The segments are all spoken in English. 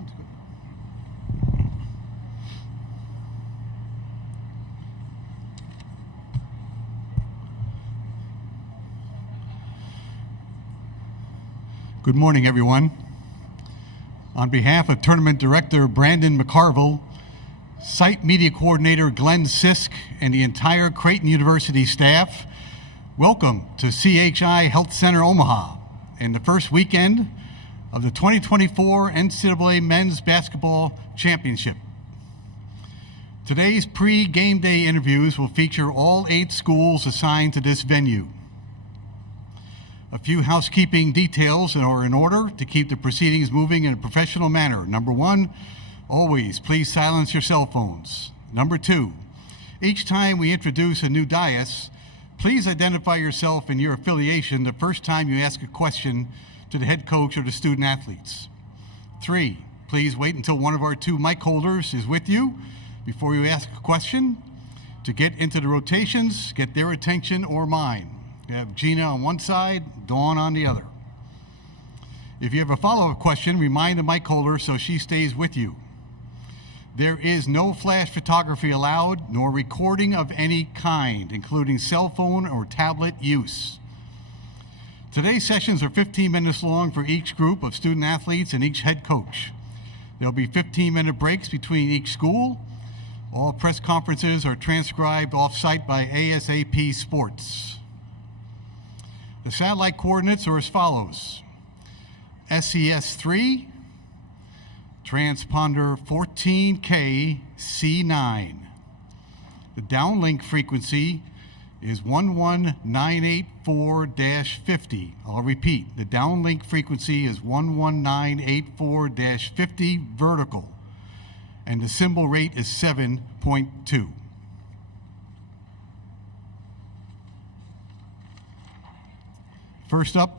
sounds good. Good morning, everyone. On behalf of Tournament Director Brandon McCarville, Site Media Coordinator Glenn Sisk, and the entire Creighton University staff, welcome to CHI Health Center Omaha and the first weekend of the 2024 NCAA Men's Basketball Championship. Today's pre-game day interviews will feature all 8 schools assigned to this venue. A few housekeeping details are in order to keep the proceedings moving in a professional manner. Number 1, always please silence your cell phones. Number 2, each time we introduce a new dais, please identify yourself and your affiliation the first time you ask a question to the head coach or the student athletes. 3, please wait until one of our 2 mic holders is with you before you ask a question to get into the rotations, get their attention or mine. You have Gina on one side, Dawn on the other. If you have a follow-up question, remind the mic holder so she stays with you. There is no flash photography allowed, nor recording of any kind, including cell phone or tablet use. Today's sessions are 15 minutes long for each group of student athletes and each head coach. There'll be 15-minute breaks between each school. All press conferences are transcribed off-site by ASAP Sports. The satellite coordinates are as follows: SES 3, transponder 14K C9. The downlink frequency is 11984-50. I'll repeat, the downlink frequency is 11984-50 vertical, and the symbol rate is 7.2. First up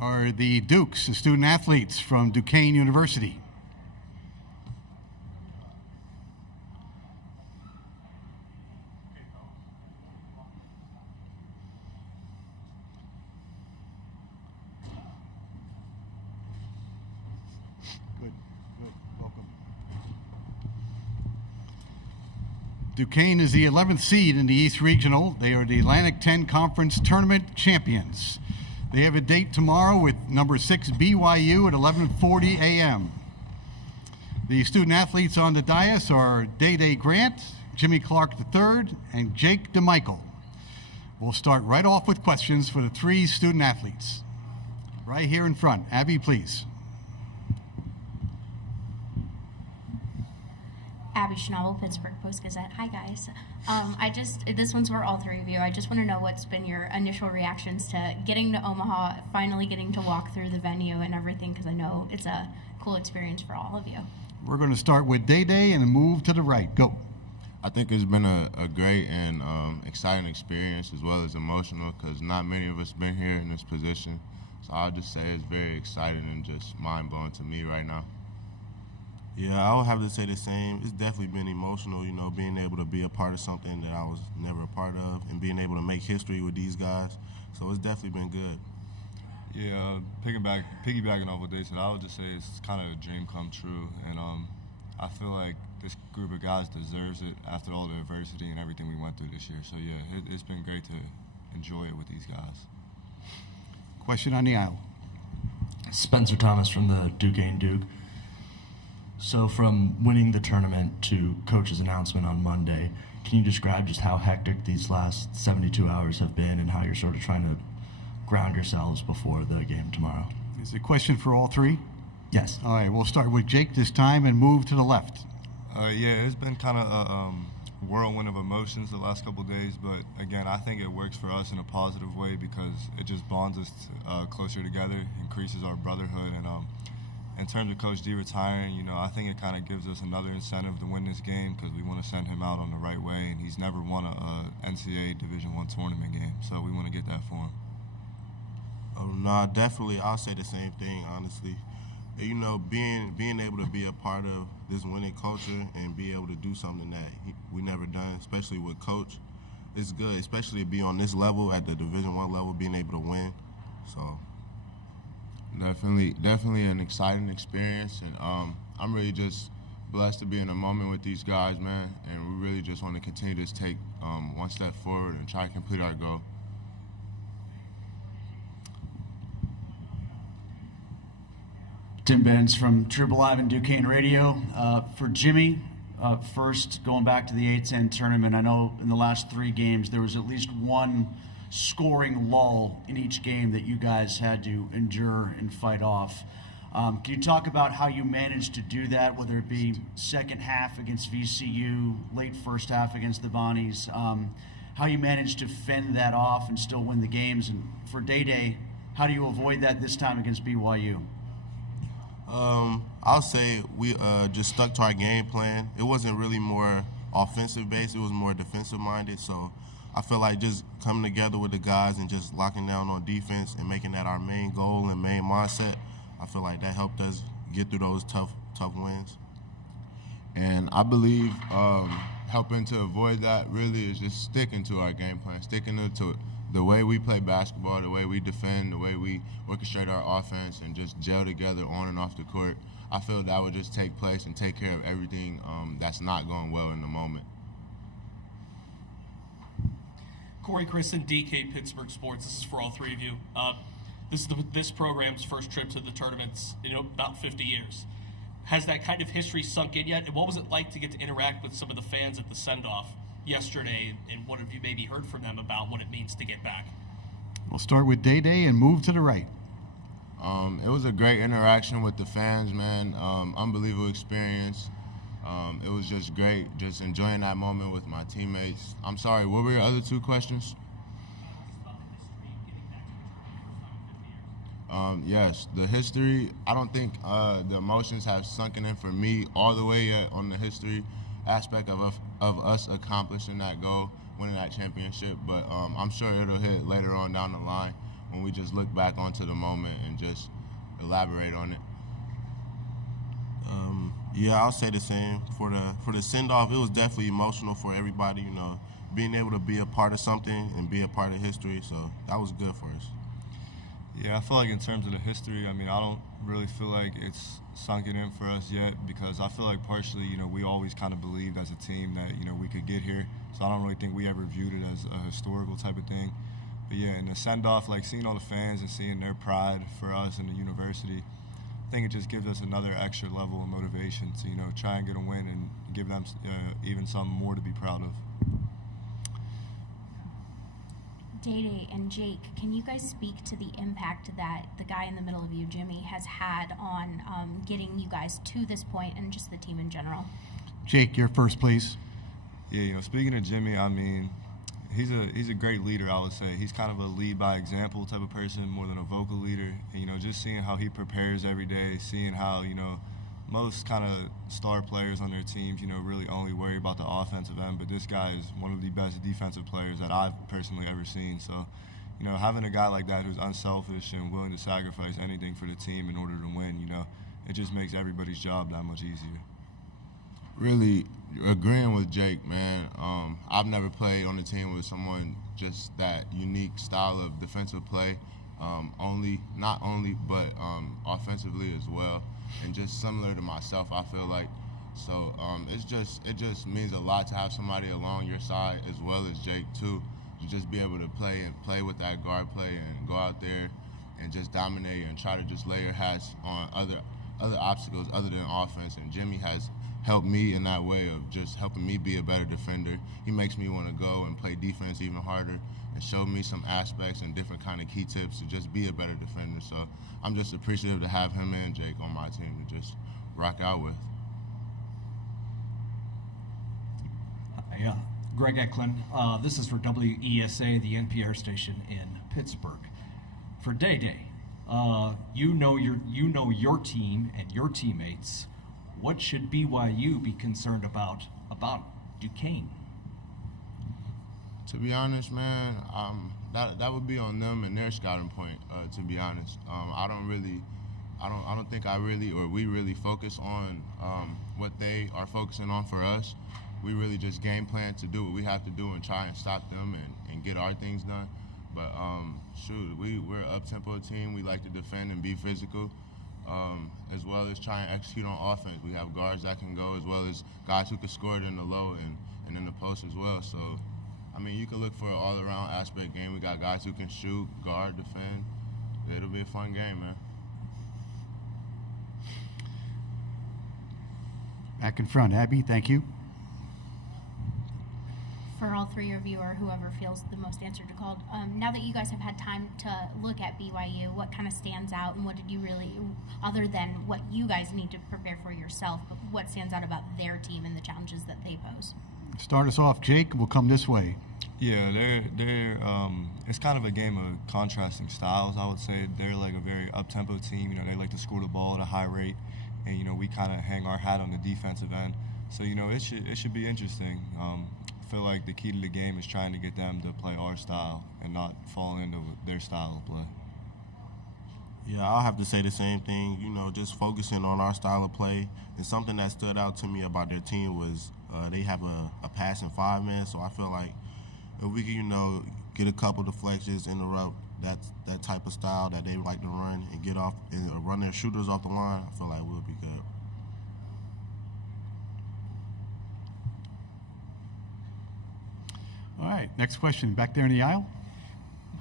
are the Dukes, the student athletes from Duquesne University. Good, welcome. Duquesne is the 11th seed in the East Regional. They are the Atlantic 10 Conference Tournament champions. They have a date tomorrow with number 6 BYU at 11:40 a.m. The student athletes on the dais are Day Grant, Jimmy Clark III, and Jake DeMichael. We'll start right off with questions for the 3 student athletes. Right here in front. Abby, please. Abby Schnabel, Pittsburgh Post-Gazette. Hi, guys. This one's for all 3 of you. I just want to know what's been your initial reactions to getting to Omaha, finally getting to walk through the venue and everything, because I know it's a cool experience for all of you. We're going to start with Day and move to the right. Go. I think it's been a great and exciting experience, as well as emotional, because not many of us been here in this position. So I'll just say it's very exciting and just mind-blowing to me right now. Yeah, I would have to say the same. It's definitely been emotional, you know, being able to be a part of something that I was never a part of and being able to make history with these guys. So it's definitely been good. Yeah, piggybacking off what they said, I would just say it's kind of a dream come true. And I feel like this group of guys deserves it after all the adversity and everything we went through this year. So, yeah, it's been great to enjoy it with these guys. Question on the aisle. Spencer Thomas from the Duquesne Duke. So from winning the tournament to coach's announcement on Monday, can you describe just how hectic these last 72 hours have been and how you're sort of trying to ground yourselves before the game tomorrow? Is the question for all 3? Yes. All right, we'll start with Jake this time and move to the left. Yeah, it's been kind of a whirlwind of emotions the last couple of days, but again, I think it works for us in a positive way because it just bonds us closer together, increases our brotherhood, and in terms of Coach D retiring, you know, I think it kind of gives us another incentive to win this game because we want to send him out on the right way, and he's never won a NCAA Division I tournament game, so we want to get that for him. No, definitely, I'll say the same thing, honestly. You know, being able to be a part of this winning culture and be able to do something that we never done, especially with Coach, it's good, especially to be on this level, at the Division I level, being able to win. So. Definitely an exciting experience, and I'm really just blessed to be in a moment with these guys, man. And we really just want to continue to take one step forward and try to complete our goal. Tim Benz from Triple Live and Duquesne Radio. For Jimmy, first going back to the A-10 tournament, I know in the last 3 games there was at least one scoring lull in each game that you guys had to endure and fight off. Can you talk about how you managed to do that, whether it be second half against VCU, late first half against the Bonnies, how you managed to fend that off and still win the games? And for Day, how do you avoid that this time against BYU? I'll say we just stuck to our game plan. It wasn't really more offensive based, it was more defensive minded. So I feel like just coming together with the guys and just locking down on defense and making that our main goal and main mindset, I feel like that helped us get through those tough wins. And I believe helping to avoid that really is just sticking to our game plan, sticking to the way we play basketball, the way we defend, the way we orchestrate our offense, and just gel together on and off the court. I feel that would just take place and take care of everything that's not going well in the moment. Corey Christen, DK Pittsburgh Sports. This is for all 3 of you. This is this program's first trip to the tournaments in about 50 years. Has that kind of history sunk in yet? And what was it like to get to interact with some of the fans at the send-off yesterday? And what have you maybe heard from them about what it means to get back? We'll start with Day and move to the right. It was a great interaction with the fans, man. Unbelievable experience. It was just great, just enjoying that moment with my teammates. I'm sorry, what were your other 2 questions? Yes, the history, I don't think the emotions have sunken in for me all the way yet on the history aspect of us accomplishing that goal, winning that championship, but I'm sure it'll hit later on down the line when we just look back onto the moment and just elaborate on it. Yeah, I'll say the same. For the send-off, it was definitely emotional for everybody, being able to be a part of something and be a part of history, so that was good for us. Yeah, I feel like in terms of the history, I mean, I don't really feel like it's sunken in for us yet, because I feel like partially, we always kind of believed as a team that, we could get here. So I don't really think we ever viewed it as a historical type of thing. But yeah, in the send-off, like seeing all the fans and seeing their pride for us and the university, I think it just gives us another extra level of motivation to, try and get a win and give them even something more to be proud of. Day and Jake, can you guys speak to the impact that the guy in the middle of you, Jimmy, has had on getting you guys to this point and just the team in general? Jake, you're first, please. Yeah, speaking of Jimmy, I mean, he's a great leader, I would say. He's kind of a lead by example type of person more than a vocal leader. And, just seeing how he prepares every day, seeing how, most kind of star players on their teams, really only worry about the offensive end, but this guy is one of the best defensive players that I've personally ever seen. So, having a guy like that who's unselfish and willing to sacrifice anything for the team in order to win, it just makes everybody's job that much easier. Really agreeing with Jake, man. I've never played on a team with someone just that unique style of defensive play, not only, but offensively as well. And just similar to myself, I feel like. So it just means a lot to have somebody along your side as well as Jake too, to just be able to play with that guard play and go out there and just dominate and try to just lay your hats on other obstacles other than offense. And Jimmy has helped me in that way of just helping me be a better defender. He makes me want to go and play defense even harder and show me some aspects and different kind of key tips to just be a better defender. So I'm just appreciative to have him and Jake on my team to just rock out with. Yeah, Greg Eklund. This is for WESA, the NPR station in Pittsburgh. For Day, you know your team and your teammates. What should BYU be concerned about Duquesne? To be honest, man, that would be on them and their scouting point. To be honest, I don't think we really focus on what they are focusing on for us. We really just game plan to do what we have to do and try and stop them and get our things done. But shoot, we're an up-tempo team. We like to defend and be physical, as well as try and execute on offense. We have guards that can go, as well as guys who can score it in the low and in the post as well. So, I mean, you can look for an all-around aspect game. We got guys who can shoot, guard, defend. It'll be a fun game, man. Back in front, Abby, thank you. For all three of you or whoever feels the most answered to call, now that you guys have had time to look at BYU, what kind of stands out and what did you really, other than what you guys need to prepare for yourself, but what stands out about their team and the challenges that they pose? Start us off, Jake. We'll come this way. Yeah, they're it's kind of a game of contrasting styles. I would say they're like a very up-tempo team. You know, they like to score the ball at a high rate, and you know we kind of hang our hat on the defensive end. So you know it should be interesting. I feel like the key to the game is trying to get them to play our style and not fall into their style of play. Yeah, I'll have to say the same thing. You know, just focusing on our style of play. And something that stood out to me about their team was they have a passing five-man. So I feel like if we can, you know, get a couple deflections, interrupt that type of style that they like to run and get off and run their shooters off the line, I feel like we'll be good. All right, next question. Back there in the aisle.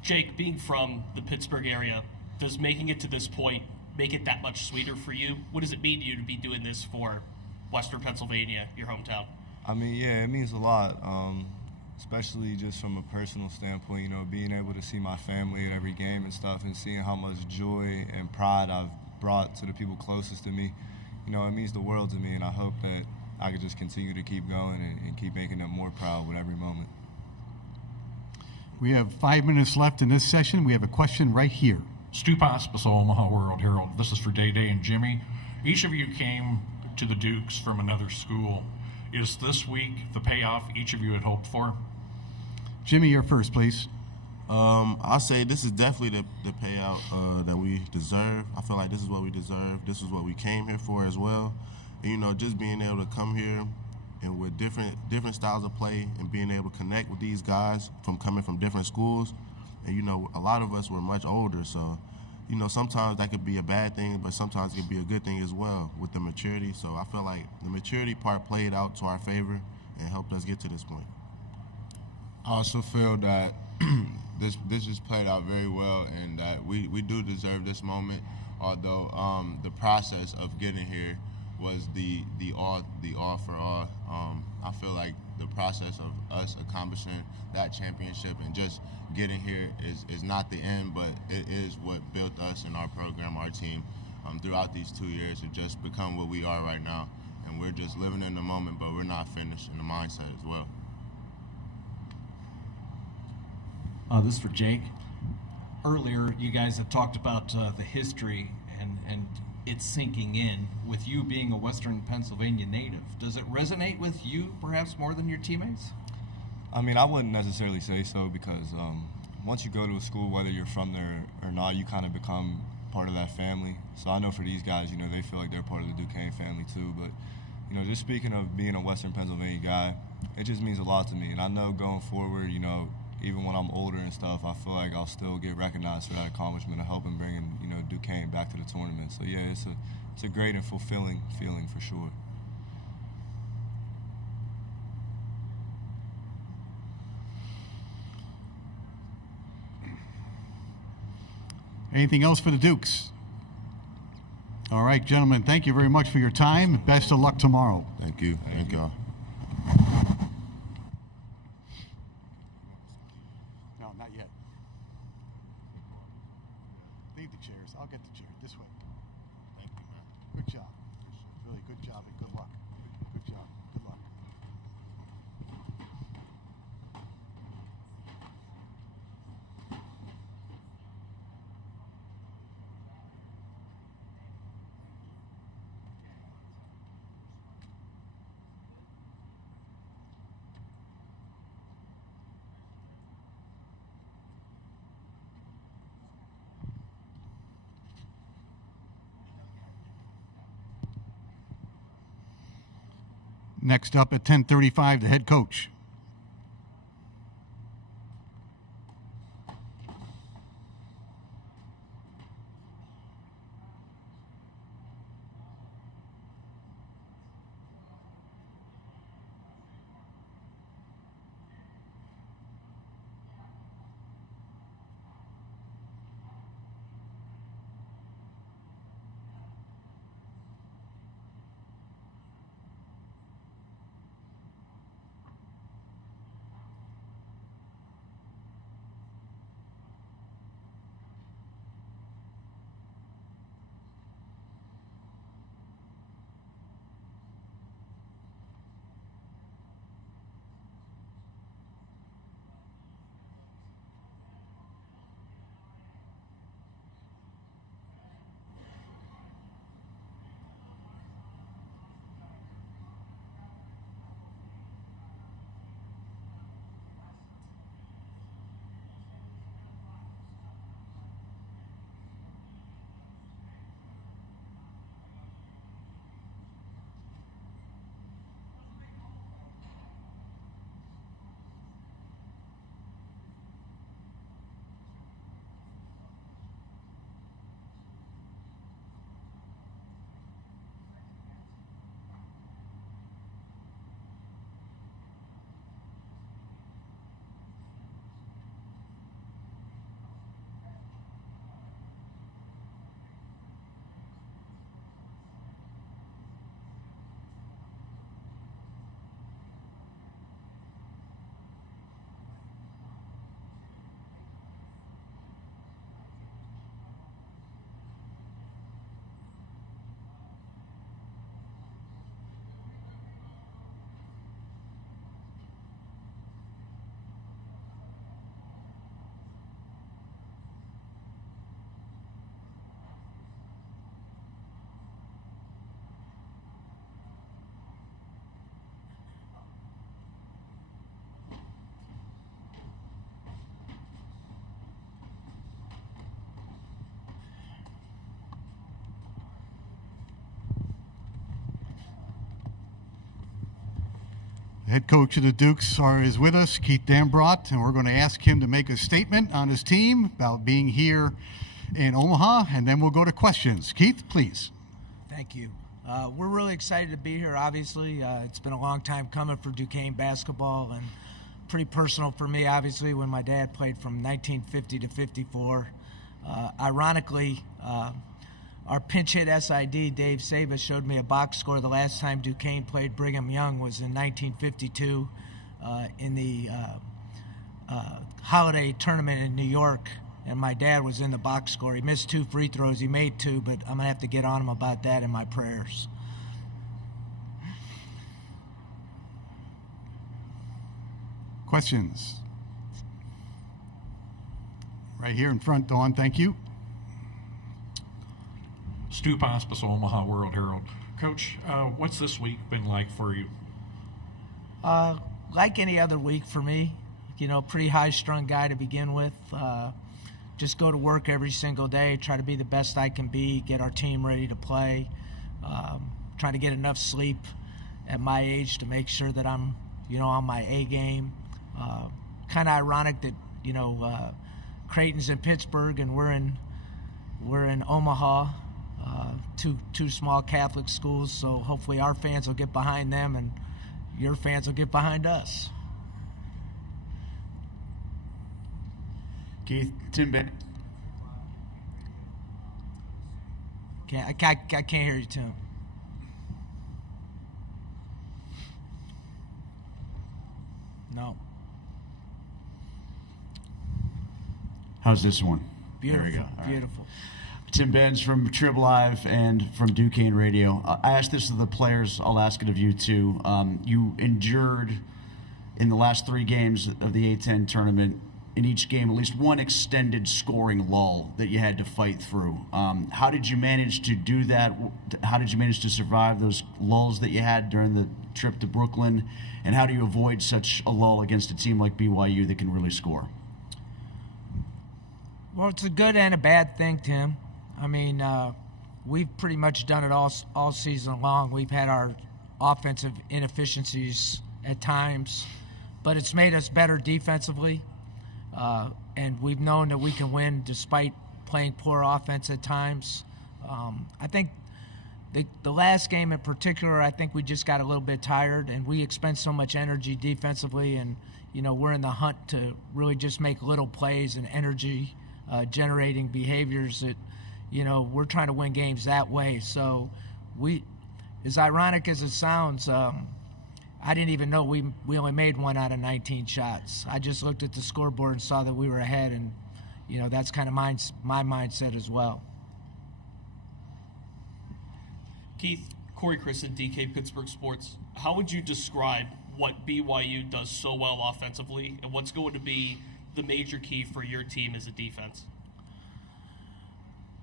Jake, being from the Pittsburgh area, does making it to this point make it that much sweeter for you? What does it mean to you to be doing this for Western Pennsylvania, your hometown? I mean, yeah, it means a lot, especially just from a personal standpoint, you know, being able to see my family at every game and stuff and seeing how much joy and pride I've brought to the people closest to me. You know, it means the world to me, and I hope that I can just continue to keep going and keep making them more proud with every moment. We have 5 minutes left in this session. We have a question right here. Stu Pospisil, Omaha World Herald. This is for Day Day and Jimmy. Each of you came to the Dukes from another school. Is this week the payoff each of you had hoped for? Jimmy, you're first, please. I'll say this is definitely the payout that we deserve. I feel like this is what we deserve. This is what we came here for as well. And, you know, just being able to come here and with different styles of play and being able to connect with these guys coming from different schools. And, you know, a lot of us were much older, so, you know, sometimes that could be a bad thing, but sometimes it could be a good thing as well with the maturity. So I feel like the maturity part played out to our favor and helped us get to this point. I also feel that this just played out very well, and that we do deserve this moment. Although the process of getting here was the all for all. I feel like the process of us accomplishing that championship and just getting here is not the end, but it is what built us and our program, our team, throughout these 2 years to just become what we are right now. And we're just living in the moment, but we're not finished in the mindset as well. This is for Jake. Earlier, you guys have talked about the history and it sinking in. With you being a Western Pennsylvania native, does it resonate with you perhaps more than your teammates? I mean, I wouldn't necessarily say so because once you go to a school, whether you're from there or not, you kind of become part of that family. So I know for these guys, you know, they feel like they're part of the Duquesne family too. But, you know, just speaking of being a Western Pennsylvania guy, it just means a lot to me. And I know going forward, you know, even when I'm older and stuff, I feel like I'll still get recognized for that accomplishment of helping bringing, you know, Duquesne back to the tournament. So yeah, it's a great and fulfilling feeling for sure. Anything else for the Dukes? All right, gentlemen, thank you very much for your time. Best of luck tomorrow. Thank you. Thank y'all. No, not yet. Leave the chairs. I'll get the chair. This way. Thank you, man. Good job. Really good job and good luck. Good job. Good luck. Next up at 10:35, the head coach. Head coach of the Dukes is with us, Keith Dambrot, and we're going to ask him to make a statement on his team about being here in Omaha, and then we'll go to questions. Keith, please. Thank you. We're really excited to be here, obviously. It's been a long time coming for Duquesne basketball, and pretty personal for me, obviously, when my dad played from 1950 to 54. Ironically, our pinch hit SID, Dave Saba, showed me a box score. The last time Duquesne played Brigham Young was in 1952 in the holiday tournament in New York, and my dad was in the box score. He missed 2 free throws. He made 2, but I'm going to have to get on him about that in my prayers. Questions? Right here in front, Dawn, thank you. Stu Pospisil, Omaha World Herald. Coach, what's this week been like for you? Like any other week for me, pretty high-strung guy to begin with. Just go to work every single day, try to be the best I can be, get our team ready to play, trying to get enough sleep at my age to make sure that I'm, on my A game. Kind of ironic that, Creighton's in Pittsburgh and we're in Omaha, two small Catholic schools, so hopefully our fans will get behind them and your fans will get behind us. Keith, Tim Ben. I can't hear you, Tim. No. How's this one? Beautiful. There we go. All right. Beautiful. Tim Benz from Trib Live and from Duquesne Radio. I asked this of the players. I'll ask it of you too. You endured in the last 3 games of the A10 tournament, in each game, at least one extended scoring lull that you had to fight through. How did you manage to do that? How did you manage to survive those lulls that you had during the trip to Brooklyn? And how do you avoid such a lull against a team like BYU that can really score? Well, it's a good and a bad thing, Tim. I mean, we've pretty much done it all season long. We've had our offensive inefficiencies at times, but it's made us better defensively. And we've known that we can win despite playing poor offense at times. I think the last game in particular, I think we just got a little bit tired, and we expend so much energy defensively, and we're in the hunt to really just make little plays and energy generating behaviors that we're trying to win games that way. So as ironic as it sounds, I didn't even know we only made 1 out of 19 shots. I just looked at the scoreboard and saw that we were ahead, and that's kind of my mindset as well. Keith, Corey Christen, DK Pittsburgh Sports. How would you describe what BYU does so well offensively, and what's going to be the major key for your team as a defense?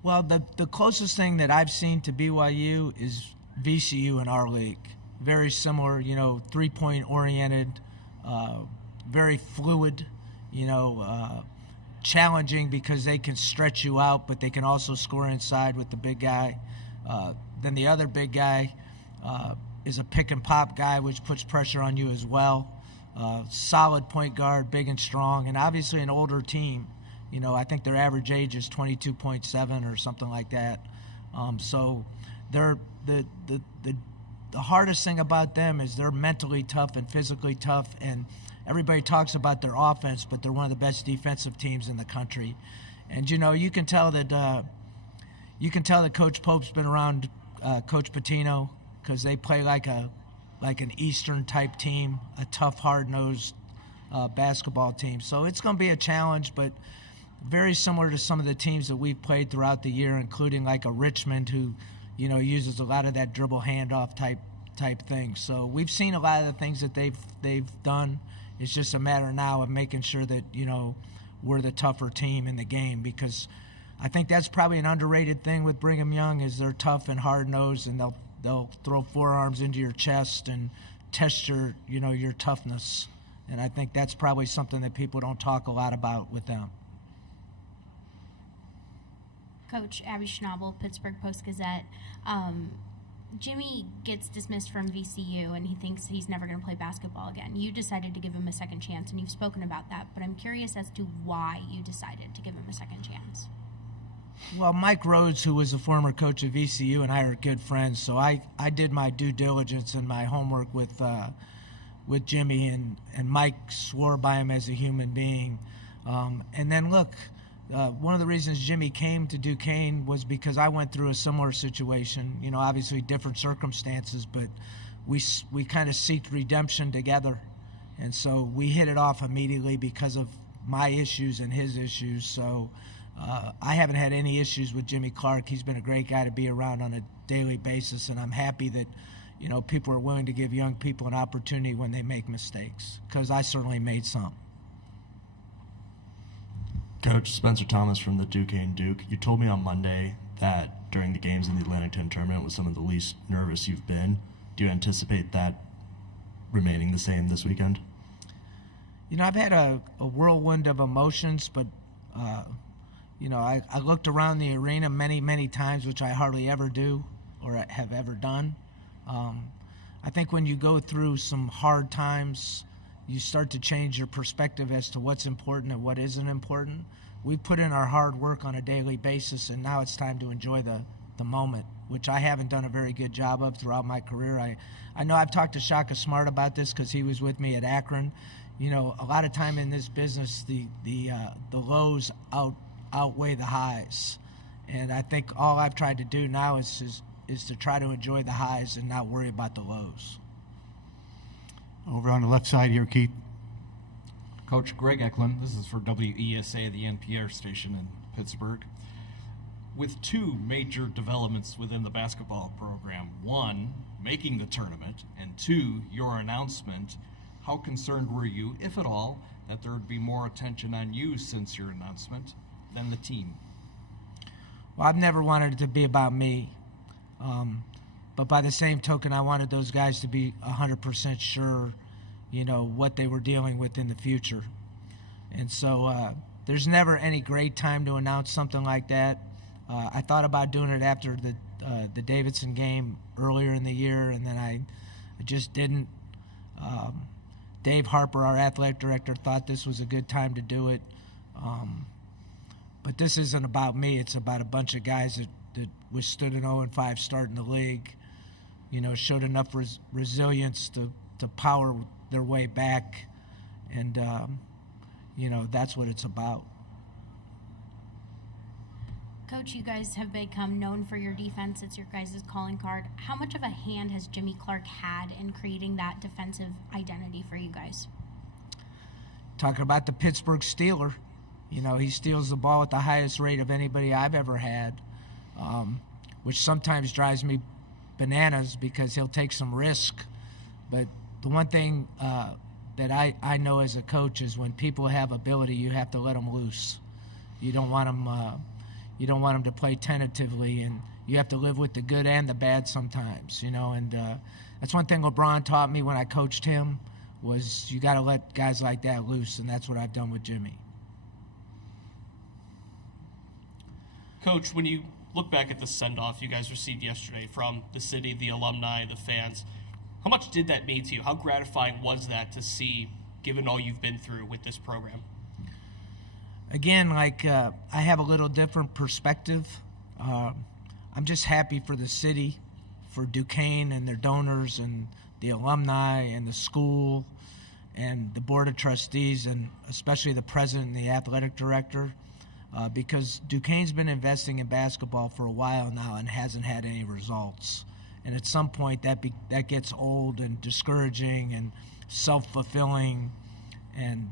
Well, the closest thing that I've seen to BYU is VCU in our league. Very similar, 3-point oriented, very fluid, challenging because they can stretch you out, but they can also score inside with the big guy. Then the other big guy is a pick and pop guy, which puts pressure on you as well. Solid point guard, big and strong, and obviously an older team. I think their average age is 22.7 or something like that. So they're the hardest thing about them is they're mentally tough and physically tough, and everybody talks about their offense, but they're one of the best defensive teams in the country. And you can tell that Coach Pope's been around Coach Pitino, because they play like an Eastern type team, a tough, hard-nosed basketball team. So it's going to be a challenge, but very similar to some of the teams that we've played throughout the year, including like a Richmond who uses a lot of that dribble handoff type thing. So we've seen a lot of the things that they've done. It's just a matter now of making sure that we're the tougher team in the game, because I think that's probably an underrated thing with Brigham Young is they're tough and hard nosed, and they'll throw forearms into your chest and test your toughness. And I think that's probably something that people don't talk a lot about with them. Coach Abby Schnabel, Pittsburgh Post-Gazette. Jimmy gets dismissed from VCU and he thinks he's never going to play basketball again. You decided to give him a second chance, and you've spoken about that, but I'm curious as to why you decided to give him a second chance. Well, Mike Rhodes, who was a former coach of VCU, and I are good friends, so I did my due diligence and my homework with Jimmy, and Mike swore by him as a human being. And then look, one of the reasons Jimmy came to Duquesne was because I went through a similar situation. You know, obviously different circumstances, but we kind of seeked redemption together, and so we hit it off immediately because of my issues and his issues. So I haven't had any issues with Jimmy Clark. He's been a great guy to be around on a daily basis, and I'm happy that, you know, people are willing to give young people an opportunity when they make mistakes, because I certainly made some. Coach Spencer Thomas from the Duquesne Duke, you told me on Monday that during the games in the Atlantic 10 tournament was some of the least nervous you've been. Do you anticipate that remaining the same this weekend? You know, I've had a whirlwind of emotions, but you know, I looked around the arena many, many times, which I hardly ever do or have ever done. I think when you go through some hard times, you start to change your perspective as to what's important and what isn't important. We put in our hard work on a daily basis, and now it's time to enjoy the moment, which I haven't done a very good job of throughout my career. I know I've talked to Shaka Smart about this because he was with me at Akron. You know, a lot of time in this business, the lows outweigh the highs, and I think all I've tried to do now is to try to enjoy the highs and not worry about the lows. Over on the left side here, Keith. Coach Greg Eklund, this is for WESA, the NPR station in Pittsburgh. With two major developments within the basketball program, one, making the tournament, and two, your announcement, how concerned were you, if at all, that there would be more attention on you since your announcement than the team? Well, I've never wanted it to be about me. But by the same token, I wanted those guys to be 100% sure, you know, what they were dealing with in the future. And so there's never any great time to announce something like that. I thought about doing it after the Davidson game earlier in the year, and then I just didn't. Dave Harper, our athletic director, thought this was a good time to do it. But this isn't about me. It's about a bunch of guys that withstood an 0-5 start in the league, you know, showed enough resilience to power their way back. And, you know, that's what it's about. Coach, you guys have become known for your defense. It's your guys' calling card. How much of a hand has Jimmy Clark had in creating that defensive identity for you guys? Talking about the Pittsburgh Steeler, you know, he steals the ball at the highest rate of anybody I've ever had, which sometimes drives me bananas because he'll take some risk. But the one thing that I know as a coach is when people have ability, you have to let them loose. You don't want them to play tentatively, and you have to live with the good and the bad sometimes, you know. And that's one thing LeBron taught me when I coached him was you got to let guys like that loose, and that's what I've done with Jimmy. Coach, when you look back at the send-off you guys received yesterday from the city, the alumni, the fans, how much did that mean to you? How gratifying was that to see, given all you've been through with this program? Again, like I have a little different perspective. I'm just happy for the city, for Duquesne and their donors and the alumni and the school and the board of trustees and especially the president and the athletic director. Because Duquesne's been investing in basketball for a while now and hasn't had any results. And at some point that gets old and discouraging and self-fulfilling, and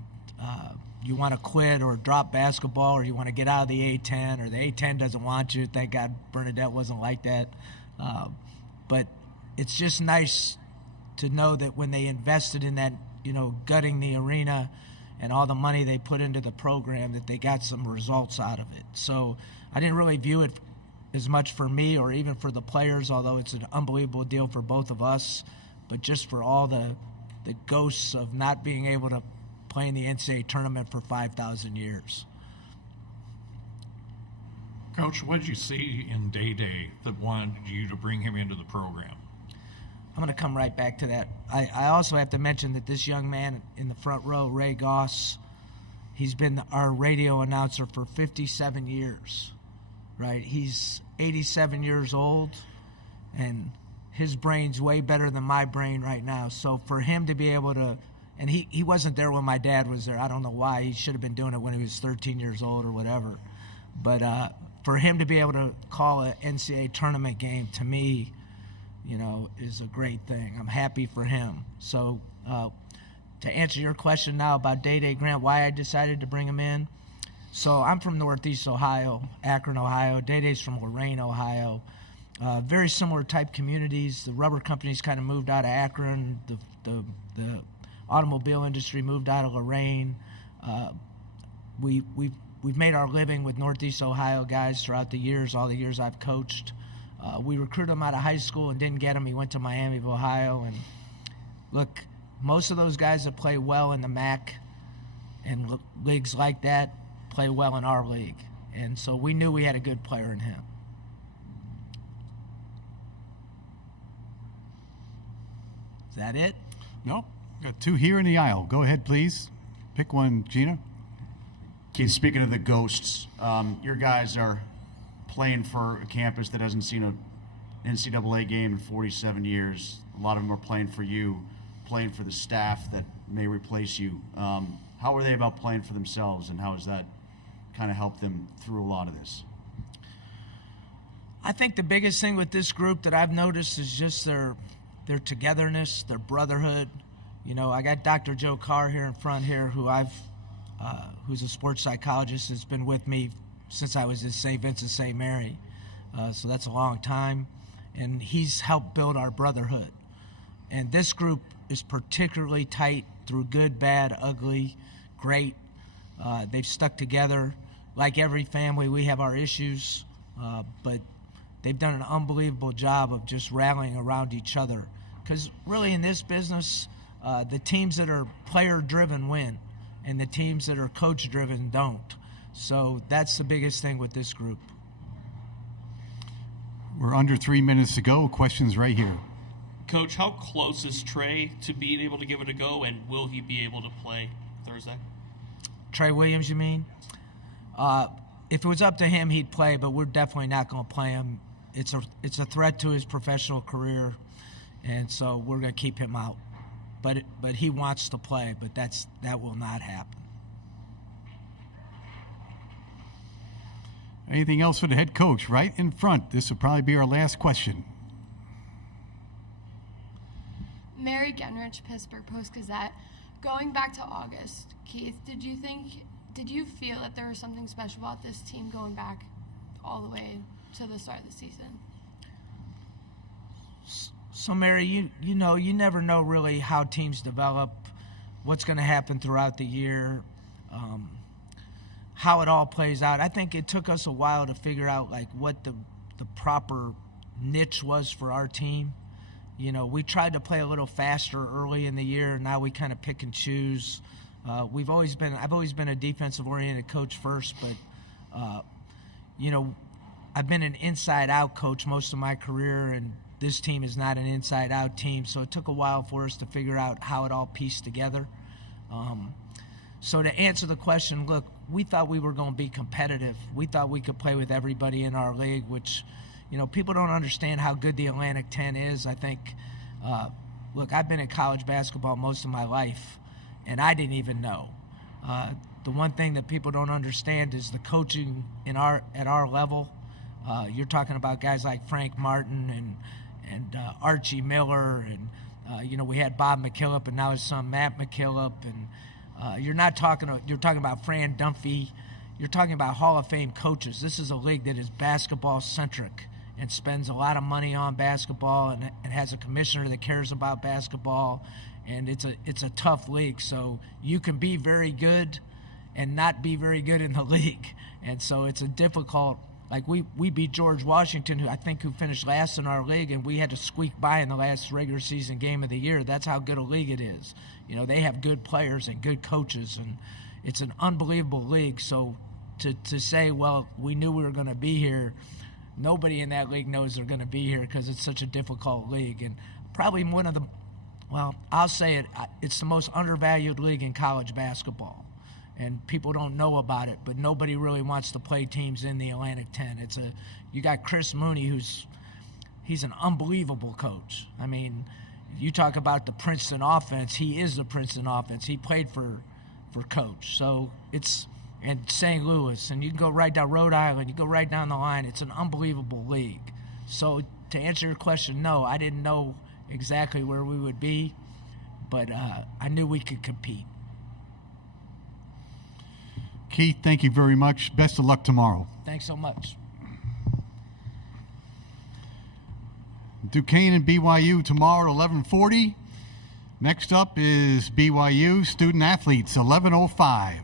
you want to quit or drop basketball, or you want to get out of the A-10, or the A-10 doesn't want you. Thank God Bernadette wasn't like that. But it's just nice to know that when they invested in that, you know, gutting the arena and all the money they put into the program, that they got some results out of it. So I didn't really view it as much for me or even for the players, although it's an unbelievable deal for both of us, but just for all the ghosts of not being able to play in the NCAA tournament for 5,000 years. Coach, what did you see in Day that wanted you to bring him into the program? I'm going to come right back to that. I also have to mention that this young man in the front row, Ray Goss, he's been our radio announcer for 57 years, right? He's 87 years old, and his brain's way better than my brain right now. So for him to be able to, and he wasn't there when my dad was there. I don't know why. He should have been doing it when he was 13 years old or whatever. But for him to be able to call an NCAA tournament game, to me, is a great thing. I'm happy for him. So to answer your question now about Day Grant, why I decided to bring him in. So I'm from Northeast Ohio, Akron, Ohio. Day's from Lorain, Ohio. Very similar type communities. The rubber companies kind of moved out of Akron. The automobile industry moved out of Lorain. We've made our living with Northeast Ohio guys throughout the years, all the years I've coached. We recruited him out of high school and didn't get him. He went to Miami of Ohio. And look, most of those guys that play well in the MAC and leagues like that play well in our league. And so we knew we had a good player in him. Is that it? No. Got two here in the aisle. Go ahead, please. Pick one, Gina. Keith, speaking of the Ghosts, your guys are playing for a campus that hasn't seen an NCAA game in 47 years. A lot of them are playing for you, playing for the staff that may replace you. How are they about playing for themselves, and how has that kind of helped them through a lot of this? I think the biggest thing with this group that I've noticed is just their togetherness, their brotherhood. I got Dr. Joe Carr here in front here, who's a sports psychologist, has been with me since I was at St. Vincent St. Mary. So that's a long time. And he's helped build our brotherhood. And this group is particularly tight through good, bad, ugly, great. They've stuck together. Like every family, we have our issues, but they've done an unbelievable job of just rallying around each other. Because really in this business, the teams that are player-driven win, and the teams that are coach-driven don't. So that's the biggest thing with this group. We're under 3 minutes to go. Questions right here. Coach, how close is Trey to being able to give it a go, and will he be able to play Thursday? Trey Williams, you mean? If it was up to him, he'd play, but we're definitely not going to play him. It's a threat to his professional career, and so we're going to keep him out. But he wants to play, but that will not happen. Anything else for the head coach? Right in front. This will probably be our last question. Mary Genrich, Pittsburgh Post-Gazette. Going back to August, Keith, did you feel that there was something special about this team going back all the way to the start of the season? So, Mary, you never know really how teams develop, what's going to happen throughout the year, how it all plays out. I think it took us a while to figure out what the proper niche was for our team. We tried to play a little faster early in the year, and now we kind of pick and choose. I've always been a defensive-oriented coach first, but I've been an inside-out coach most of my career, and this team is not an inside-out team, so it took a while for us to figure out how it all pieced together. So to answer the question, look, we thought we were going to be competitive. We thought we could play with everybody in our league, which, people don't understand how good the Atlantic 10 is. I think, look, I've been in college basketball most of my life, and I didn't even know. The one thing that people don't understand is the coaching at our level. You're talking about guys like Frank Martin and Archie Miller, and we had Bob McKillop, and now his son Matt McKillop, and you're talking about Fran Dunphy. You're talking about Hall of Fame coaches. This is a league that is basketball centric and spends a lot of money on basketball, and has a commissioner that cares about basketball, and it's a tough league. So you can be very good and not be very good in the league, and so it's a difficult. Like we beat George Washington, who finished last in our league, and we had to squeak by in the last regular season game of the year. That's how good a league it is. They have good players and good coaches, and it's an unbelievable league. So to say, well, we knew we were going to be here. Nobody in that league knows they're going to be here because it's such a difficult league. And probably one of the, well, I'll say it, it's the most undervalued league in college basketball. And people don't know about it, but nobody really wants to play teams in the Atlantic 10. You got Chris Mooney, he's an unbelievable coach. I mean, you talk about the Princeton offense, he is the Princeton offense. He played for Coach. So and St. Louis, and you can go right down Rhode Island, you go right down the line. It's an unbelievable league. So to answer your question, no, I didn't know exactly where we would be, but I knew we could compete. Keith, thank you very much. Best of luck tomorrow. Thanks so much. Duquesne and BYU tomorrow at 11:40. Next up is BYU student athletes, 11:05.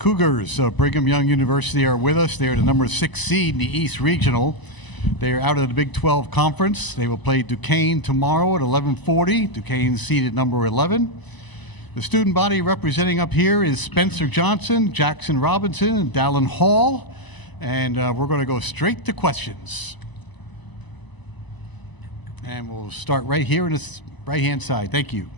Cougars of Brigham Young University are with us. They are the number 6 seed in the East Regional. They are out of the Big 12 Conference. They will play Duquesne tomorrow at 11:40. Duquesne seeded number 11. The student body representing up here is Spencer Johnson, Jackson Robinson, and Dallin Hall. And we're going to go straight to questions. And we'll start right here on this right-hand side. Thank you.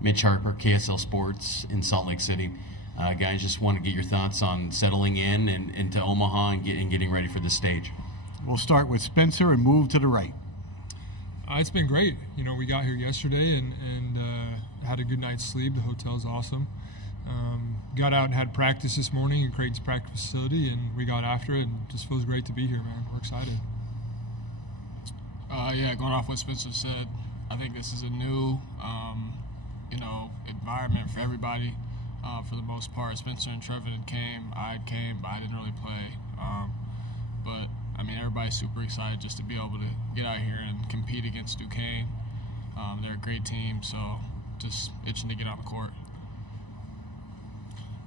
Mitch Harper, KSL Sports in Salt Lake City. Guys, just want to get your thoughts on settling in and into Omaha and getting ready for the stage. We'll start with Spencer and move to the right. It's been great. You know, we got here yesterday and had a good night's sleep. The hotel's awesome. Got out and had practice this morning in Creighton's practice facility, and we got after it, and just feels great to be here, man. We're excited. Yeah, going off what Spencer said, I think this is a new, environment for everybody. For the most part, Spencer and Trevor came, but I didn't really play. But I mean, everybody's super excited just to be able to get out here and compete against Duquesne. They're a great team, so just itching to get on the court.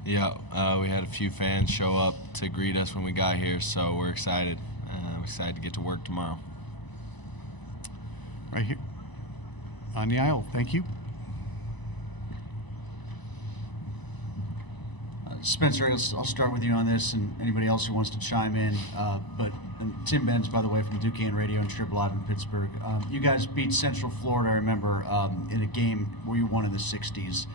Yeah, we had a few fans show up to greet us when we got here, so we're excited. We're excited to get to work tomorrow. Right here on the aisle. Thank you. Spencer, I'll start with you on this, and anybody else who wants to chime in. And Tim Benz, by the way, from Duquesne Radio and Trib Live in Pittsburgh. You guys beat Central Florida, I remember, in a game where you won in the 60s.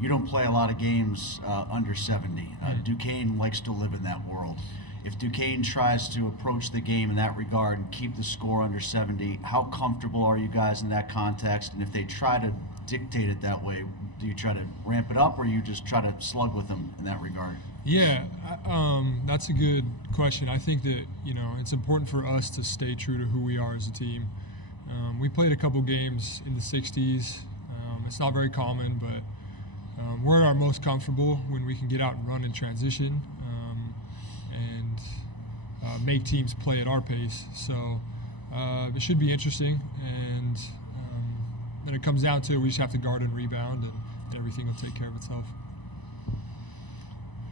You don't play a lot of games under 70. Duquesne likes to live in that world. If Duquesne tries to approach the game in that regard and keep the score under 70, how comfortable are you guys in that context? And if they try to dictate it that way, do you try to ramp it up, or you just try to slug with them in that regard? Yeah, that's a good question. I think that, it's important for us to stay true to who we are as a team. We played a couple games in the 60s. It's not very common, but we're at our most comfortable when we can get out and run in transition and make teams play at our pace. So it should be interesting, and when it comes down to it, we just have to guard and rebound, and everything will take care of itself.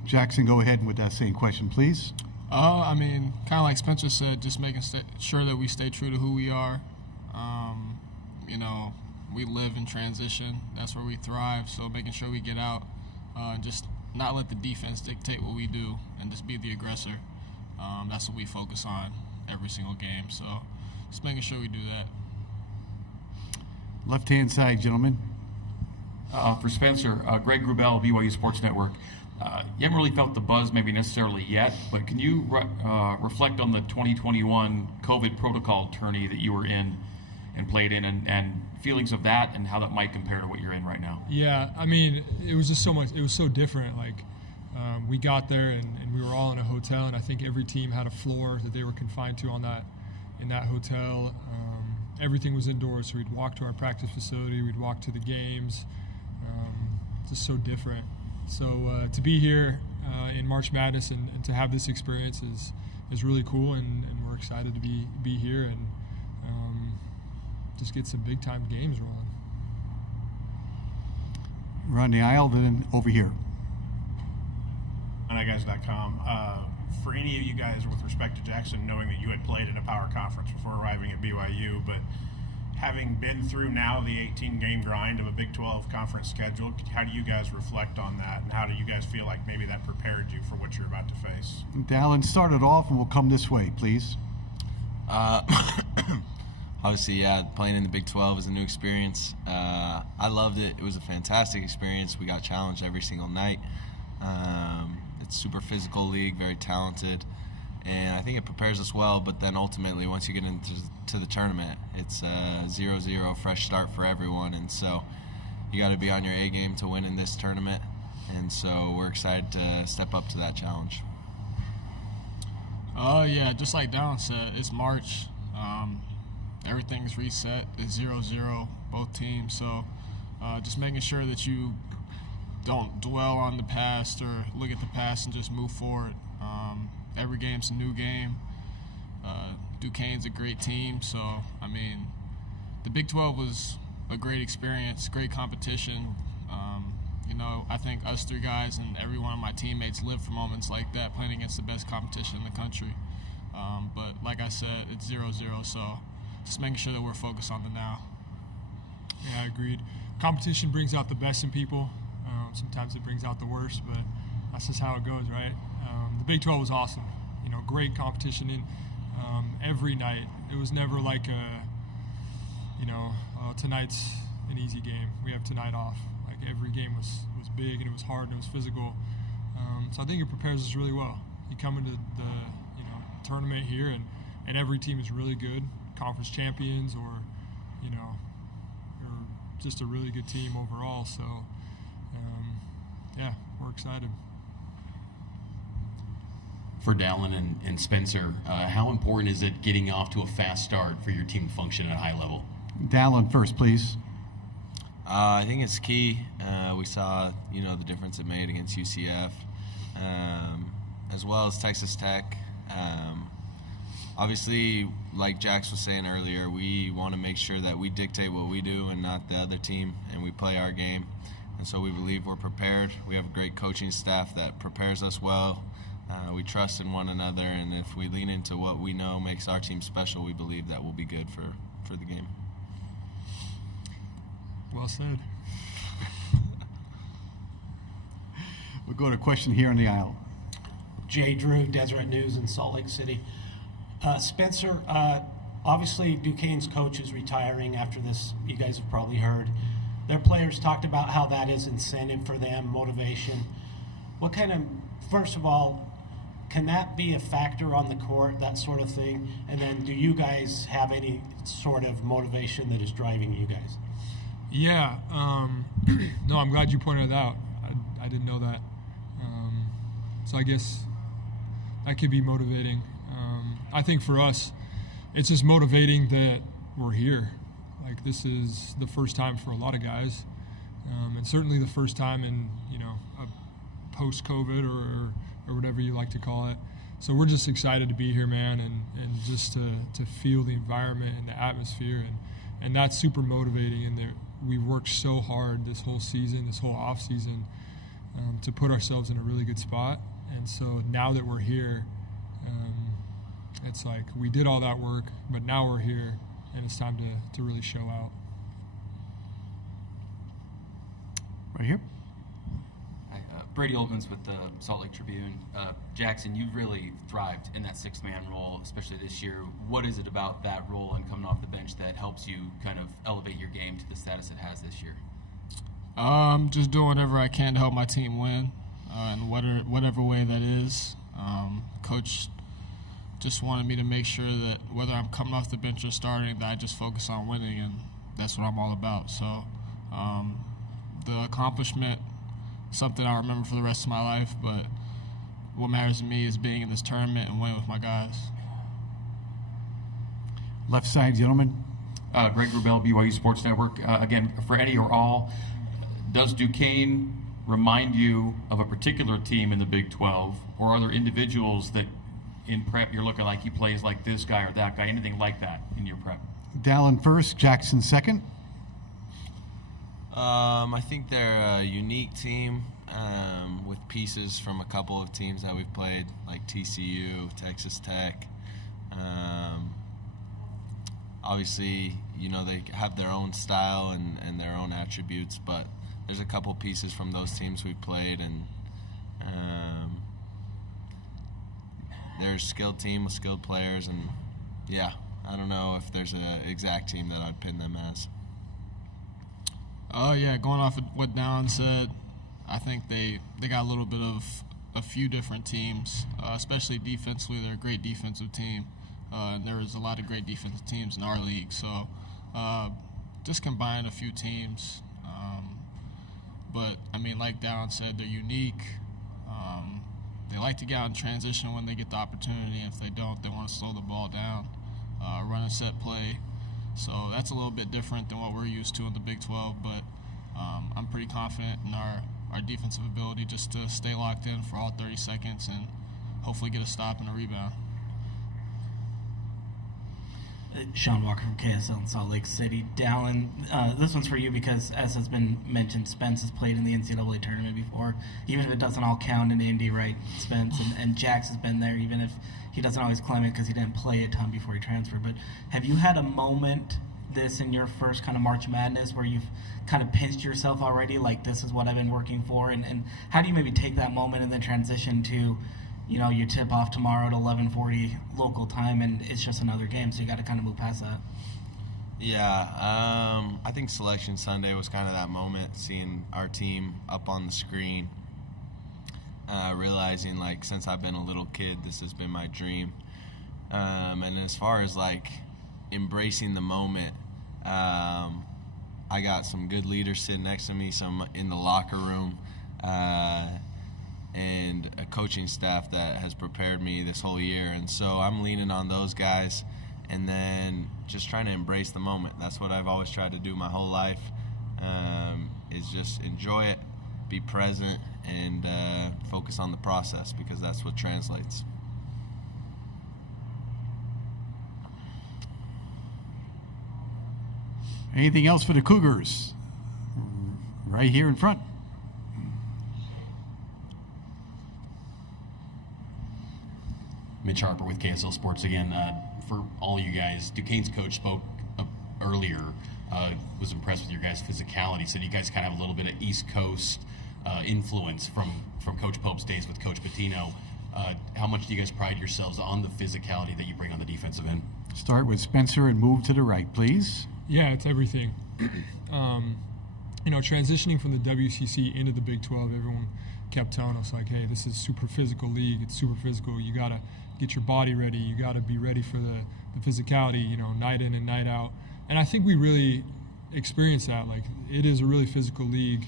Jackson, go ahead with that same question, please. I mean, kind of like Spencer said, just making sure that we stay true to who we are. We live in transition. That's where we thrive. So making sure we get out and just not let the defense dictate what we do and just be the aggressor. That's what we focus on every single game. So just making sure we do that. Left-hand side, gentlemen. For Spencer, Greg Grubel, BYU Sports Network. You haven't really felt the buzz maybe necessarily yet, but can you reflect on the 2021 COVID protocol tourney that you were in and played in, and feelings of that and how that might compare to what you're in right now? Yeah, I mean, it was just so much, it was so different. Like, we got there and we were all in a hotel, and I think every team had a floor that they were confined to in that hotel. Everything was indoors, so we'd walk to our practice facility, we'd walk to the games. Just so different. So to be here in March Madness and to have this experience is really cool, and we're excited to be here and just get some big time games rolling. We're on the aisle, then over here. NIGuys.com. For any of you guys, with respect to Jackson, knowing that you had played in a power conference before arriving at BYU, but having been through now the 18-game grind of a Big 12 conference schedule, how do you guys reflect on that, and how do you guys feel like maybe that prepared you for what you're about to face? Dallin, start it off, and we'll come this way, please. Obviously, yeah, playing in the Big 12 is a new experience. I loved it. It was a fantastic experience. We got challenged every single night. It's a super physical league, very talented, and I think it prepares us well. But then ultimately, once you get into the tournament, it's a 0-0 fresh start for everyone, and so you got to be on your A game to win in this tournament. And so we're excited to step up to that challenge. Yeah, just like Dallin said, it's March. Everything's reset. It's 0-0, both teams. So just making sure that you don't dwell on the past or look at the past and just move forward. Every game's a new game. Duquesne's a great team, so I mean, the Big 12 was a great experience, great competition. I think us three guys and every one of my teammates live for moments like that, playing against the best competition in the country. But like I said, it's 0-0, so just making sure that we're focused on the now. Yeah, agreed. Competition brings out the best in people. Sometimes it brings out the worst, but that's just how it goes, right? The Big 12 was awesome. Great competition in every night. It was never like tonight's an easy game. We have tonight off. Like every game was big and it was hard and it was physical. So I think it prepares us really well. You come into the tournament here and every team is really good, conference champions or you're just a really good team overall. So we're excited. For Dallin and Spencer, how important is it getting off to a fast start for your team to function at a high level? Dallin first, please. I think it's key. We saw, the difference it made against UCF, as well as Texas Tech. Obviously, like Jax was saying earlier, we want to make sure that we dictate what we do and not the other team, and we play our game. And so we believe we're prepared. We have a great coaching staff that prepares us well. We trust in one another, and if we lean into what we know makes our team special, we believe that we'll be good for the game. Well said. We'll go to a question here on the aisle. Jay Drew, Deseret News in Salt Lake City. Spencer, obviously Duquesne's coach is retiring after this. You guys have probably heard. Their players talked about how that is incentive for them, motivation. First of all, can that be a factor on the court, that sort of thing? And then do you guys have any sort of motivation that is driving you guys? Yeah. No, I'm glad you pointed it out. I didn't know that. So I guess that could be motivating. I think for us, it's just motivating that we're here. Like, this is the first time for a lot of guys, and certainly the first time in, a post-COVID or whatever you like to call it. So we're just excited to be here, man, and just to feel the environment and the atmosphere, and that's super motivating. And we've worked so hard this whole season, this whole off season, to put ourselves in a really good spot. And so now that we're here, it's like we did all that work, but now we're here, and it's time to really show out. Right here. Hi, Brady Oltmans with the Salt Lake Tribune. Jackson, you've really thrived in that six-man role, especially this year. What is it about that role and coming off the bench that helps you kind of elevate your game to the status it has this year? Just doing whatever I can to help my team win, in whatever way that is. Coach just wanted me to make sure that whether I'm coming off the bench or starting, that I just focus on winning, and that's what I'm all about. So the accomplishment, something I'll remember for the rest of my life, but what matters to me is being in this tournament and winning with my guys. Left side, gentlemen. Greg Rubel, BYU Sports Network. Again, for any or all, does Duquesne remind you of a particular team in the Big 12, or are there individuals that in prep you're looking like he plays like this guy or that guy, anything like that in your prep? Dallin first, Jackson second. I think they're a unique team with pieces from a couple of teams that we've played, like TCU, Texas Tech. Obviously, they have their own style and their own attributes, but there's a couple pieces from those teams we've played, and they're a skilled team with skilled players, and I don't know if there's an exact team that I'd pin them as. Going off of what Dallin said, I think they got a little bit of a few different teams, especially defensively. They're a great defensive team. And there is a lot of great defensive teams in our league. So just combine a few teams. But, like Dallin said, they're unique. They like to get out in transition when they get the opportunity. If they don't, they want to slow the ball down, run a set play. So that's a little bit different than what we're used to in the Big 12. But I'm pretty confident in our defensive ability just to stay locked in for all 30 seconds and hopefully get a stop and a rebound. Sean Walker from KSL in Salt Lake City. Dallin, this one's for you because, as has been mentioned, Spence has played in the NCAA tournament before, even if it doesn't all count in Indy, right, Spence? And Jax has been there, even if he doesn't always claim it because he didn't play a ton before he transferred. But have you had a moment this in your first kind of March Madness where you've kind of pinched yourself already, like this is what I've been working for? And how do you maybe take that moment and then transition to, you know, you tip off tomorrow at 11:40 local time, and it's just another game, so you got to kind of move past that? Yeah, I think Selection Sunday was kind of that moment, seeing our team up on the screen, realizing, like, since I've been a little kid, this has been my dream. And as far as, like, embracing the moment, I got some good leaders sitting next to me, some in the locker room, and a coaching staff that has prepared me this whole year. And so I'm leaning on those guys and then just trying to embrace the moment. That's what I've always tried to do my whole life, is just enjoy it, be present, and focus on the process, because that's what translates. Anything else for the Cougars? Right here in front. Mitch Harper with KSL Sports again. For all you guys, Duquesne's coach spoke earlier, was impressed with your guys' physicality. Said you guys kind of have a little bit of East Coast influence from Coach Pope's days with Coach Patino. How much do you guys pride yourselves on the physicality that you bring on the defensive end? Start with Spencer and move to the right, please. Yeah, it's everything. You know, transitioning from the WCC into the Big 12, everyone kept telling us, like, hey, this is a super physical league. It's super physical. You got to get your body ready. You got to be ready for the physicality, you know, night in and night out. And I think we really experienced that. Like, it is a really physical league.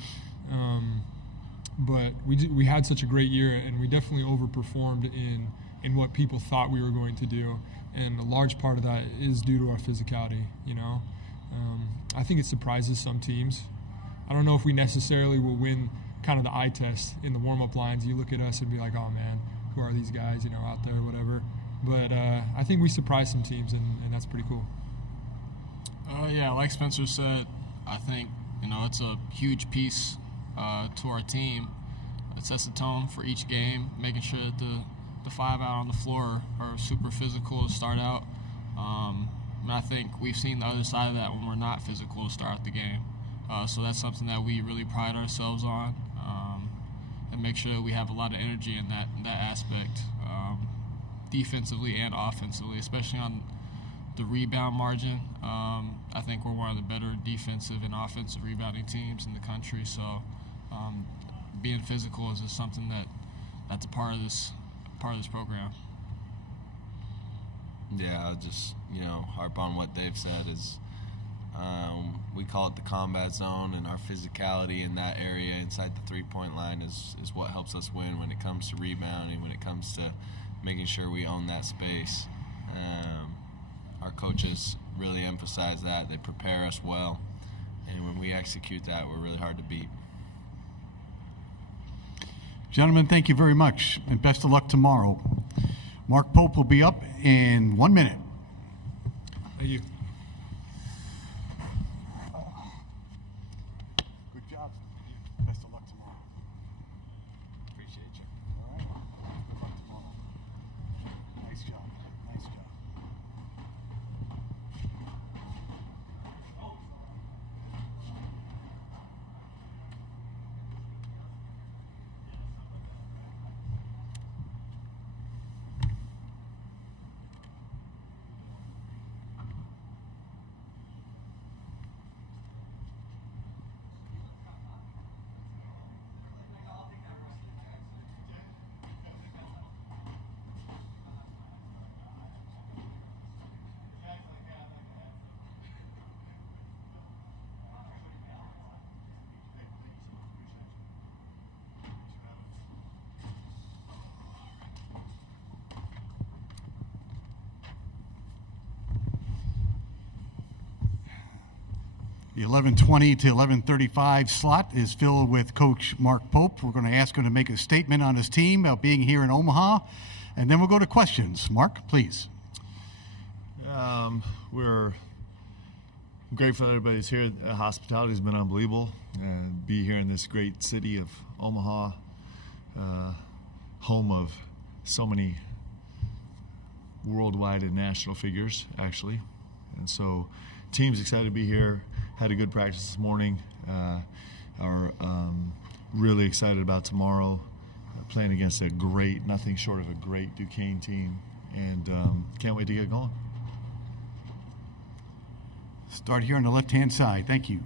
But we had such a great year, and we definitely overperformed in what people thought we were going to do. And a large part of that is due to our physicality, you know. I think it surprises some teams. I don't know if we necessarily will win kind of the eye test in the warm-up lines. You look at us and be like, oh, man, who are these guys, you know, out there, whatever. But I think we surprise some teams, and that's pretty cool. Yeah, like Spencer said, I think, you know, it's a huge piece to our team. It sets the tone for each game, making sure that the five out on the floor are super physical to start out. And I think we've seen the other side of that when we're not physical to start out the game. So that's something that we really pride ourselves on, and make sure that we have a lot of energy in that aspect, defensively and offensively, especially on the rebound margin. I think we're one of the better defensive and offensive rebounding teams in the country. So being physical is just something that's a part of this program. Yeah, I'll just, you know, harp on what Dave said is we call it the combat zone, and our physicality in that area inside the three-point line is what helps us win when it comes to rebounding, when it comes to making sure we own that space. Our coaches really emphasize that. They prepare us well, and when we execute that, we're really hard to beat. Gentlemen, thank you very much, and best of luck tomorrow. Mark Pope will be up in 1 minute. Thank you. Good job. Best of luck tomorrow. Appreciate you. All right. Good luck tomorrow. Nice job. Nice job. The 11:20 to 11:35 slot is filled with Coach Mark Pope. We're going to ask him to make a statement on his team about being here in Omaha, and then we'll go to questions. Mark, please. We're grateful that everybody's here. Hospitality has been unbelievable. Be here in this great city of Omaha, home of so many worldwide and national figures, actually. And so, team's excited to be here. Had a good practice this morning. Are really excited about tomorrow, playing against a great, nothing short of a great Duquesne team, and can't wait to get going. Start here on the left-hand side. Thank you.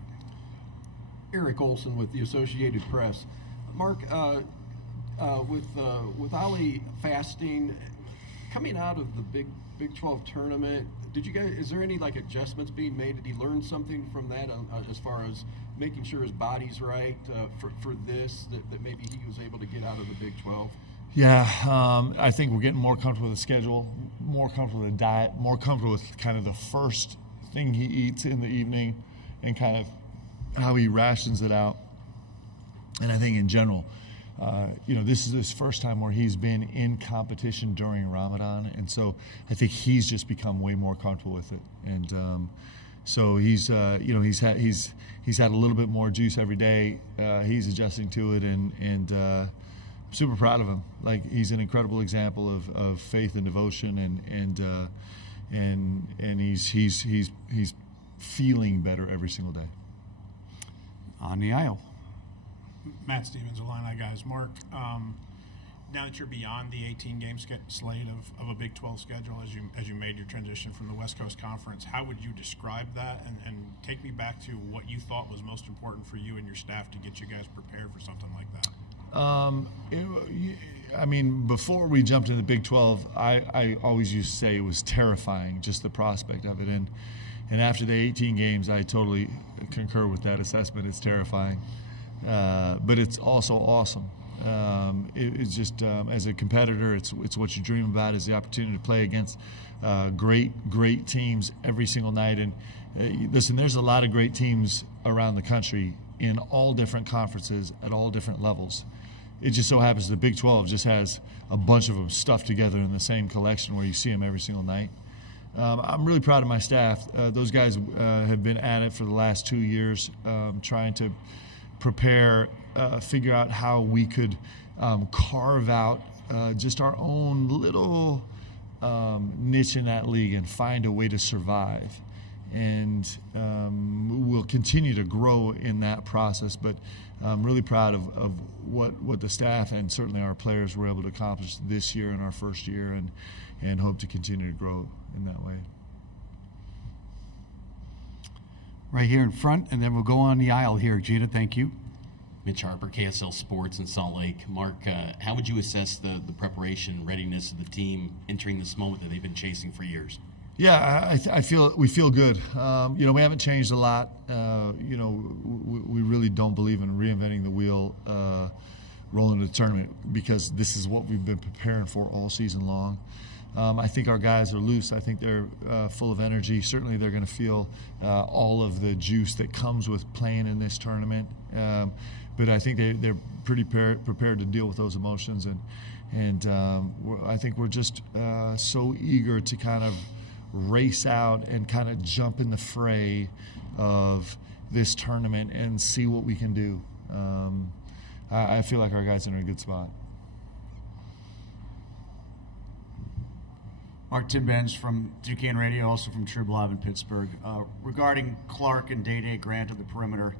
Eric Olson with the Associated Press. Mark, with Ali fasting, coming out of the Big 12 tournament, is there any adjustments being made? Did he learn something from that as far as making sure his body's right for this, that maybe he was able to get out of the Big 12? Yeah, I think we're getting more comfortable with the schedule, more comfortable with the diet, more comfortable with kind of the first thing he eats in the evening and kind of how he rations it out. And I think in general, this is his first time where he's been in competition during Ramadan, and so I think he's just become way more comfortable with it. And so he's had a little bit more juice every day. He's adjusting to it, and I'm super proud of him. He's an incredible example of faith and devotion, and he's feeling better every single day. On the aisle. Matt Stevens, Illini guys. Mark, now that you're beyond the 18-game slate of a Big 12 schedule, as you made your transition from the West Coast Conference, how would you describe that? And take me back to what you thought was most important for you and your staff to get you guys prepared for something like that. Before we jumped into the Big 12, I always used to say it was terrifying, just the prospect of it. And after the 18 games, I totally concur with that assessment. It's terrifying. But it's also awesome. It's just as a competitor, it's what you dream about, is the opportunity to play against great teams every single night. And listen, there's a lot of great teams around the country in all different conferences at all different levels. It just so happens the Big 12 just has a bunch of them stuffed together in the same collection where you see them every single night. I'm really proud of my staff. Those guys have been at it for the last 2 years, trying to prepare, figure out how we could carve out just our own little niche in that league and find a way to survive. And we'll continue to grow in that process, but I'm really proud of what the staff and certainly our players were able to accomplish this year in our first year, and hope to continue to grow in that way. Right here in front, and then we'll go on the aisle here. Gina, thank you. Mitch Harper, KSL Sports in Salt Lake. Mark, how would you assess the preparation, readiness of the team entering this moment that they've been chasing for years? Yeah, we feel good. We haven't changed a lot. We really don't believe in reinventing the wheel, rolling the tournament, because this is what we've been preparing for all season long. I think our guys are loose. I think they're full of energy. Certainly they're going to feel all of the juice that comes with playing in this tournament. But I think they're pretty prepared to deal with those emotions. And I think we're just so eager to kind of race out and kind of jump in the fray of this tournament and see what we can do. I feel like our guys are in a good spot. Mark, Tim Benz from Duquesne Radio, also from Trib Live in Pittsburgh. Regarding Clark and Day Grant of the perimeter,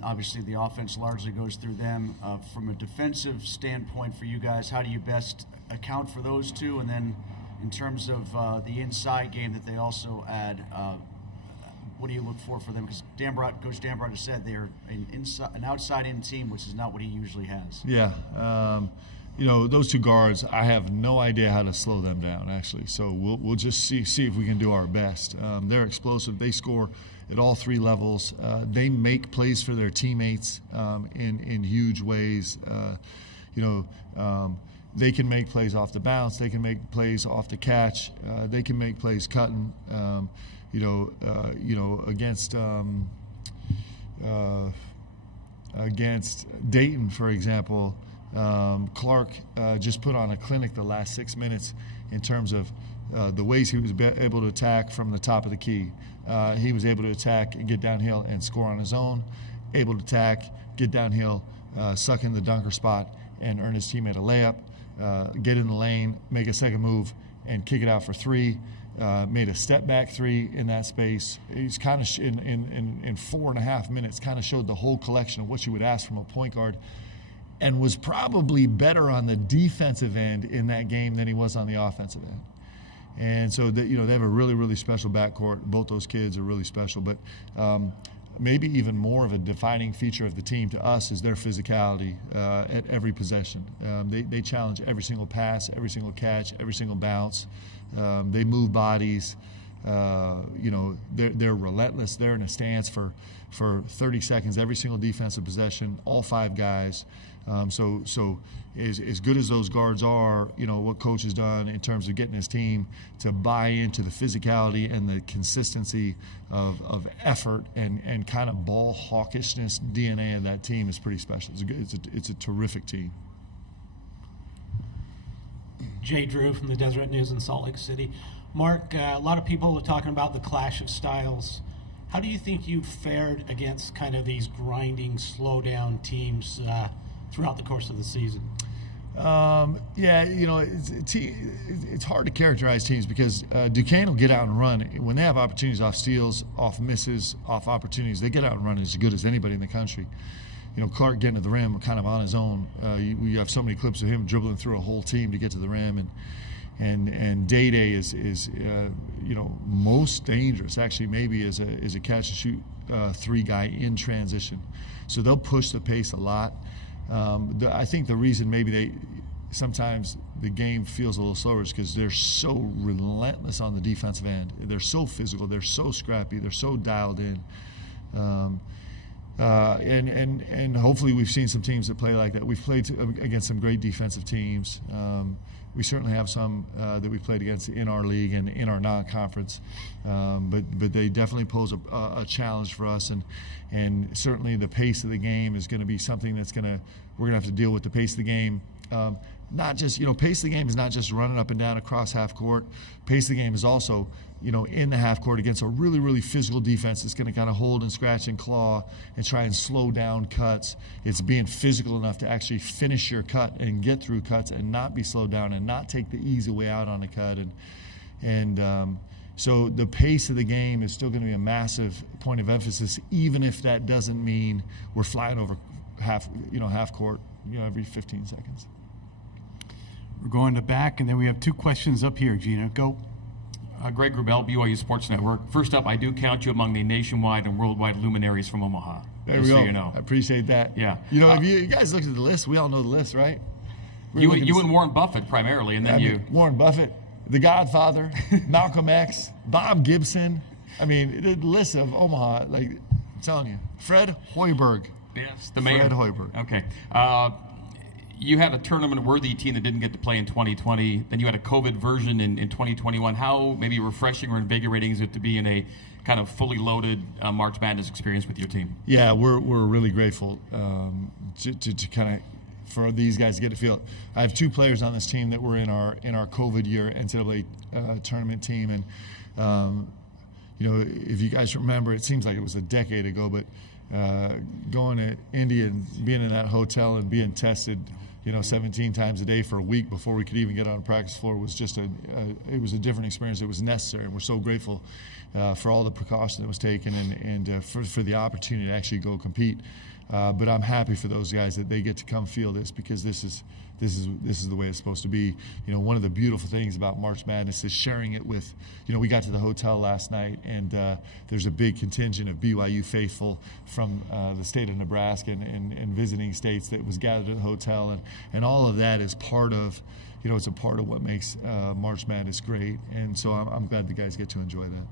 obviously the offense largely goes through them. From a defensive standpoint for you guys, how do you best account for those two? And then in terms of the inside game that they also add, what do you look for them? Because Coach Dambrot has said they're an outside-in team, which is not what he usually has. Yeah. Those two guards, I have no idea how to slow them down, actually. So we'll just see if we can do our best. They're explosive. They score at all three levels. They make plays for their teammates in huge ways. They can make plays off the bounce. They can make plays off the catch. They can make plays cutting. Against Dayton, for example. Clark just put on a clinic the last 6 minutes in terms of the ways he was able to attack from the top of the key. He was able to attack and get downhill and score on his own, able to attack, get downhill, suck in the dunker spot, and earn his teammate a layup, get in the lane, make a second move, and kick it out for three. Made a step back three in that space. He's kind of in 4.5 minutes kind of showed the whole collection of what you would ask from a point guard, and was probably better on the defensive end in that game than he was on the offensive end. And so they have a really, really special backcourt. Both those kids are really special, but maybe even more of a defining feature of the team to us is their physicality at every possession. They challenge every single pass, every single catch, every single bounce. They move bodies. They're relentless. They're in a stance for 30 seconds every single defensive possession, all 5 guys. So as good as those guards are, what coach has done in terms of getting his team to buy into the physicality and the consistency of effort and kind of ball hawkishness DNA of that team is pretty special. It's a terrific team. Jay Drew from the Deseret News in Salt Lake City. Mark, a lot of people are talking about the clash of styles. How do you think you fared against kind of these grinding, slow-down teams throughout the course of the season? It's hard to characterize teams because Duquesne will get out and run. When they have opportunities off steals, off misses, off opportunities, they get out and run as good as anybody in the country. Clark getting to the rim kind of on his own. You have so many clips of him dribbling through a whole team to get to the rim, and Day is most dangerous actually maybe as a catch and shoot 3 guy in transition. So they'll push the pace a lot. I think the reason maybe sometimes the game feels a little slower is because they're so relentless on the defensive end. They're so physical. They're so scrappy. They're so dialed in. And hopefully we've seen some teams that play like that. We've played against some great defensive teams. We certainly have some that we played against in our league and in our non-conference, but they definitely pose a challenge for us, and certainly the pace of the game is going to be something we're going to have to deal with. The pace of the game, not just pace of the game is not just running up and down across half court. Pace of the game is also in the half court against a really, really physical defense that's going to kind of hold and scratch and claw and try and slow down cuts. It's being physical enough to actually finish your cut and get through cuts and not be slowed down and not take the easy way out on a cut. So the pace of the game is still going to be a massive point of emphasis, even if that doesn't mean we're flying over half court every 15 seconds. We're going to back, and then we have 2 questions up here. Gina, go. Greg Grubel, BYU Sports Network. First up, I do count you among the nationwide and worldwide luminaries from Omaha. There we go. So you know. I appreciate that. Yeah. If you guys looked at the list, we all know the list, right? You and Warren Buffett primarily, and then Warren Buffett, The Godfather, Malcolm X, Bob Gibson. I mean, the list of Omaha, I'm telling you. Fred Hoiberg. Yes, the mayor. Fred Hoiberg. Okay. You had a tournament-worthy team that didn't get to play in 2020. Then you had a COVID version in 2021. How maybe refreshing or invigorating is it to be in a kind of fully loaded March Madness experience with your team? Yeah, we're really grateful to kind of for these guys to get to feel it. I have 2 players on this team that were in our COVID year NCAA tournament team, and if you guys remember, it seems like it was a decade ago, but going to India and being in that hotel and being tested 17 times a day for a week before we could even get on a practice floor was just it was a different experience. It was necessary, and we're so grateful for all the precaution that was taken and for the opportunity to actually go compete. But I'm happy for those guys that they get to come feel this, because this is the way it's supposed to be. One of the beautiful things about March Madness is sharing it with, we got to the hotel last night, and there's a big contingent of BYU faithful from the state of Nebraska and visiting states that was gathered at the hotel, and all of that is part of, it's a part of what makes March Madness great, and so I'm glad the guys get to enjoy that.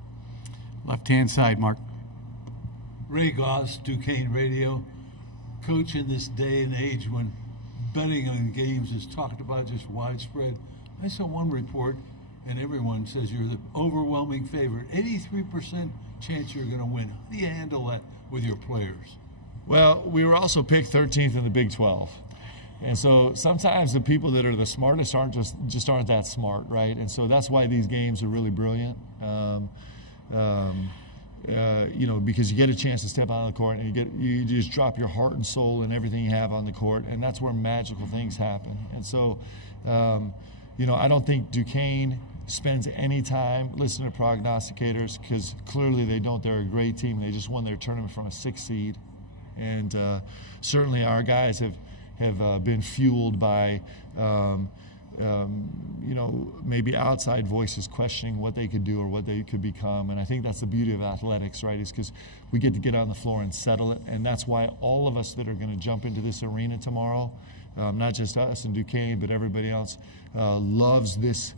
Left-hand side, Mark. Ray Goss, Duquesne Radio. Coach, in this day and age when betting on games is talked about just widespread, I saw one report, and everyone says you're the overwhelming favorite. 83% chance you're going to win. How do you handle that with your players? Well, we were also picked 13th in the Big 12. And so sometimes the people that are the smartest aren't that smart, right? And so that's why these games are really brilliant. Because you get a chance to step out on the court and you just drop your heart and soul and everything you have on the court, and that's where magical things happen. And so, I don't think Duquesne spends any time listening to prognosticators, because clearly they don't. They're a great team. They just won their tournament from a 6 seed, and certainly our guys have been fueled by maybe outside voices questioning what they could do or what they could become. And I think that's the beauty of athletics, right, is because we get to get on the floor and settle it. And that's why all of us that are going to jump into this arena tomorrow, not just us and Duquesne, but everybody else, loves this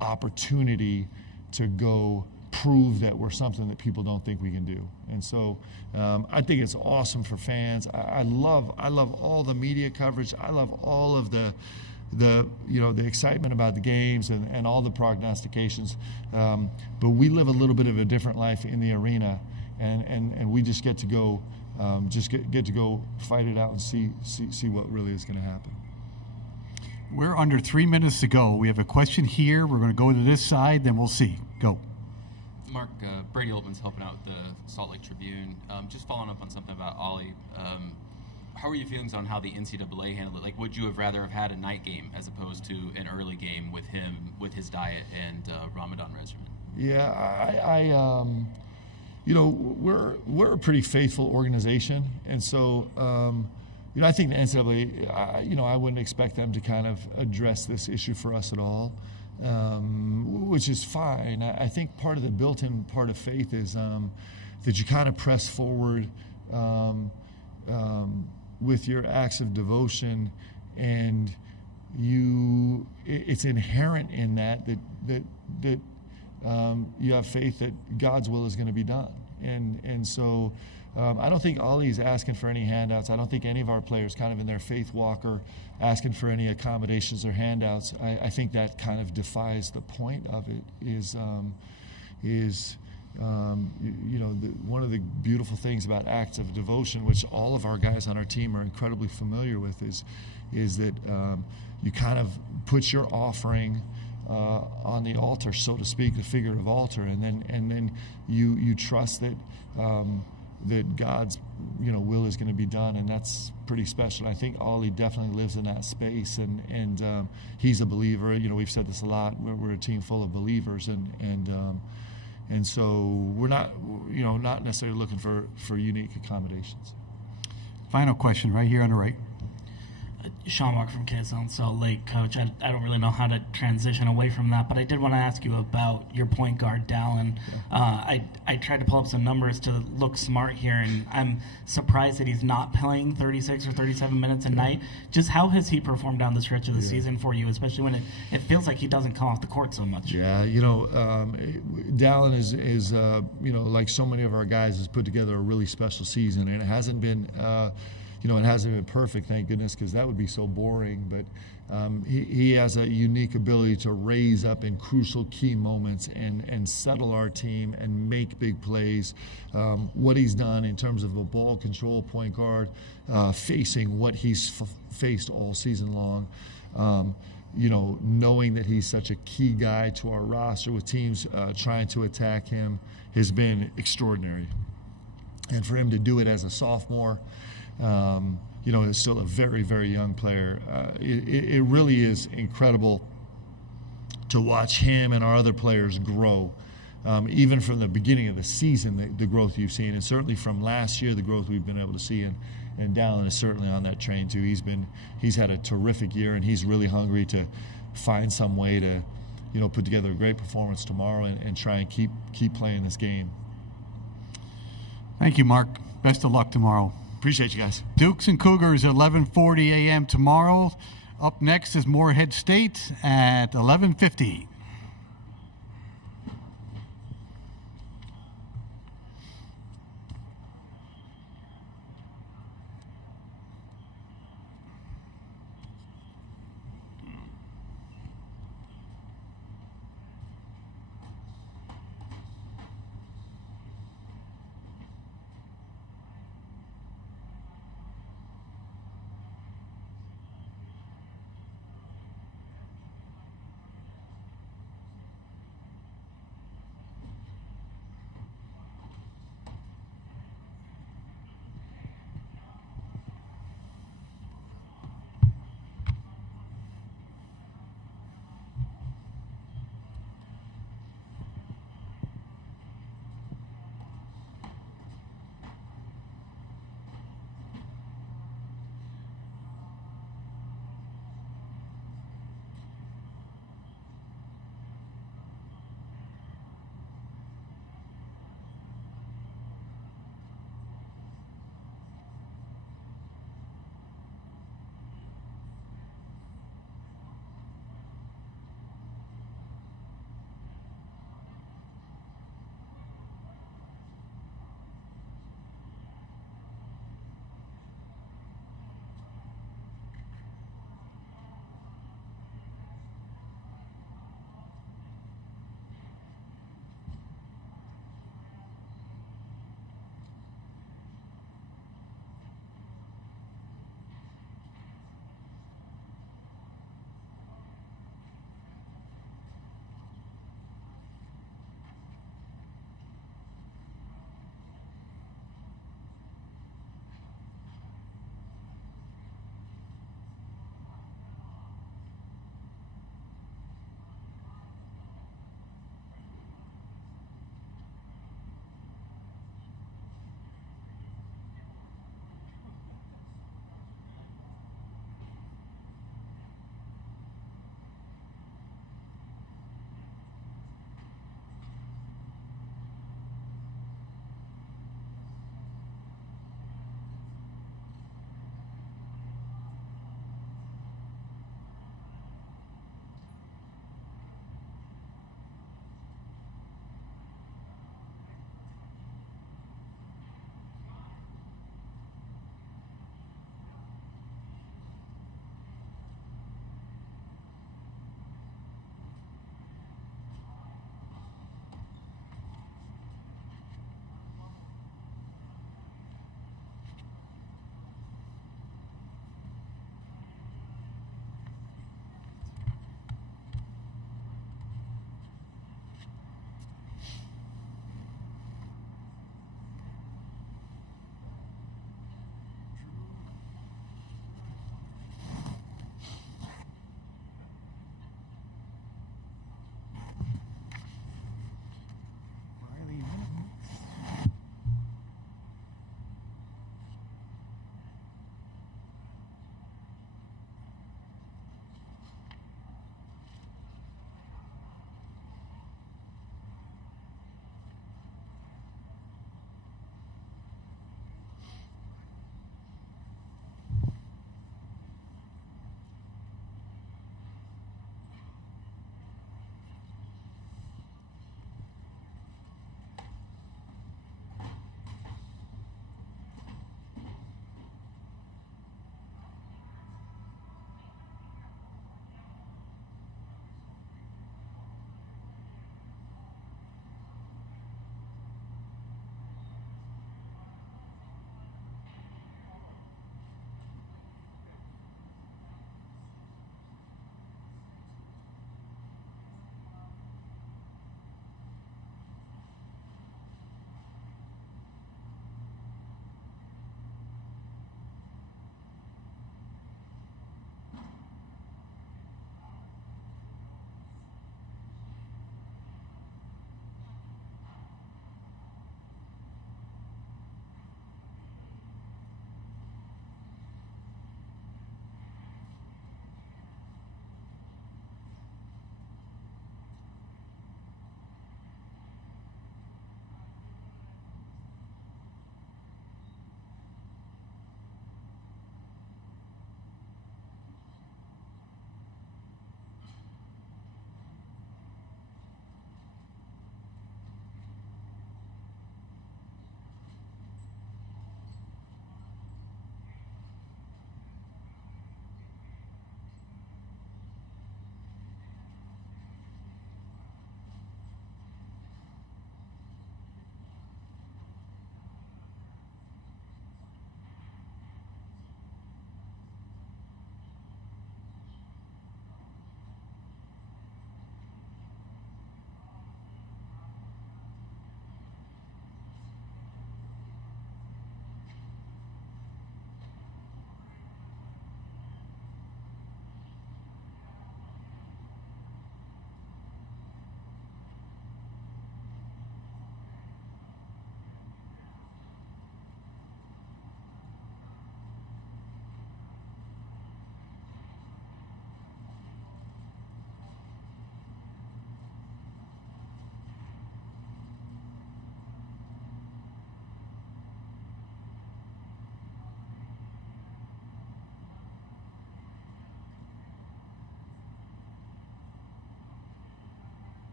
opportunity to go prove that we're something that people don't think we can do. And so I think it's awesome for fans. I love all the media coverage. I love all of the excitement about the games and all the prognostications. But we live a little bit of a different life in the arena, and we just get to go get to go fight it out and see what really is going to happen. We're under 3 minutes to go. We have a question here. We're going to go to this side, then we'll see. Go. Mark, Brady Oldman's helping out with the Salt Lake Tribune. Just following up on something about Ollie. How are your feelings on how the NCAA handled it? Like, would you have rather have had a night game as opposed to an early game with him, with his diet and Ramadan regimen? Yeah, we're a pretty faithful organization, and so I think the NCAA, I wouldn't expect them to kind of address this issue for us at all, which is fine. I think part of the built-in part of faith is that you kind of press forward with your acts of devotion, and it's inherent in that you have faith that God's will is going to be done. And so I don't think Ollie's asking for any handouts. I don't think any of our players kind of in their faith walk are asking for any accommodations or handouts. I think that kind of defies the point of it one of the beautiful things about acts of devotion, which all of our guys on our team are incredibly familiar with, is that you kind of put your offering on the altar, so to speak, the figurative altar, and then you trust that that God's will is going to be done, and that's pretty special. I think Ollie definitely lives in that space, and he's a believer. We've said this a lot. We're a team full of believers, and so we're not necessarily looking for unique accommodations. Final question right here on the right. Sean Walker from KSL in Salt Lake. Coach, I don't really know how to transition away from that, but I did want to ask you about your point guard, Dallin. Yeah. I tried to pull up some numbers to look smart here, and I'm surprised that he's not playing 36 or 37 minutes a night. Just how has he performed down the stretch of the season for you, especially when it feels like he doesn't come off the court so much? Yeah, Dallin is like so many of our guys, has put together a really special season, and it hasn't been it hasn't been perfect, thank goodness, because that would be so boring. But he has a unique ability to raise up in crucial key moments and settle our team and make big plays. What he's done in terms of a ball control point guard, facing what he's faced all season long, knowing that he's such a key guy to our roster with teams trying to attack him has been extraordinary. And for him to do it as a sophomore, is still a very, very young player. It really is incredible to watch him and our other players grow. Even from the beginning of the season, the growth you've seen, and certainly from last year, the growth we've been able to see. And Dallin is certainly on that train too. He's had a terrific year, and he's really hungry to find some way to, put together a great performance tomorrow and try and keep playing this game. Thank you, Mark. Best of luck tomorrow. Appreciate you guys. Dukes and Cougars at 11:40 a.m. tomorrow. Up next is Morehead State at 11:50.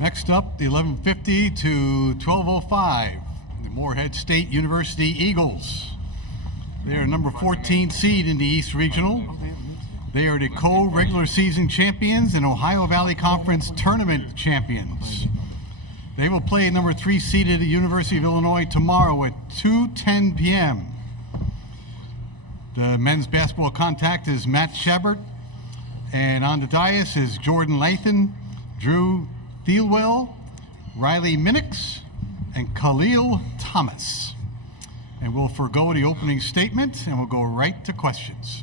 Next up, the 1150 to 1205, the Morehead State University Eagles. They are number 14 seed in the East Regional. They are the co-regular season champions and Ohio Valley Conference tournament champions. They will play number 3 seeded at University of Illinois tomorrow at 2:10 p.m. The men's basketball contact is Matt Shabert, and on the dais is Jordan Lathan, Drew Thielwell, Riley Minnix, and Khalil Thomas. And we'll forego the opening statement and we'll go right to questions.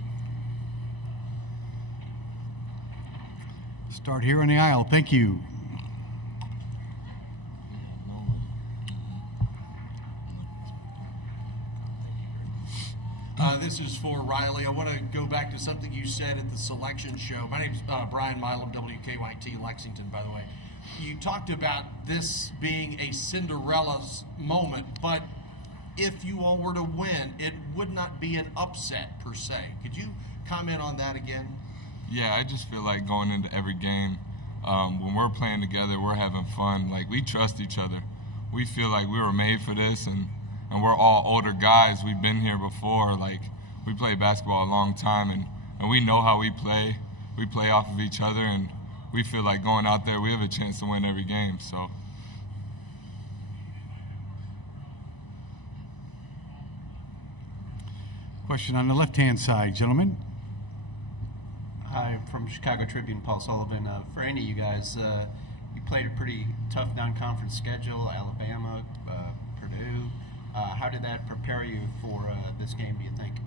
Start here in the aisle. Thank you. This is for Riley. I want to go back to something you said at the selection show. My name's Brian Milo, WKYT Lexington, by the way. You talked about this being a Cinderella moment, but if you all were to win, it would not be an upset per se. Could you comment on that again? Yeah, I just feel like going into every game, when we're playing together, we're having fun. Like, we trust each other. We feel like we were made for this, and we're all older guys. We've been here before. Like, we played basketball a long time, and we know how we play. We play off of each other, and we feel like going out there, we have a chance to win every game. So. Question on the left-hand side, gentlemen. Hi, from Chicago Tribune, Paul Sullivan. For any of you guys, you played a pretty tough non-conference schedule, Alabama, Purdue. How did that prepare you for this game, do you think?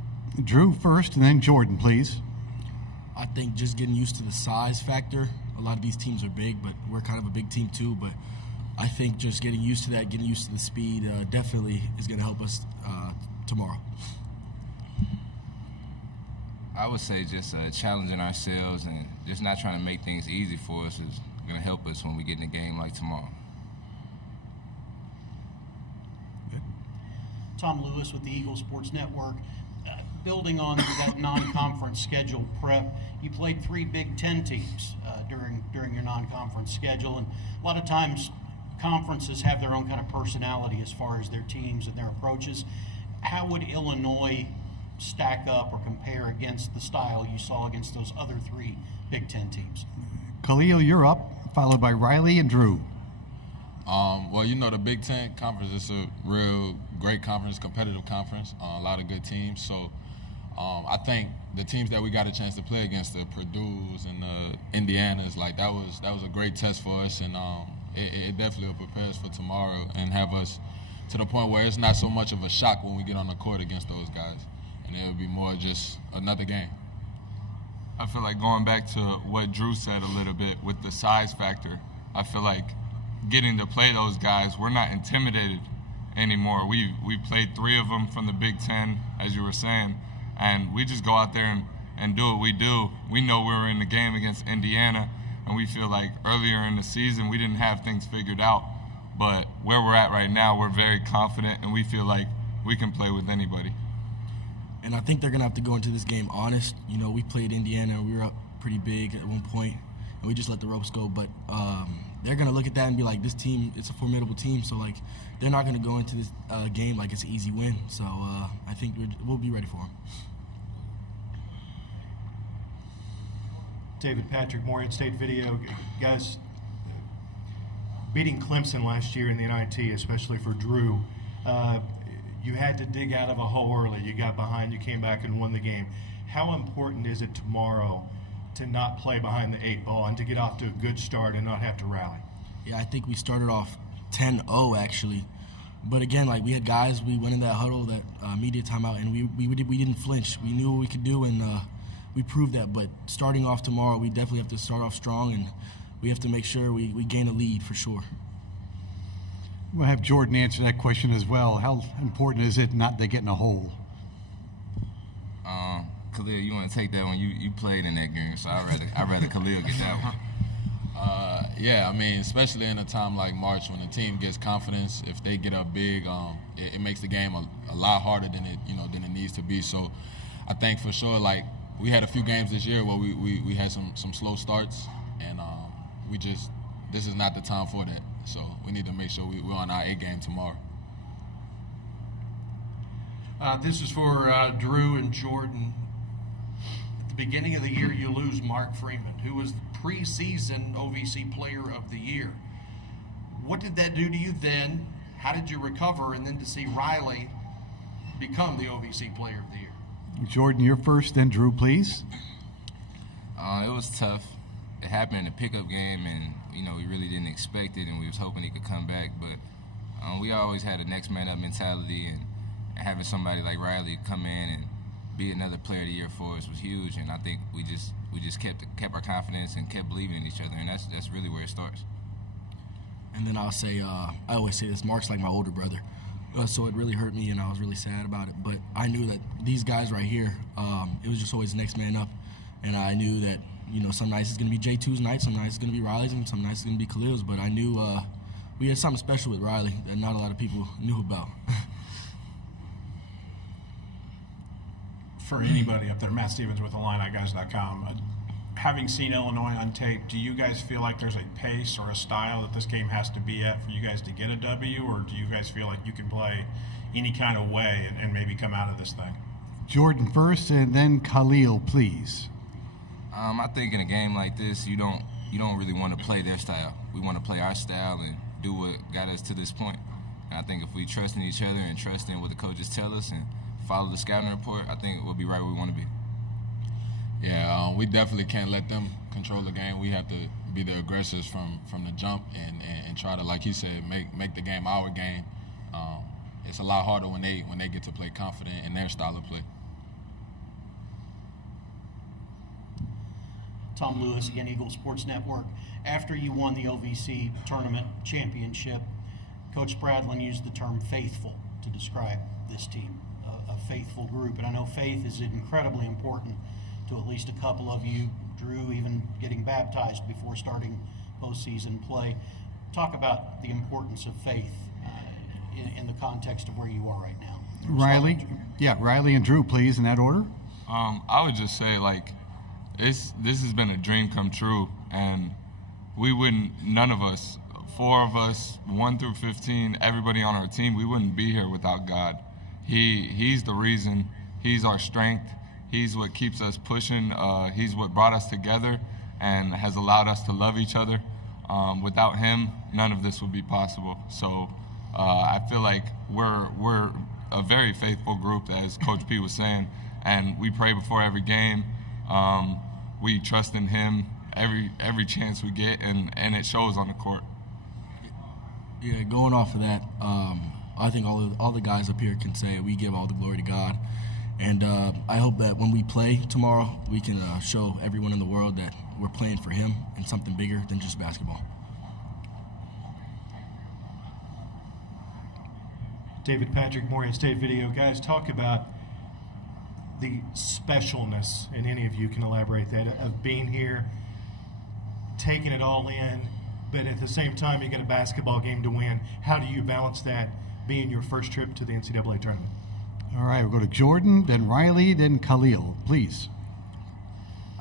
Drew first, and then Jordan, please. I think just getting used to the size factor. A lot of these teams are big, but we're kind of a big team too. But I think just getting used to that, getting used to the speed, definitely is going to help us tomorrow. I would say just challenging ourselves and just not trying to make things easy for us is going to help us when we get in a game like tomorrow. Tom Lewis with the Eagle Sports Network. Building on that non-conference schedule prep, you played 3 Big Ten teams during your non-conference schedule, and a lot of times conferences have their own kind of personality as far as their teams and their approaches. How would Illinois stack up or compare against the style you saw against those other 3 Big Ten teams? Khalil, you're up, followed by Riley and Drew. Well, you know, the Big Ten Conference is a real great conference, competitive conference, a lot of good teams. So I think the teams that we got a chance to play against, the Purdue's and the Indiana's, like that was a great test for us, and it definitely will prepare us for tomorrow and have us to the point where it's not so much of a shock when we get on the court against those guys, and it will be more just another game. I feel like going back to what Drew said a little bit with the size factor, I feel like getting to play those guys, we're not intimidated anymore. We played 3 of them from the Big Ten, as you were saying, and we just go out there and do what we do. We know we were in the game against Indiana, and we feel like earlier in the season we didn't have things figured out. But where we're at right now, we're very confident, and we feel like we can play with anybody. And I think they're going to have to go into this game honest. You know, we played Indiana, we were up pretty big at one point, and we just let the ropes go. But they're going to look at that and be like, this team, it's a formidable team. So, like, they're not going to go into this game like it's an easy win. So I think we'll be ready for them. David Patrick, Morehead State Video. Guys, beating Clemson last year in the NIT, especially for Drew, you had to dig out of a hole early. You got behind, you came back and won the game. How important is it tomorrow to not play behind the 8 ball and to get off to a good start and not have to rally? Yeah, I think we started off 10-0 actually. But again, like, we had guys, we went in that huddle, that media timeout, and we didn't flinch. We knew what we could do, and we proved that. But starting off tomorrow, we definitely have to start off strong, and we have to make sure we gain a lead for sure. We'll have Jordan answer that question as well. How important is it not to get in a hole? Khalil, you want to take that one? You played in that game, so I'd rather Khalil get that one. Yeah, I mean, especially in a time like March when the team gets confidence, if they get up big, it makes the game a lot harder than it needs to be. So I think for sure, like, we had a few games this year where we had some slow starts, and we just this is not the time for that. So we need to make sure we're on our A game tomorrow. This is for Drew and Jordan. At the beginning of the year, you lose Mark Freeman, who was the preseason OVC Player of the Year. What did that do to you then? How did you recover? And then to see Riley become the OVC Player of the Year. Jordan, you're first, then Drew, please. It was tough. It happened in the pickup game, and we really didn't expect it, and we was hoping he could come back. But we always had a next man up mentality, and having somebody like Riley come in and be another Player of the Year for us was huge. And I think we just kept our confidence and kept believing in each other, and that's really where it starts. And then I'll say, I always say this, Mark's like my older brother. So it really hurt me, and I was really sad about it. But I knew that these guys right here, it was just always the next man up. And I knew that, some nights it's going to be J2's night, some nights it's going to be Riley's, and some nights it's going to be Khalil's. But I knew we had something special with Riley that not a lot of people knew about. For anybody up there, Matt Stevens with IlliniGuys.com. Having seen Illinois on tape, do you guys feel like there's a pace or a style that this game has to be at for you guys to get a W, or do you guys feel like you can play any kind of way and maybe come out of this thing? Jordan first, and then Khalil, please. I think in a game like this, you don't really want to play their style. We want to play our style and do what got us to this point. And I think if we trust in each other and trust in what the coaches tell us and follow the scouting report, I think we'll be right where we want to be. Yeah, we definitely can't let them control the game. We have to be the aggressors from the jump and try to, like he said, make the game our game. It's a lot harder when they get to play confident in their style of play. Tom Lewis, again, Eagle Sports Network. After you won the OVC tournament championship, Coach Bradlin used the term faithful to describe this team, a faithful group. And I know faith is incredibly important to at least a couple of you. Drew even getting baptized before starting postseason play. Talk about the importance of faith in the context of where you are right now. Riley and Drew, please, in that order. I would just say, this has been a dream come true, and none of us, 4 of us, 1 through 15, everybody on our team, we wouldn't be here without God. He's the reason. He's our strength. He's what keeps us pushing. He's what brought us together and has allowed us to love each other. Without him, none of this would be possible. So I feel like we're a very faithful group, as Coach P was saying, and we pray before every game. We trust in him every chance we get, and it shows on the court. Yeah, going off of that, I think all the guys up here can say we give all the glory to God. And I hope that when we play tomorrow, we can show everyone in the world that we're playing for him and something bigger than just basketball. David Patrick, Morehead State Video. Guys, talk about the specialness, and any of you can elaborate that, of being here, taking it all in, but at the same time you got a basketball game to win. How do you balance that, being your first trip to the NCAA tournament? All right, we'll go to Jordan, then Riley, then Khalil, please.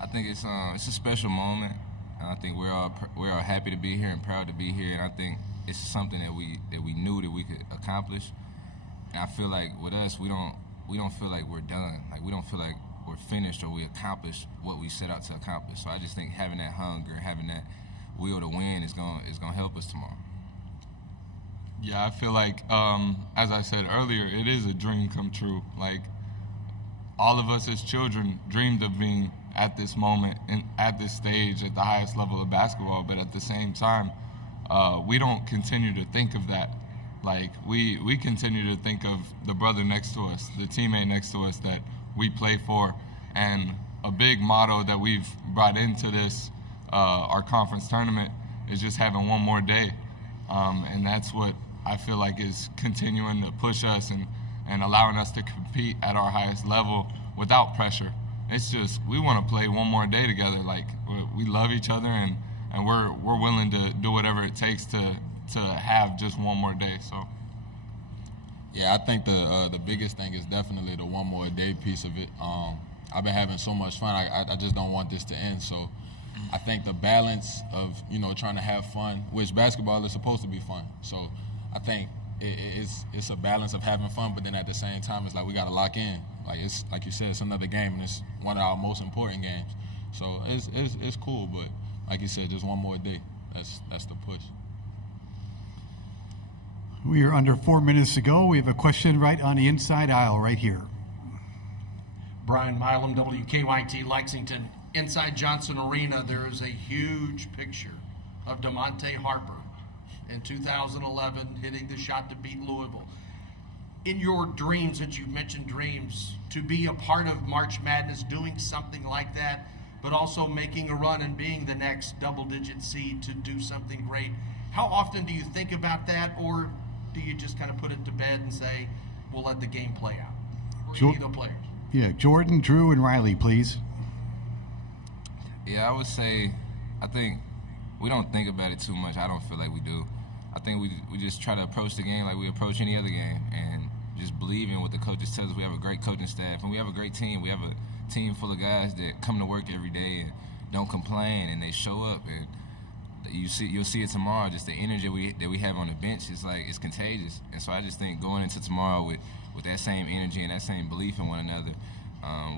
I think it's a special moment. I think we're all happy to be here and proud to be here, and I think it's something that we knew that we could accomplish. And I feel like with us, we don't feel like we're done. Like, we don't feel like we're finished or we accomplished what we set out to accomplish. So I just think having that hunger, having that will to win is gonna help us tomorrow. Yeah, I feel like, as I said earlier, it is a dream come true. Like, all of us as children dreamed of being at this moment and at this stage at the highest level of basketball, but at the same time, we don't continue to think of that. Like, we continue to think of the brother next to us, the teammate next to us that we play for, and a big motto that we've brought into this, our conference tournament, is just having one more day. And that's what I feel like is continuing to push us and allowing us to compete at our highest level without pressure. It's just, we want to play one more day together. Like, we love each other, and we're willing to do whatever it takes to have just one more day. So yeah, I think the biggest thing is definitely the one more day piece of it. I've been having so much fun. I just don't want this to end. So I think the balance of, trying to have fun, which basketball is supposed to be fun. So I think it's a balance of having fun, but then at the same time, it's like we got to lock in. Like it's like you said, it's another game, and it's one of our most important games. So it's cool, but like you said, just one more day. That's the push. We are under 4 minutes to go. We have a question right on the inside aisle right here. Brian Milam, WKYT Lexington. Inside Johnson Arena, there is a huge picture of DeMonte Harper in 2011 hitting the shot to beat Louisville. In your dreams, since you've mentioned dreams, to be a part of March Madness, doing something like that, but also making a run and being the next double-digit seed to do something great, how often do you think about that, or do you just kind of put it to bed and say, we'll let the game play out? Or any of the players? Yeah, Jordan, Drew, and Riley, please. Yeah, I would say, I think we don't think about it too much. I don't feel like we do. I think we just try to approach the game like we approach any other game, and just believe in what the coaches tell us. We have a great coaching staff, and we have a great team. We have a team full of guys that come to work every day and don't complain, and they show up. And you'll see it tomorrow. Just the energy that we have on the bench is like it's contagious. And so I just think going into tomorrow with that same energy and that same belief in one another,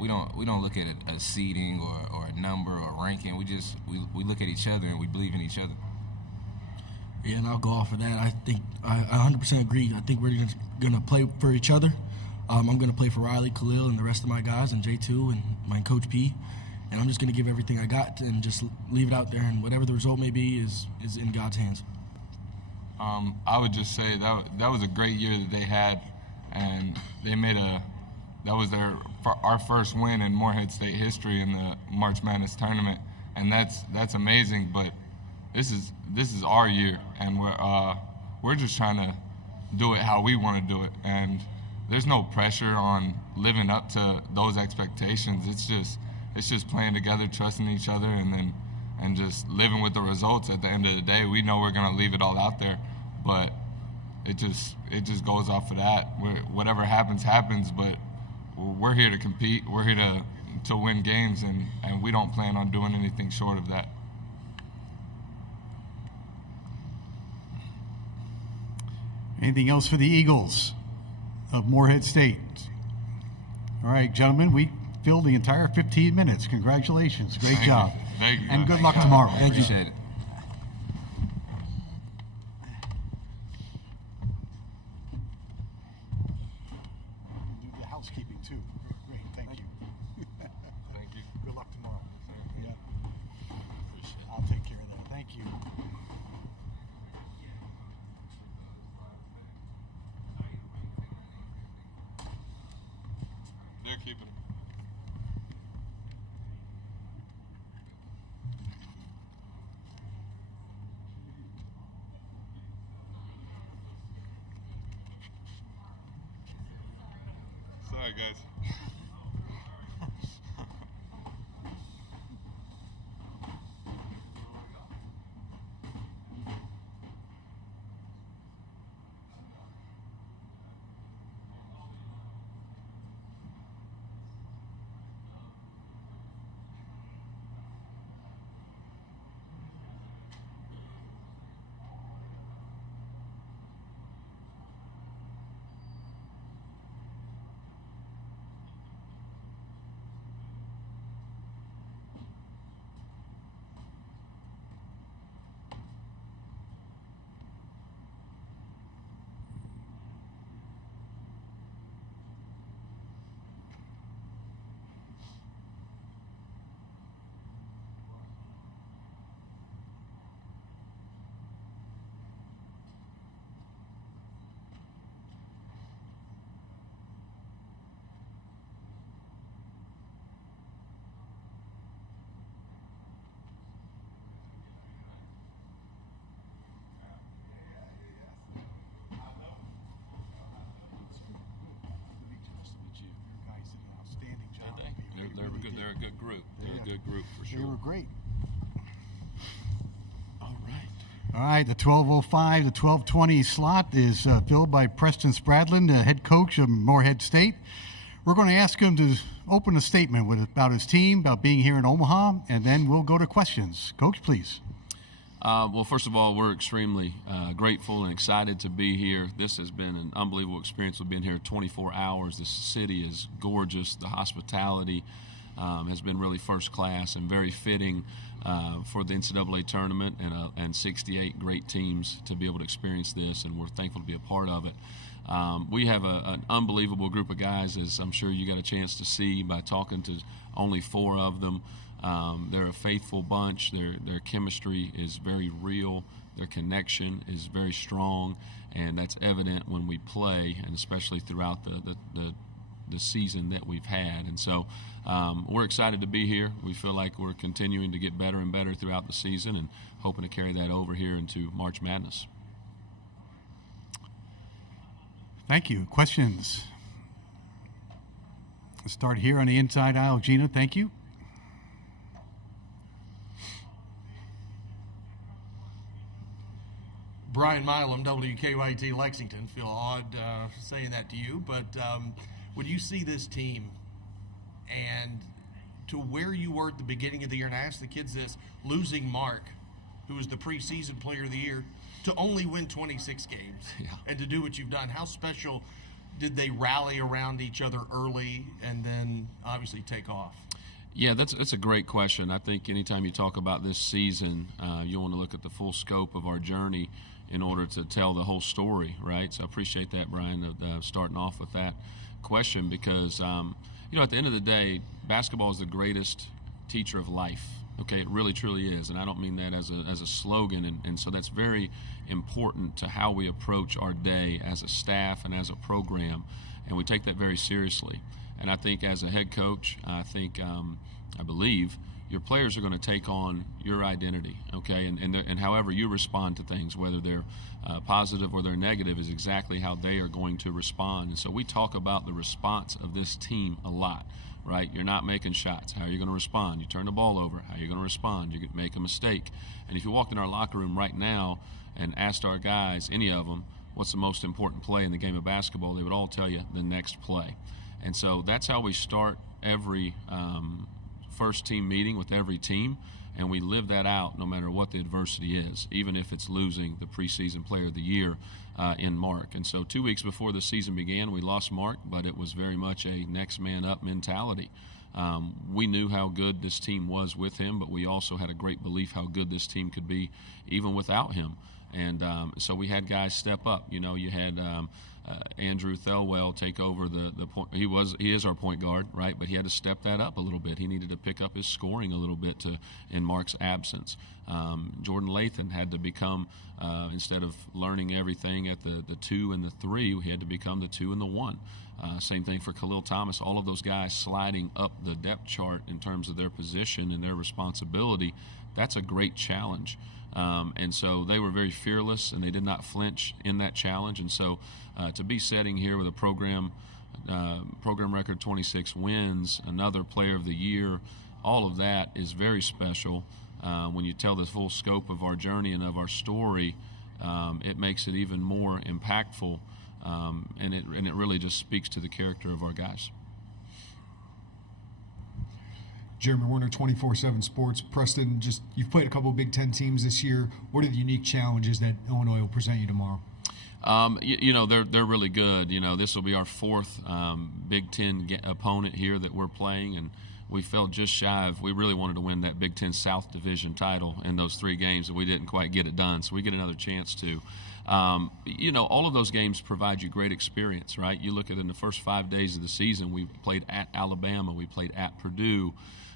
we don't look at a seeding or a number or a ranking. We look at each other and we believe in each other. Yeah, and I'll go off of that. I think I 100% agree. I think we're just gonna play for each other. I'm gonna play for Riley, Khalil, and the rest of my guys, and J2 and my Coach P. And I'm just gonna give everything I got and just leave it out there. And whatever the result may be is in God's hands. I would just say that was a great year that they had, and they made that was our first win in Morehead State history in the March Madness tournament, and that's amazing. But this is our year, and we're just trying to do it how we want to do it, and there's no pressure on living up to those expectations. It's just playing together, trusting each other, and just living with the results. At the end of the day, we know we're gonna leave it all out there, but it just goes off of that. Whatever happens, but we're here to compete. We're here to win games, and we don't plan on doing anything short of that. Anything else for the Eagles of Morehead State? All right, gentlemen, we filled the entire 15 minutes. Congratulations. Great job. Thank you. And good luck tomorrow. Thank you. Appreciate it. Do the housekeeping too. Great. Thank you. Thank you. Good luck tomorrow. Yeah. I'll take care of that. Thank you. They're keeping it. Sorry, guys. They're a good group. They're a good group for sure. They were great. All right. All right, the 12:05 to 12:20 slot is filled by Preston Spradlin, the head coach of Morehead State. We're going to ask him to open a statement about his team, about being here in Omaha, and then we'll go to questions. Coach, please. Well, first of all, we're extremely grateful and excited to be here. This has been an unbelievable experience. We've been here 24 hours. This city is gorgeous. The hospitality has been really first class and very fitting for the NCAA tournament and 68 great teams to be able to experience this, and we're thankful to be a part of it. We have an unbelievable group of guys, as I'm sure you got a chance to see by talking to only 4 of them. They're a faithful bunch. Their chemistry is very real. Their connection is very strong, and that's evident when we play, and especially throughout the season that we've had. And so we're excited to be here. We feel like we're continuing to get better and better throughout the season and hoping to carry that over here into March Madness. Thank you. Questions? Let's start here on the inside aisle. Gina, thank you. Brian Milam, WKYT Lexington. Feel odd saying that to you, but when you see this team and to where you were at the beginning of the year, and I asked the kids this, losing Mark, who was the preseason player of the year, to only win 26 games and to do what you've done, how special did they rally around each other early and then obviously take off? Yeah, that's a great question. I think anytime you talk about this season, you want to look at the full scope of our journey in order to tell the whole story, right? So I appreciate that, Brian, starting off with that question, because at the end of the day, basketball is the greatest teacher of life. Okay, it really truly is, and I don't mean that as a slogan, and so that's very important to how we approach our day as a staff and as a program, and we take that very seriously. And I think as a head coach, I believe your players are going to take on your identity, okay, and however you respond to things, whether they're positive or they're negative, is exactly how they are going to respond. And so we talk about the response of this team a lot. Right? You're not making shots. How are you going to respond? You turn the ball over. How are you going to respond? You could make a mistake. And if you walked in our locker room right now and asked our guys, any of them, what's the most important play in the game of basketball, they would all tell you the next play. And so that's how we start every first team meeting with every team, and we live that out no matter what the adversity is, even if it's losing the preseason player of the year in Mark. And so 2 weeks before the season began, we lost Mark, but it was very much a next man up mentality. We knew how good this team was with him, but we also had a great belief how good this team could be even without him. And so we had guys step up. You know, you had Andrew Thelwell take over the point. He is our point guard, right? But he had to step that up a little bit. He needed to pick up his scoring a little bit in Mark's absence. Jordan Lathan had to become, instead of learning everything at the 2 and the 3, he had to become the 2 and the 1. Same thing for Khalil Thomas. All of those guys sliding up the depth chart in terms of their position and their responsibility. That's a great challenge. And so they were very fearless, and they did not flinch in that challenge. And so to be sitting here with a program record 26 wins, another player of the year, all of that is very special. When you tell the full scope of our journey and of our story, it makes it even more impactful, and it really just speaks to the character of our guys. Jeremy Werner, 24/7 Sports. Preston, you've played a couple of Big Ten teams this year. What are the unique challenges that Illinois will present you tomorrow? They're really good. This will be our 4th Big Ten opponent here that we're playing, and we fell just shy of. We really wanted to win that Big Ten South Division title in those 3 games, and we didn't quite get it done. So we get another chance to. All of those games provide you great experience, right? You look at in the first 5 days of the season, we played at Alabama, we played at Purdue.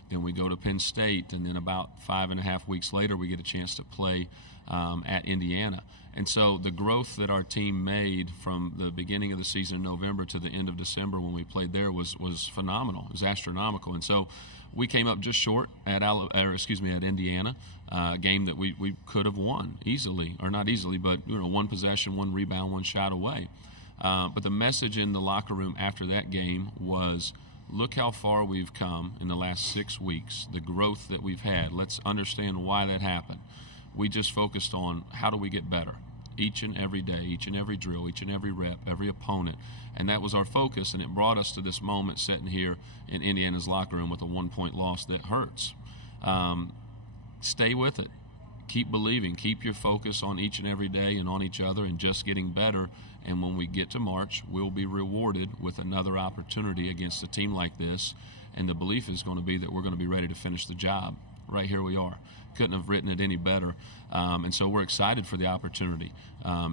Then we go to Penn State, and then about 5.5 weeks later, we get a chance to play at Indiana. And so the growth that our team made from the beginning of the season in November to the end of December when we played there was phenomenal. It was astronomical. And so we came up just short at Indiana, a game that we could have won easily, or not easily, but 1 possession, 1 rebound, 1 shot away. But the message in the locker room after that game was, look how far we've come in the last 6 weeks, the growth that we've had. Let's understand why that happened. We just focused on how do we get better. each and every day, each and every drill, each and every rep, every opponent. And that was our focus, and it brought us to this moment sitting here in Indiana's locker room with a 1-point loss that hurts. Stay with it. Keep believing. Keep your focus on each and every day and on each other and just getting better. And when we get to March, we'll be rewarded with another opportunity against a team like this. And the belief is going to be that we're going to be ready to finish the job. Right here we are. Couldn't have written it any better. And so we're excited for the opportunity.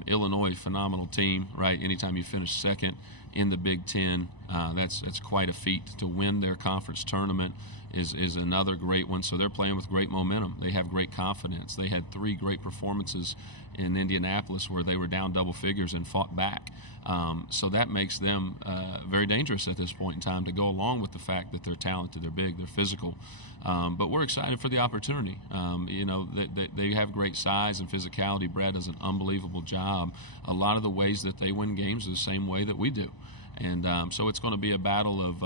Illinois, phenomenal team, right? Anytime you finish second in the Big Ten, that's quite a feat. To win their conference tournament is another great one. So they're playing with great momentum. They have great confidence. They had 3 great performances in Indianapolis where they were down double figures and fought back. So that makes them very dangerous at this point in time, to go along with the fact that they're talented, they're big, they're physical. But we're excited for the opportunity. They have great size and physicality. Brad does an unbelievable job. A lot of the ways that they win games are the same way that we do. And so it's going to be a battle of,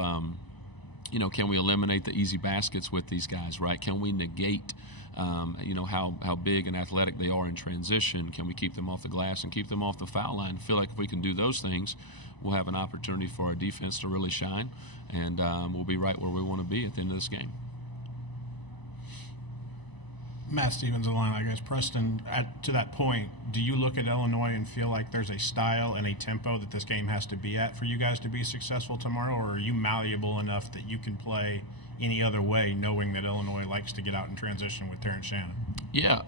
can we eliminate the easy baskets with these guys, right? Can we negate how big and athletic they are in transition? Can we keep them off the glass and keep them off the foul line? I feel like if we can do those things, we'll have an opportunity for our defense to really shine, and we'll be right where we want to be at the end of this game. Matt Stevens on the line, I guess. Preston, to that point, do you look at Illinois and feel like there's a style and a tempo that this game has to be at for you guys to be successful tomorrow, or are you malleable enough that you can play any other way, knowing that Illinois likes to get out in transition with Terrence Shannon? Yeah.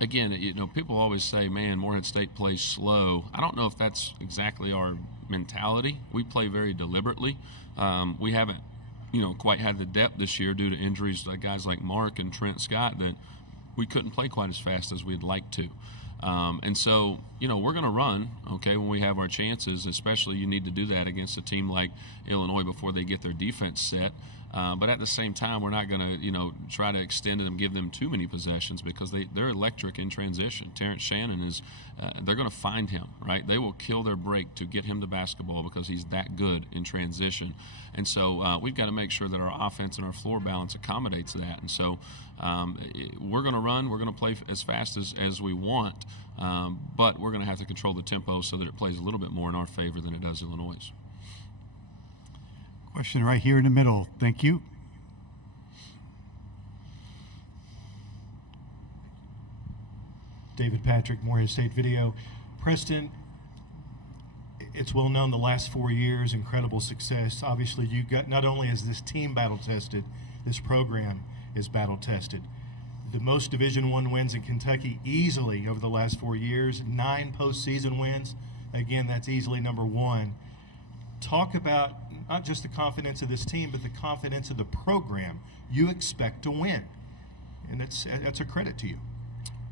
Again, people always say, man, Morehead State plays slow. I don't know if that's exactly our mentality. We play very deliberately. We haven't quite had the depth this year due to injuries like guys like Mark and Trent Scott, that we couldn't play quite as fast as we'd like to. And so, we're going to run, okay, when we have our chances, especially you need to do that against a team like Illinois before they get their defense set. But at the same time, we're not going to, try to extend them, give them too many possessions, because they're electric in transition. Terrence Shannon is, they're going to find him, right? They will kill their break to get him the basketball because he's that good in transition. And so we've got to make sure that our offense and our floor balance accommodates that. And so we're going to run, we're going to play as fast as we want, but we're going to have to control the tempo so that it plays a little bit more in our favor than it does Illinois'. Question right here in the middle. Thank you. David Patrick, Morehead State Video. Preston, it's well known the last 4 years, incredible success. Obviously, you got, not only is this team battle tested, this program is battle tested. The most Division I wins in Kentucky easily over the last 4 years, 9 postseason wins. Again, that's easily number 1. Talk about not just the confidence of this team, but the confidence of the program. You expect to win, and that's a credit to you.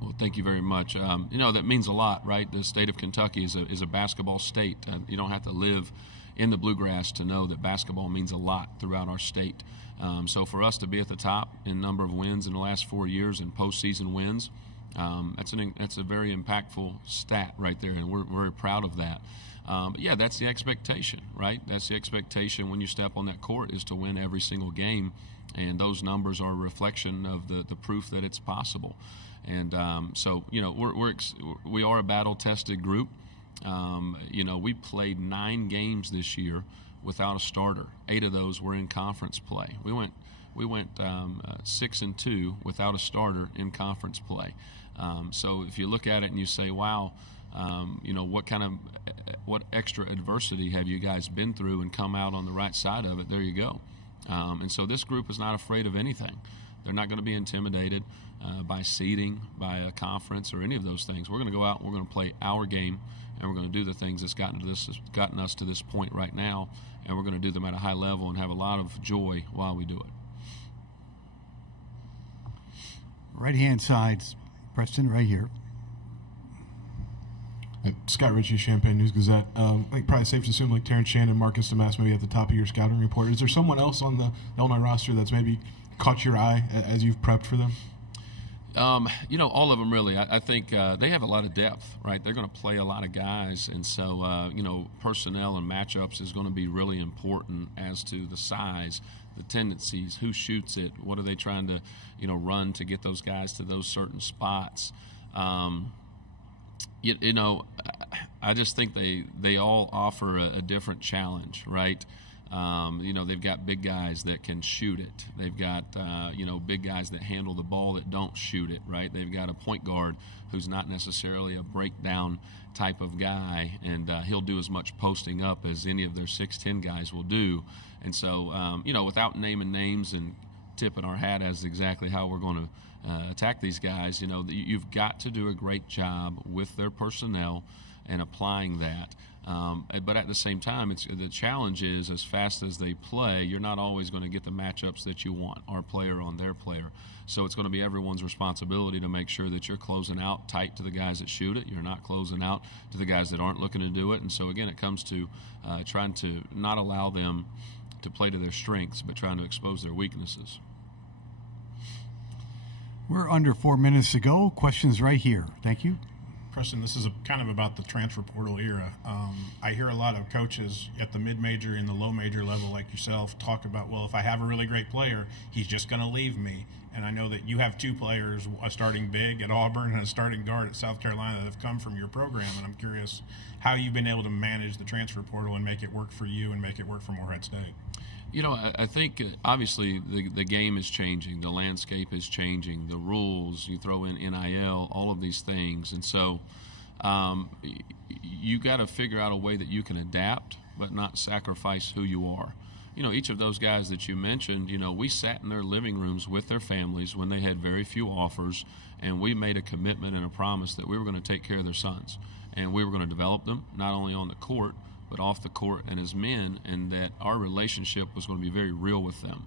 Well, thank you very much. That means a lot, right? The state of Kentucky is a basketball state. You don't have to live in the bluegrass to know that basketball means a lot throughout our state. So for us to be at the top in number of wins in the last 4 years and postseason wins, that's a very impactful stat right there, and we're very proud of that. But yeah, that's the expectation, right? That's the expectation when you step on that court, is to win every single game, and those numbers are a reflection of the proof that it's possible. And so we are a battle-tested group. We played 9 games this year without a starter. 8 of those were in conference play. We went 6-2 without a starter in conference play. So if you look at it and you say, wow, what extra adversity have you guys been through and come out on the right side of it? There you go. And so this group is not afraid of anything. They're not going to be intimidated by seeding, by a conference, or any of those things. We're going to go out and we're going to play our game, and we're going to do the things that's gotten us to this point right now, and we're going to do them at a high level and have a lot of joy while we do it. Right-hand side, Preston, right here. Scott Ritchie, Champaign News-Gazette. Probably safe to assume Terrence Shannon, Marcus Demas maybe at the top of your scouting report. Is there someone else on the Illinois roster that's maybe caught your eye as you've prepped for them? All of them really. I think they have a lot of depth, right? They're going to play a lot of guys, and so personnel and matchups is going to be really important as to the size, the tendencies, who shoots it, what are they trying to run to get those guys to those certain spots. You know, I just think they all offer a different challenge, right? You know, they've got big guys that can shoot it. They've got, you know, big guys that handle the ball that don't shoot it, right? They've got a point guard who's not necessarily a breakdown type of guy, and he'll do as much posting up as any of their 6'10 guys will do. And so, you know, without naming names and tipping our hat as exactly how we're going to attack these guys, you know, you've got to do a great job with their personnel and applying that. But at the same time, the challenge is, as fast as they play, you're not always going to get the matchups that you want, our player on their player. So it's going to be everyone's responsibility to make sure that you're closing out tight to the guys that shoot it. You're not closing out to the guys that aren't looking to do it. And so, again, it comes to trying to not allow them to play to their strengths, but trying to expose their weaknesses. We're under 4 minutes to go. Questions right here. Thank you. Preston, this is kind of about the transfer portal era. I hear a lot of coaches at the mid-major and the low-major level like yourself talk about, well, if I have a really great player, he's just going to leave me. And I know that you have two players, a starting big at Auburn and a starting guard at South Carolina, that have come from your program. And I'm curious how you've been able to manage the transfer portal and make it work for you and make it work for Morehead State. You know, I think obviously the game is changing, the landscape is changing, the rules, you throw in NIL, all of these things. And so you got to figure out a way that you can adapt but not sacrifice who you are. You know, each of those guys that you mentioned, you know, we sat in their living rooms with their families when they had very few offers, and we made a commitment and a promise that we were going to take care of their sons. And we were going to develop them, not only on the court, but off the court and as men, and that our relationship was going to be very real with them.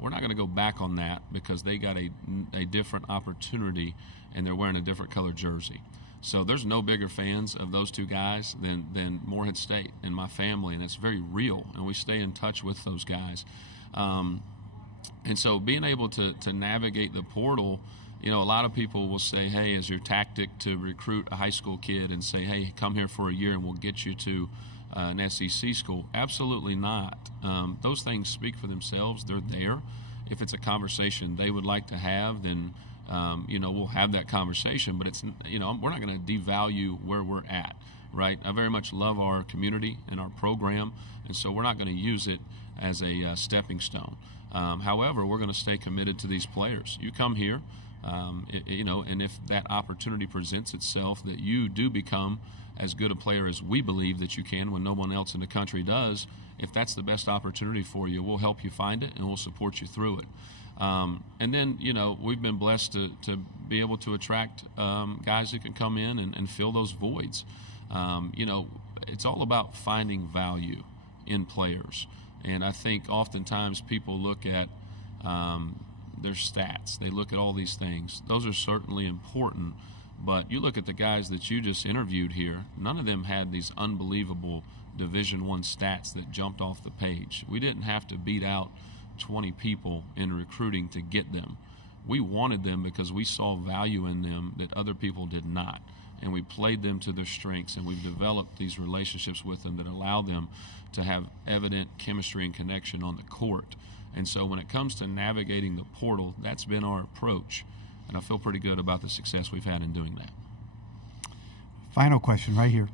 We're not going to go back on that because they got a different opportunity and they're wearing a different color jersey. So there's no bigger fans of those two guys than Morehead State and my family, and it's very real, and we stay in touch with those guys. And so being able to navigate the portal, you know, a lot of people will say, hey, as your tactic to recruit a high school kid and say, hey, come here for a year and we'll get you to an SEC school. Absolutely not. Those things speak for themselves. They're there. If it's a conversation they would like to have, then you know, we'll have that conversation. But it's, you know, we're not going to devalue where we're at, right? I very much love our community and our program, and so we're not going to use it as a stepping stone. However, we're going to stay committed to these players. You come here, you know, and if that opportunity presents itself that you do become as good a player as we believe that you can when no one else in the country does, if that's the best opportunity for you, we'll help you find it and we'll support you through it. And then, you know, we've been blessed to be able to attract guys who can come in and fill those voids. You know, it's all about finding value in players. And I think oftentimes people look at their stats. They look at all these things. Those are certainly important. But you look at the guys that you just interviewed here, none of them had these unbelievable Division I stats that jumped off the page. We didn't have to beat out 20 people in recruiting to get them. We wanted them because we saw value in them that other people did not. And we played them to their strengths, and we've developed these relationships with them that allow them to have evident chemistry and connection on the court. And so when it comes to navigating the portal, that's been our approach. And I feel pretty good about the success we've had in doing that. Final question right here.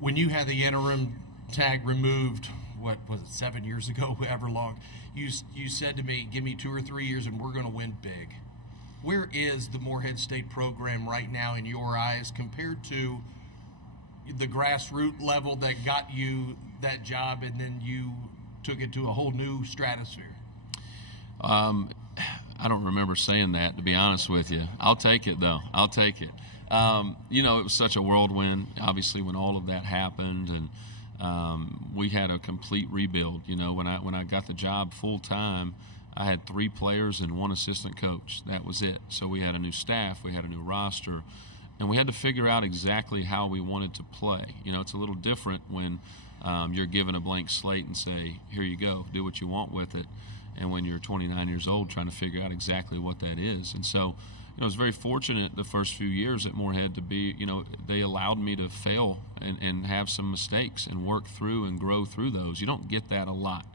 When you had the interim tag removed, what was it, 7 years ago, however long, you said to me, give me 2 or 3 years and we're going to win big. Where is the Morehead State program right now in your eyes compared to the grassroots level that got you that job and then you took it to a whole new stratosphere? I don't remember saying that, to be honest with you. I'll take it, though. I'll take it. You know, it was such a whirlwind, obviously, when all of that happened, and we had a complete rebuild. You know, when I got the job full-time, I had 3 players and 1 assistant coach. That was it. So we had a new staff, we had a new roster, and we had to figure out exactly how we wanted to play. You know, it's a little different when you're given a blank slate and say, here you go, do what you want with it. And when you're 29 years old, trying to figure out exactly what that is. And so, you know, I was very fortunate the first few years at Morehead to be, you know, they allowed me to fail and have some mistakes and work through and grow through those. You don't get that a lot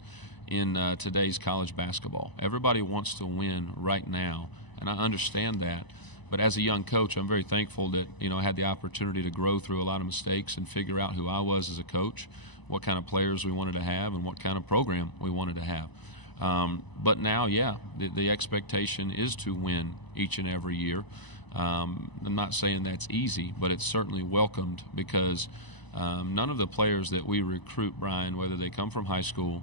in today's college basketball. Everybody wants to win right now, and I understand that. But as a young coach, I'm very thankful that, I had the opportunity to grow through a lot of mistakes and figure out who I was as a coach, what kind of players we wanted to have, and what kind of program we wanted to have. But now, the expectation is to win each and every year. I'm not saying that's easy, but it's certainly welcomed because none of the players that we recruit, Brian, whether they come from high school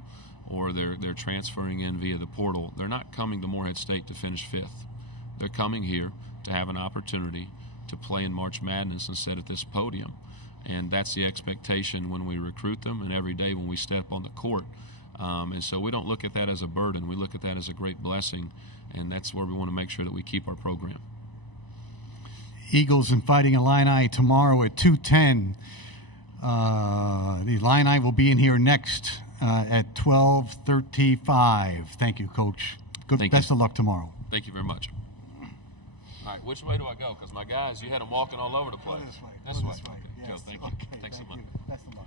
or they're transferring in via the portal, they're not coming to Morehead State to finish 5th. They're coming here to have an opportunity to play in March Madness and sit at this podium. And that's the expectation when we recruit them and every day when we step on the court. And so we don't look at that as a burden. We look at that as a great blessing, and that's where we want to make sure that we keep our program. Eagles and Fighting Illini tomorrow at 2:10. The Illini will be in here next at 12:35. Thank you, Coach. Best of luck tomorrow. Thank you very much. All right, which way do I go? Because my guys, you had them walking all over the place. This way. This way. Yes. Joe, thank you. Okay, Thanks so thank much. you. Best of luck.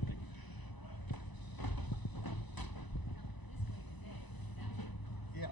Yeah.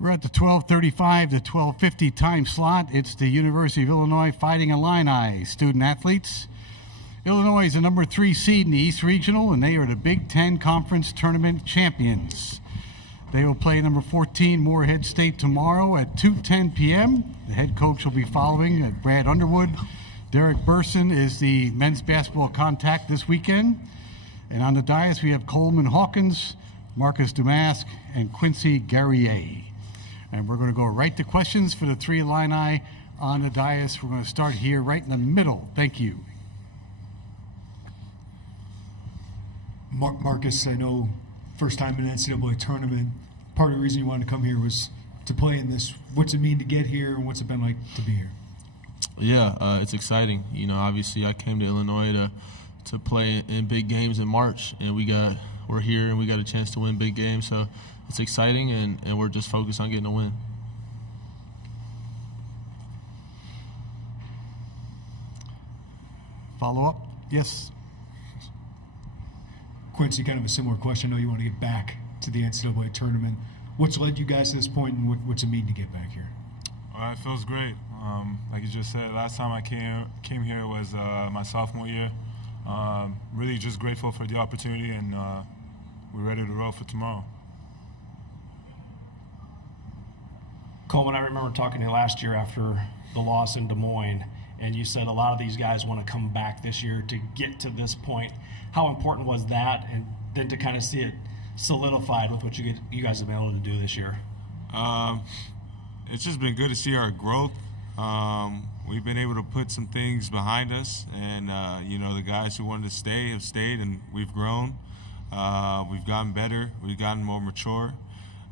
We're at the 12:35 to 12:50 time slot. It's the University of Illinois Fighting Illini student athletes. Illinois is the number 3 seed in the East Regional, and they are the Big Ten Conference Tournament champions. They will play number 14 Morehead State tomorrow at 2:10 p.m. The head coach will be following, Brad Underwood. Derek Burson is the men's basketball contact this weekend. And on the dais, we have Coleman Hawkins, Marcus Damask, and Quincy Guerrier. And we're going to go right to questions for the 3 Illini on the dais. We're going to start here right in the middle. Thank you. Marcus, I know first time in an NCAA tournament, part of the reason you wanted to come here was to play in this. What's it mean to get here, and what's it been like to be here? Yeah, it's exciting. You know, obviously I came to Illinois to play in big games in March, and we're here and we got a chance to win big games. So it's exciting, and we're just focused on getting a win. Follow up? Yes. Quincy, kind of a similar question. I know you want to get back to the NCAA tournament. What's led you guys to this point, and what's it mean to get back here? It feels great. Like you just said, last time I came here was my sophomore year. Really just grateful for the opportunity, and we're ready to roll for tomorrow. Coleman, I remember talking to you last year after the loss in Des Moines, and you said a lot of these guys want to come back this year to get to this point. How important was that, and then to kind of see it solidified with what you guys have been able to do this year? It's just been good to see our growth. We've been able to put some things behind us, and the guys who wanted to stay have stayed, and we've grown. We've gotten better. We've gotten more mature,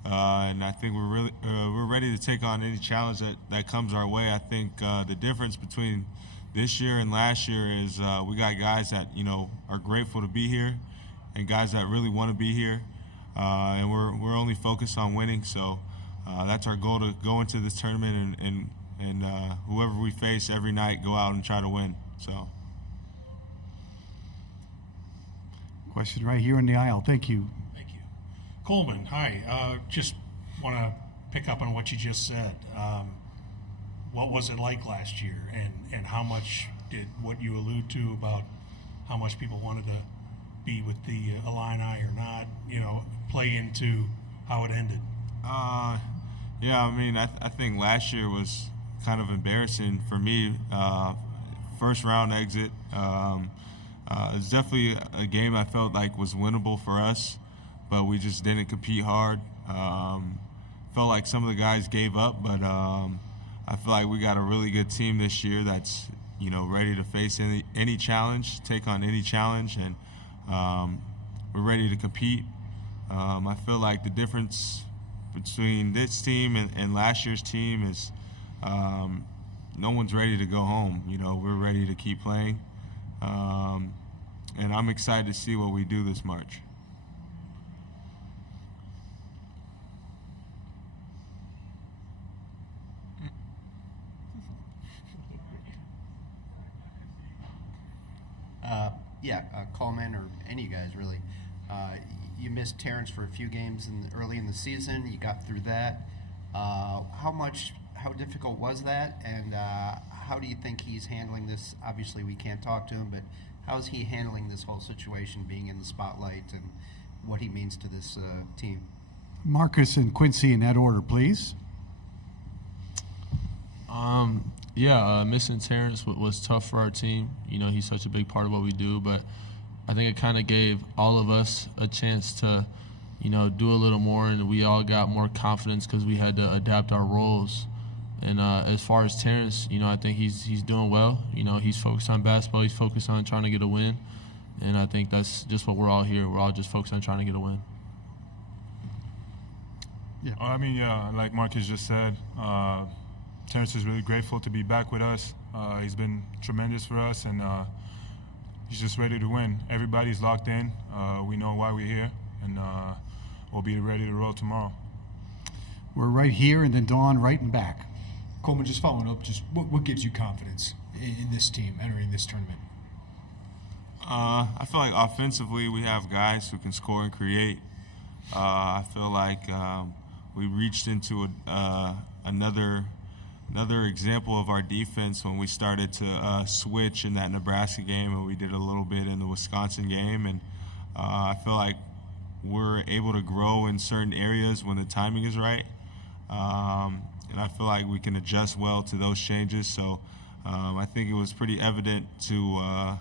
and I think we're ready to take on any challenge that comes our way. I think the difference between this year and last year is we got guys that are grateful to be here, and guys that really want to be here, and we're only focused on winning. So that's our goal, to go into this tournament and whoever we face every night, go out and try to win. So. Question right here in the aisle. Thank you. Thank you. Coleman, hi. Just want to pick up on what you just said. What was it like last year, and how much did what you allude to about how much people wanted to be with the Illini or not, play into how it ended? Yeah, I mean, I think last year was kind of embarrassing for me. First round exit. It's definitely a game I felt like was winnable for us, but we just didn't compete hard. Felt like some of the guys gave up, but I feel like we got a really good team this year that's ready to face any challenge, take on any challenge, and we're ready to compete. I feel like the difference between this team and last year's team is no one's ready to go home. We're ready to keep playing, and I'm excited to see what we do this March. Coleman or any of you guys really. You missed Terrence for a few games early in the season. You got through that. How difficult was that, and how do you think he's handling this? Obviously, we can't talk to him, but how is he handling this whole situation, being in the spotlight, and what he means to this team? Marcus and Quincy in that order, please. Missing Terrence was tough for our team. He's such a big part of what we do, but I think it kind of gave all of us a chance to, do a little more, and we all got more confidence because we had to adapt our roles. And as far as Terrence, I think he's doing well. He's focused on basketball. He's focused on trying to get a win, and I think that's just what we're all here. We're all just focused on trying to get a win. Yeah. Like Marcus just said, Terrence is really grateful to be back with us. He's been tremendous for us, and he's just ready to win. Everybody's locked in. We know why we're here, and we'll be ready to roll tomorrow. We're right here, and then Dawn right and back. Coleman, just following up, just what gives you confidence in this team entering this tournament? I feel like offensively we have guys who can score and create. I feel like we reached into another example of our defense when we started to switch in that Nebraska game, and we did a little bit in the Wisconsin game. And I feel like we're able to grow in certain areas when the timing is right. And I feel like we can adjust well to those changes. So I think it was pretty evident to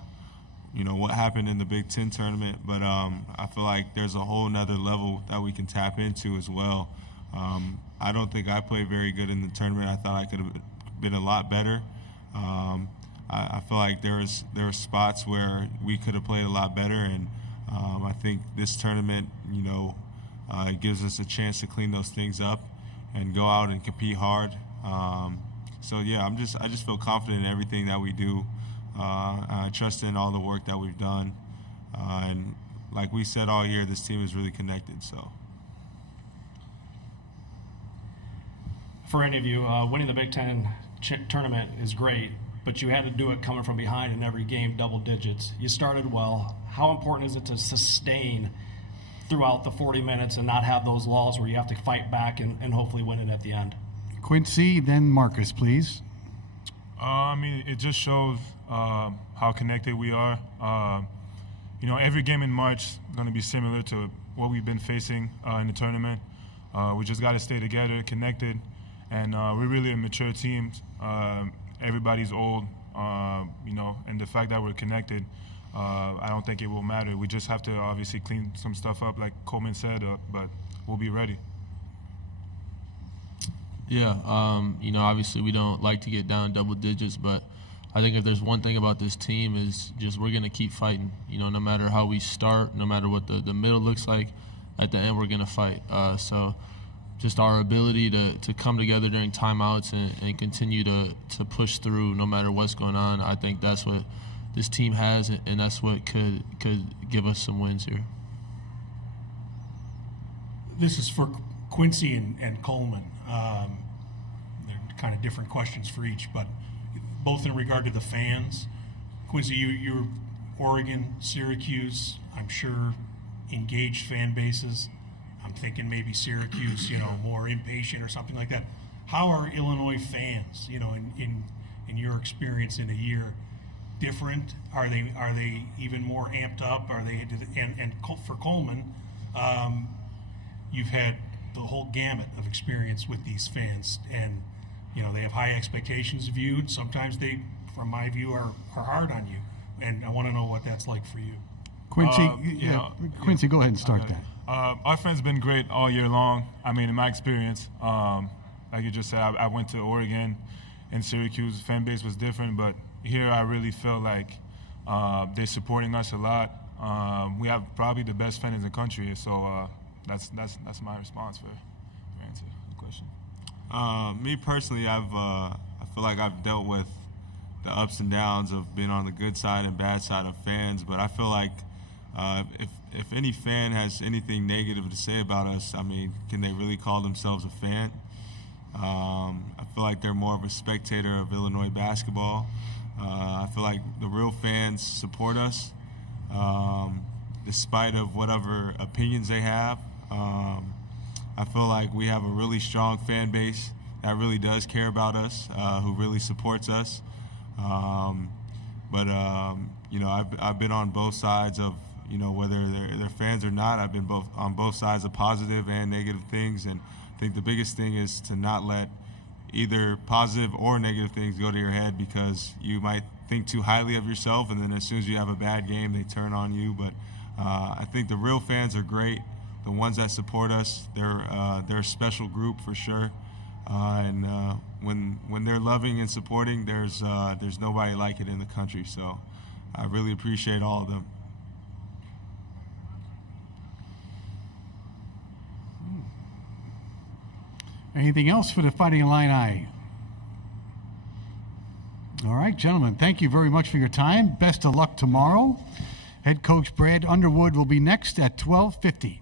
what happened in the Big Ten tournament. But I feel like there's a whole nother level that we can tap into as well. I don't think I played very good in the tournament. I thought I could have been a lot better. I feel like there were spots where we could have played a lot better, and I think this tournament, it gives us a chance to clean those things up and go out and compete hard. So yeah, I just feel confident in everything that we do. I trust in all the work that we've done, and like we said all year, this team is really connected. So. For any of you, winning the Big Ten tournament is great, but you had to do it coming from behind in every game, double digits. You started well. How important is it to sustain throughout the 40 minutes and not have those lulls where you have to fight back and hopefully win it at the end? Quincy, then Marcus, please. It just shows how connected we are. Every game in March is going to be similar to what we've been facing in the tournament. We just got to stay together, connected. And we're really a mature team. Everybody's old, and the fact that we're connected, I don't think it will matter. We just have to obviously clean some stuff up, like Coleman said, but we'll be ready. Yeah, obviously we don't like to get down double digits, but I think if there's one thing about this team is just we're going to keep fighting. No matter how we start, no matter what the middle looks like, at the end we're going to fight. So just our ability to come together during timeouts and continue to push through no matter what's going on, I think that's what this team has, and that's what could give us some wins here. This is for Quincy and Coleman. They're kind of different questions for each, but both in regard to the fans. Quincy, you're Oregon, Syracuse, I'm sure engaged fan bases. I'm thinking maybe Syracuse, more impatient or something like that. How are Illinois fans, in your experience in a year, different? Are they even more amped up? Are they? And for Coleman, you've had the whole gamut of experience with these fans, and they have high expectations of you. Sometimes they, from my view, are hard on you, and I want to know what that's like for you. Quincy, Quincy, go ahead and start that. Our fans been great all year long. In my experience, like you just said, I went to Oregon and Syracuse. Fan base was different, but here I really feel like they're supporting us a lot. We have probably the best fans in the country, so that's my response for answer the question. Me personally, I feel like I've dealt with the ups and downs of being on the good side and bad side of fans, but I feel like if any fan has anything negative to say about us, can they really call themselves a fan? I feel like they're more of a spectator of Illinois basketball. I feel like the real fans support us, despite of whatever opinions they have. I feel like we have a really strong fan base that really does care about us, who really supports us. But I've been on both sides of, whether they're fans or not. I've been on both sides of positive and negative things, and I think the biggest thing is to not let either positive or negative things go to your head, because you might think too highly of yourself, and then as soon as you have a bad game, they turn on you. But I think the real fans are great. The ones that support us, they're a special group for sure. And when they're loving and supporting, there's nobody like it in the country. So I really appreciate all of them. Anything else for the Fighting Illini? All right, gentlemen, thank you very much for your time. Best of luck tomorrow. Head coach Brad Underwood will be next at 12:50.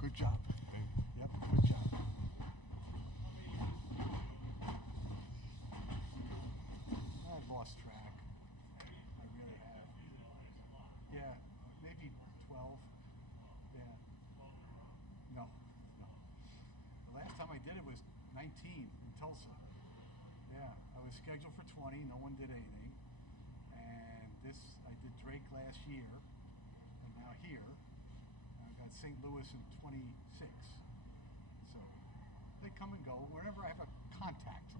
Good job. Yep, good job. I've lost track. I really have. Yeah, maybe 12. Yeah. was scheduled for 20. No one did anything. And this, I did Drake last year, and now here. I've got St. Louis in 26. So they come and go wherever I have a contact.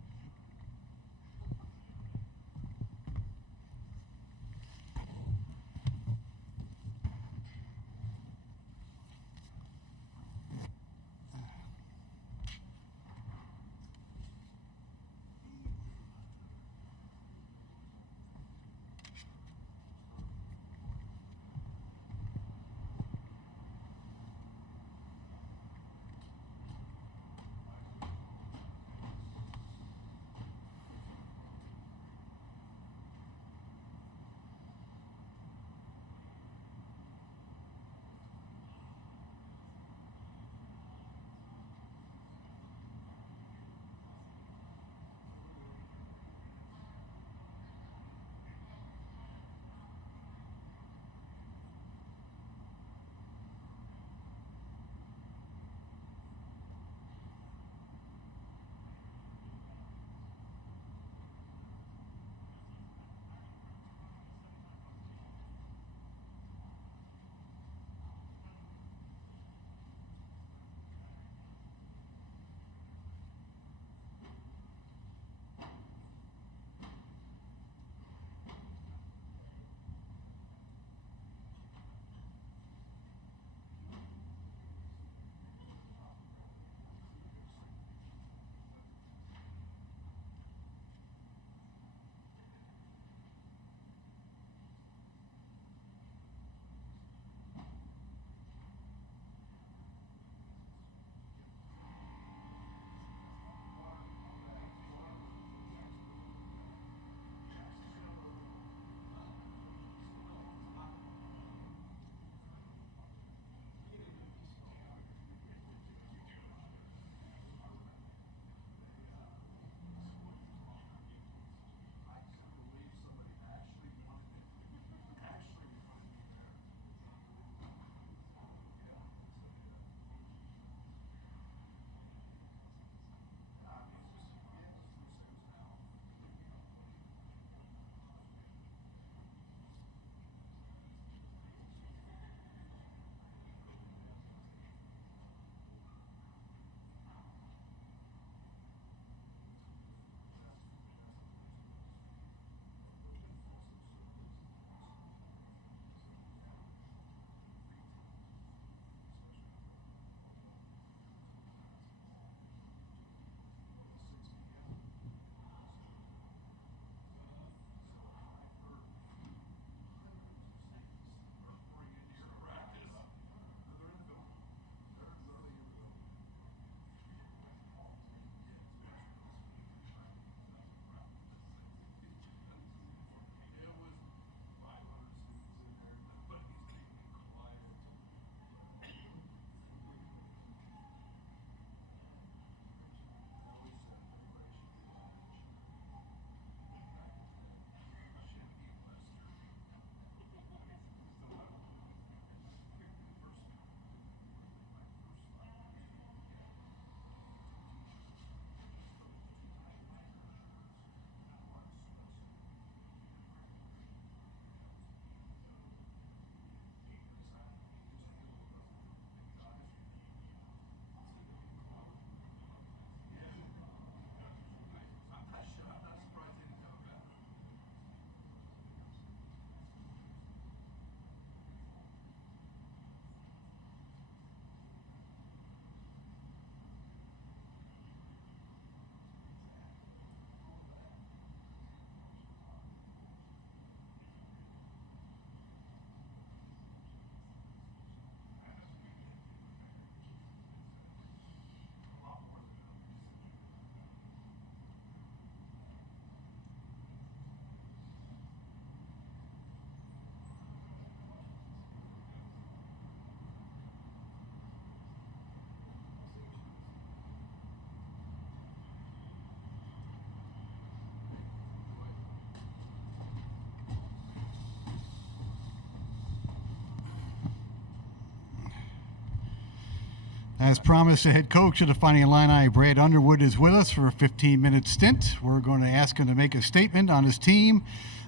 As promised, the head coach of the Fighting Illini, Brad Underwood, is with us for a 15-minute stint. We're going to ask him to make a statement on his team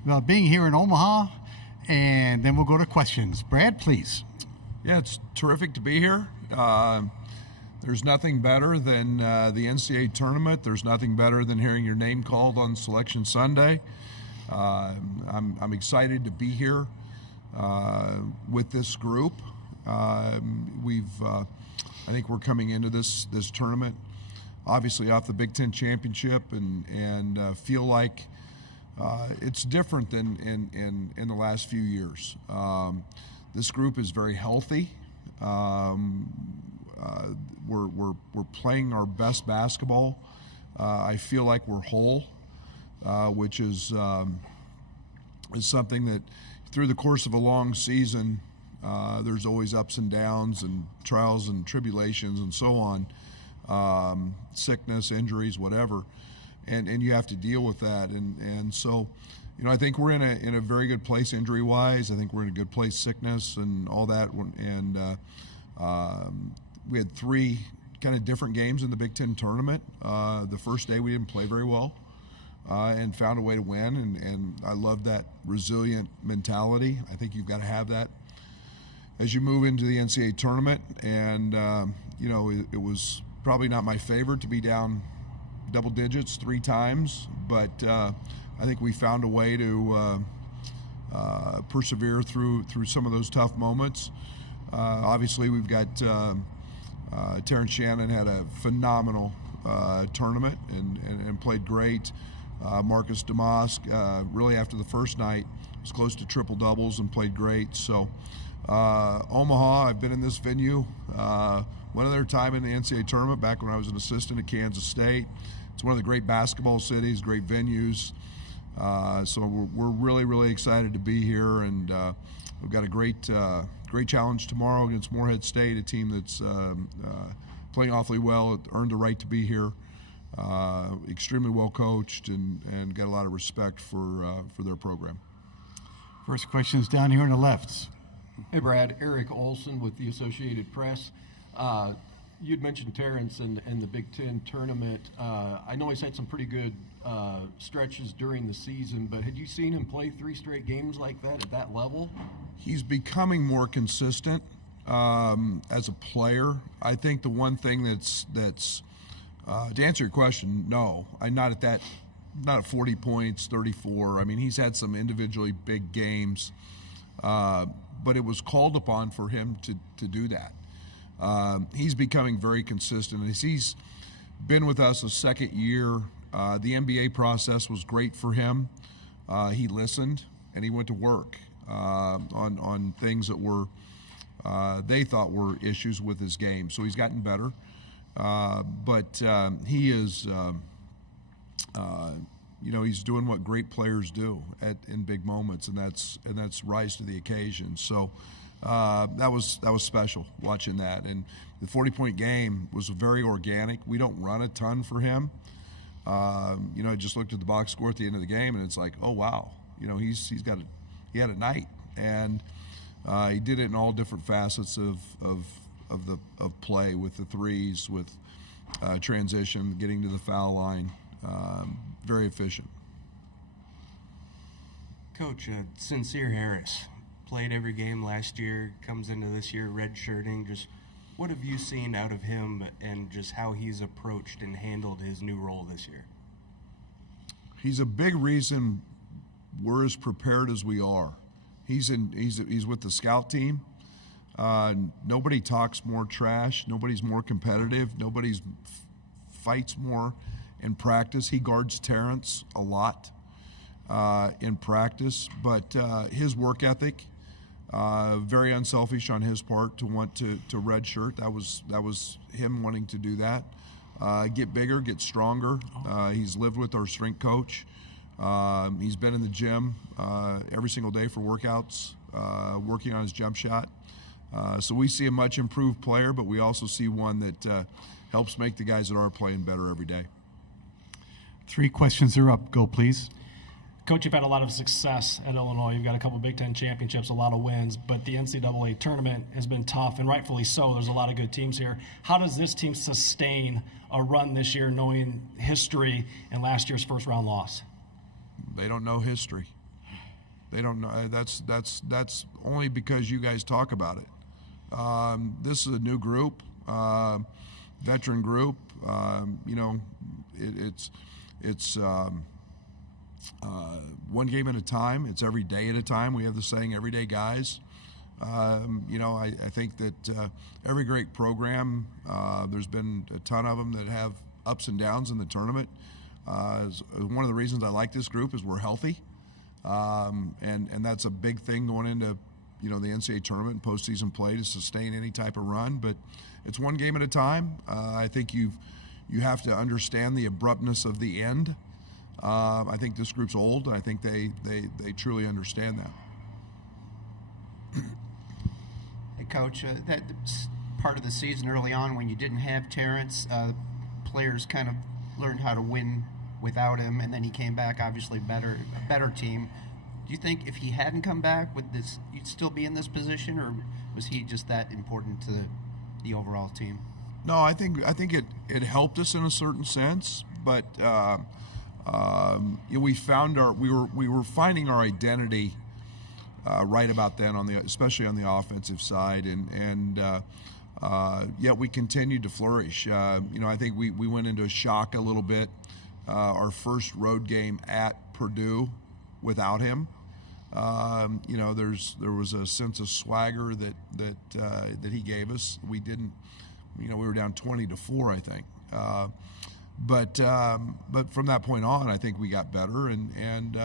about being here in Omaha, and then we'll go to questions. Brad, please. Yeah, it's terrific to be here. There's nothing better than the NCAA tournament. There's nothing better than hearing your name called on Selection Sunday. I'm excited to be here with this group. I think we're coming into this tournament, obviously off the Big Ten championship, and feel like it's different than in the last few years. This group is very healthy. We're playing our best basketball. I feel like we're whole, which is something that through the course of a long season, there's always ups and downs and trials and tribulations and so on, sickness, injuries, whatever, and you have to deal with that. And so, I think we're in a very good place injury-wise. I think we're in a good place sickness and all that. And we had 3 kind of different games in the Big Ten tournament. The first day we didn't play very well and found a way to win. And I love that resilient mentality. I think you've got to have that as you move into the NCAA tournament. And, it was probably not my favorite to be down double digits 3 times, but I think we found a way to persevere through some of those tough moments. Obviously, we've got Terrence Shannon had a phenomenal tournament and played great. Marcus Damask, really after the first night, was close to triple doubles and played great. So Omaha, I've been in this venue one other time in the NCAA tournament back when I was an assistant at Kansas State. It's one of the great basketball cities, great venues. So we're really, really excited to be here, and we've got a great challenge tomorrow against Morehead State, a team that's playing awfully well, earned the right to be here, extremely well coached, and got a lot of respect for their program. First question's down here on the left. Hey, Brad. Eric Olson with the Associated Press. You'd mentioned Terrence and the Big Ten tournament. I know he's had some pretty good stretches during the season, but had you seen him play 3 straight games like that at that level? He's becoming more consistent as a player. I think the one thing that's to answer your question, no, I'm not at 40 points, 34. I mean, he's had some individually big games, but it was called upon for him to do that. He's becoming very consistent. As he's been with us a second year, the NBA process was great for him. He listened and he went to work on things that were they thought were issues with his game. So he's gotten better, but he is he's doing what great players do in big moments, and that's rise to the occasion. So that was special watching that. And the 40-point game was very organic. We don't run a ton for him. I just looked at the box score at the end of the game, and it's like, oh wow, he had a night, and he did it in all different facets of play, with the threes, with transition, getting to the foul line. Very efficient. Coach, Sincere Harris played every game last year, comes into this year redshirting. Just what have you seen out of him, and just how he's approached and handled his new role this year? He's a big reason we're as prepared as we are. He's with the scout team. Nobody talks more trash. Nobody's more competitive. Nobody's fights more in practice. He guards Terrence a lot in practice, but his work ethic, very unselfish on his part to want to redshirt. That was him wanting to do that. Get bigger, get stronger. He's lived with our strength coach. He's been in the gym every single day for workouts, working on his jump shot. So we see a much improved player, but we also see one that helps make the guys that are playing better every day. 3 questions are up. Go, please. Coach, you've had a lot of success at Illinois. You've got a couple Big Ten championships, a lot of wins, but the NCAA tournament has been tough, and rightfully so. There's a lot of good teams here. How does this team sustain a run this year, knowing history and last year's first-round loss? They don't know history. They don't know. That's only because you guys talk about it. This is a new group, veteran group. It's one game at a time. It's every day at a time. We have the saying, everyday guys. I think that every great program, there's been a ton of them that have ups and downs in the tournament. One of the reasons I like this group is we're healthy. And that's a big thing going into, the NCAA tournament and postseason play, to sustain any type of run. But it's one game at a time. I think you have to understand the abruptness of the end. I think this group's old, and I think they truly understand that. Hey, Coach, that part of the season early on when you didn't have Terrence, players kind of learned how to win without him, and then he came back, obviously a better team. Do you think if he hadn't come back, you'd still be in this position, or was he just that important to the overall team? No, I think it helped us in a certain sense, but we were finding our identity right about then, especially on the offensive side, and yet we continued to flourish. I think we went into a shock a little bit. Our first road game at Purdue without him. There was a sense of swagger that he gave us. We didn't, we were down 20-4, I think. But from that point on, I think we got better, and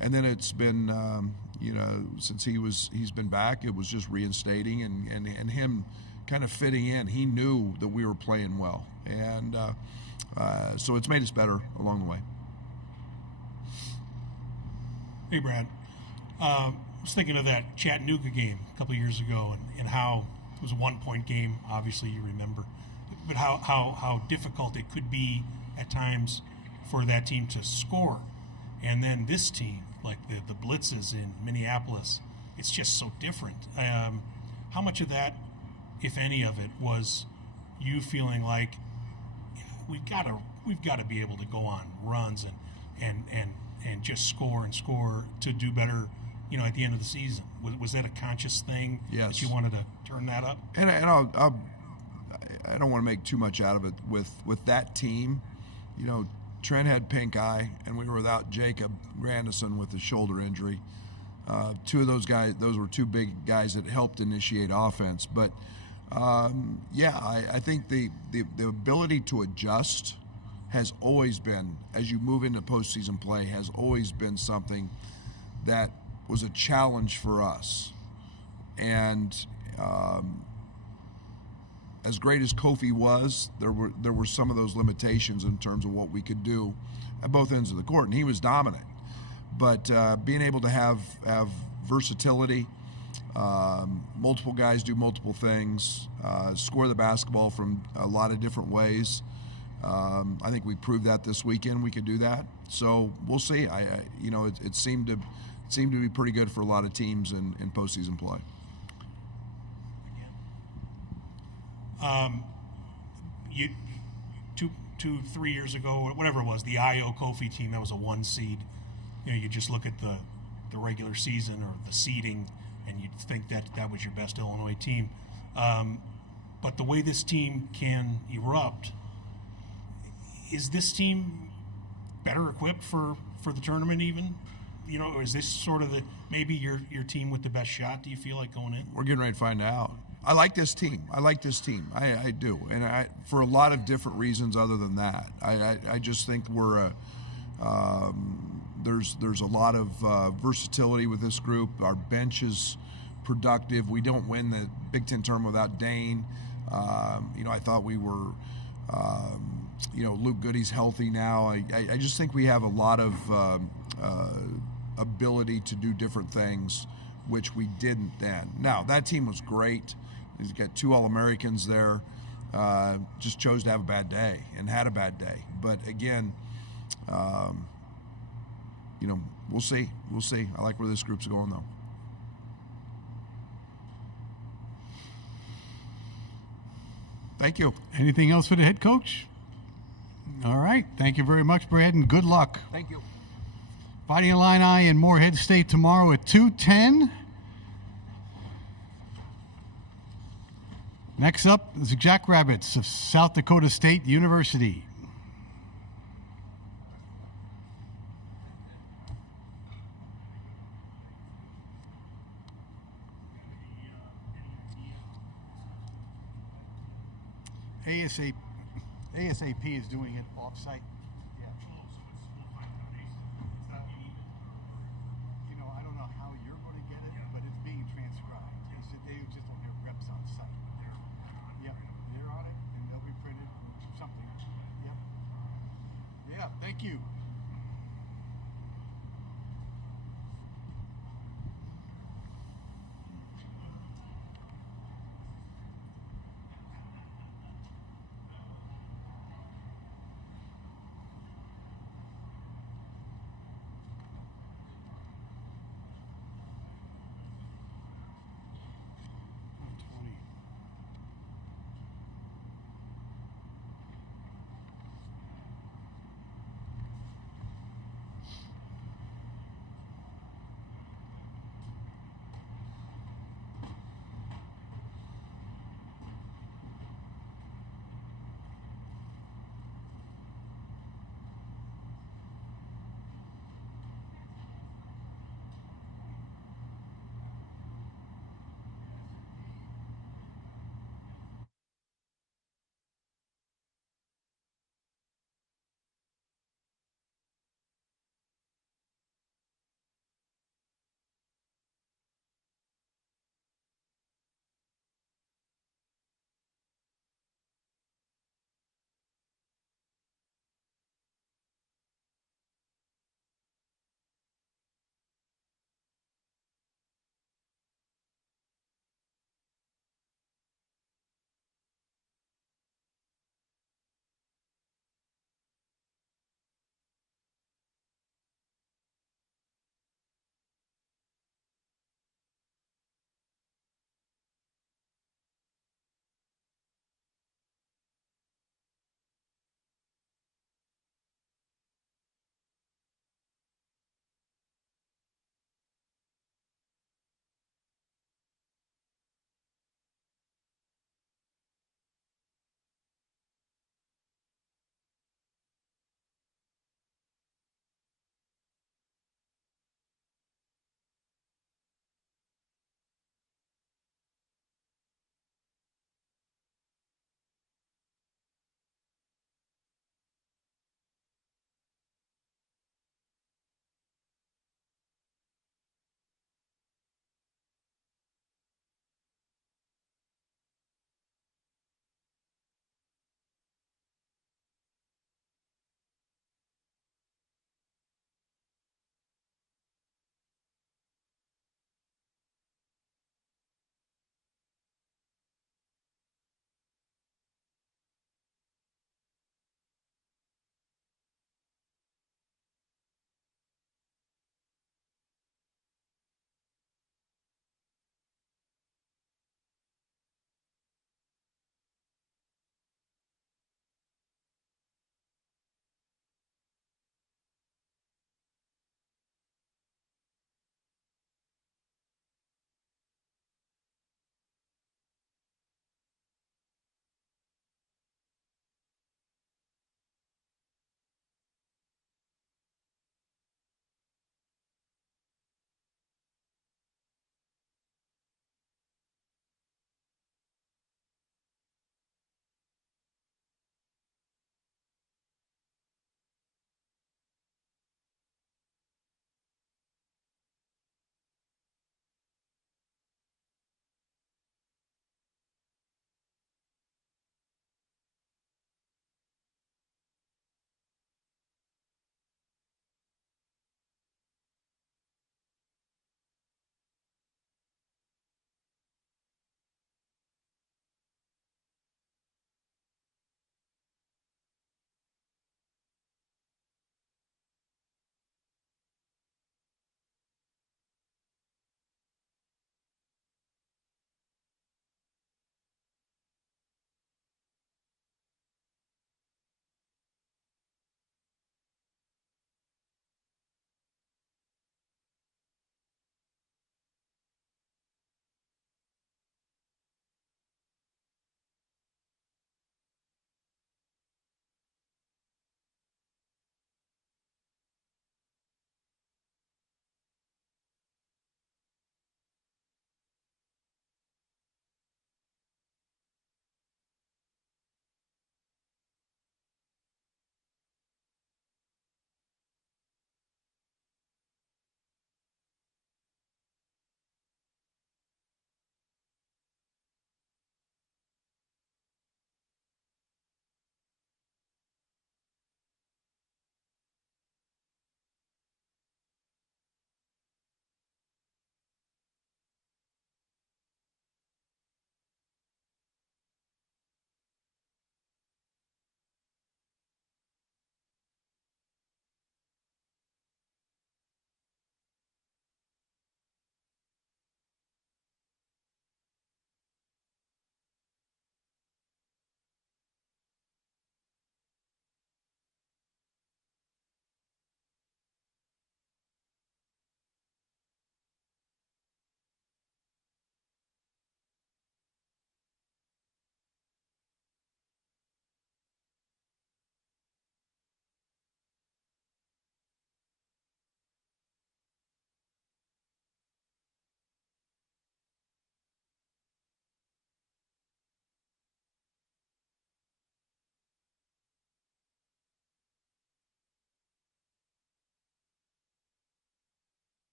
then it's been since he's been back, it was just reinstating and him kind of fitting in. He knew that we were playing well, and so it's made us better along the way. Hey, Brad. I was thinking of that Chattanooga game a couple of years ago, and how it was a one-point game. Obviously, you remember, but how difficult it could be at times for that team to score, and then this team, like the blitzes in Minneapolis, it's just so different. How much of that, if any of it, was you feeling like we've got to be able to go on runs and just score to do better, at the end of the season? Was that a conscious thing? Yes. That you wanted to turn that up? And I don't want to make too much out of it with that team. Trent had pink eye, and we were without Jacob Grandison with a shoulder injury. Two of those guys, those were two big guys that helped initiate offense. But I think the ability to adjust has always been, as you move into postseason play, has always been something that was a challenge for us. And as great as Kofi was, there were some of those limitations in terms of what we could do at both ends of the court, and he was dominant. But being able to have versatility, multiple guys do multiple things, score the basketball from a lot of different ways. I think we proved that this weekend. We could do that. So we'll see. It seemed to be pretty good for a lot of teams in postseason play. 2-3 years ago, whatever it was, the IO Kofi team, that was a 1 seed. You just look at the regular season or the seeding, and you'd think that was your best Illinois team. But the way this team can erupt, is this team better equipped for the tournament even? Or is this sort of maybe your team with the best shot, do you feel like, going in? We're getting ready to find out. I like this team. I do. And for a lot of different reasons other than that. I just think there's a lot of versatility with this group. Our bench is productive. We don't win the Big Ten tournament without Dane. I thought we were, Luke Goody's healthy now. I just think we have a lot of ability to do different things, which we didn't then. Now, that team was great. He's got 2 All-Americans there. Just chose to have a bad day and had a bad day. But again, we'll see. We'll see. I like where this group's going, though. Thank you. Anything else for the head coach? All right. Thank you very much, Brad, and good luck. Thank you. Fighting Illini and Morehead State tomorrow at 2:10. Next up is the Jackrabbits of South Dakota State University. ASAP is doing it off-site. I don't know how you're going to get it, but it's being transcribed. They just don't have reps on site. Yep, they're on it, and they'll be printed something. Yep. Yeah, thank you.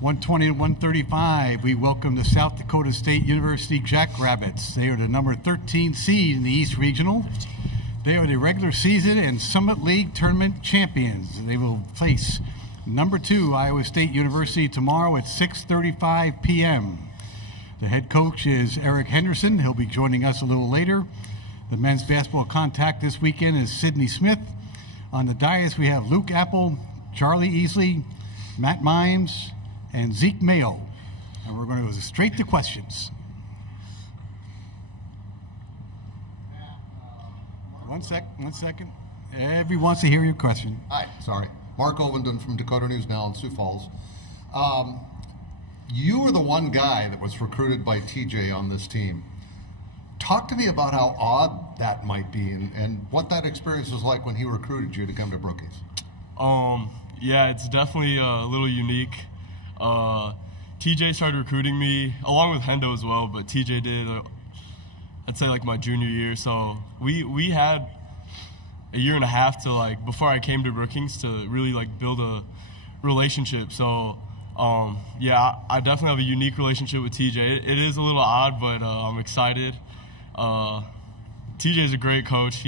120 to 135, we welcome the South Dakota State University Jackrabbits. They are the number 13 seed in the East Regional. They are the regular season and Summit League tournament champions. They will face number 2 Iowa State University tomorrow at 6:35 p.m. The head coach is Eric Henderson. He'll be joining us a little later. The men's basketball contact this weekend is Sidney Smith. On the dais, we have Luke Apple, Charlie Easley, Matt Mimes, and Zeke Mayo. And we're going to go straight to questions. One second. Everyone wants to hear your question. Hi, sorry. Mark Ovenden from Dakota News Now in Sioux Falls. You were the one guy that was recruited by TJ on this team. Talk to me about how odd that might be and what that experience was like when he recruited you to come to Brookings. Yeah, it's definitely a little unique. TJ started recruiting me along with Hendo as well, but TJ did, I'd say like my junior year. So we had a year and a half to like, before I came to Brookings, to really like build a relationship. So yeah, I definitely have a unique relationship with TJ. It is a little odd, but I'm excited. TJ is a great coach.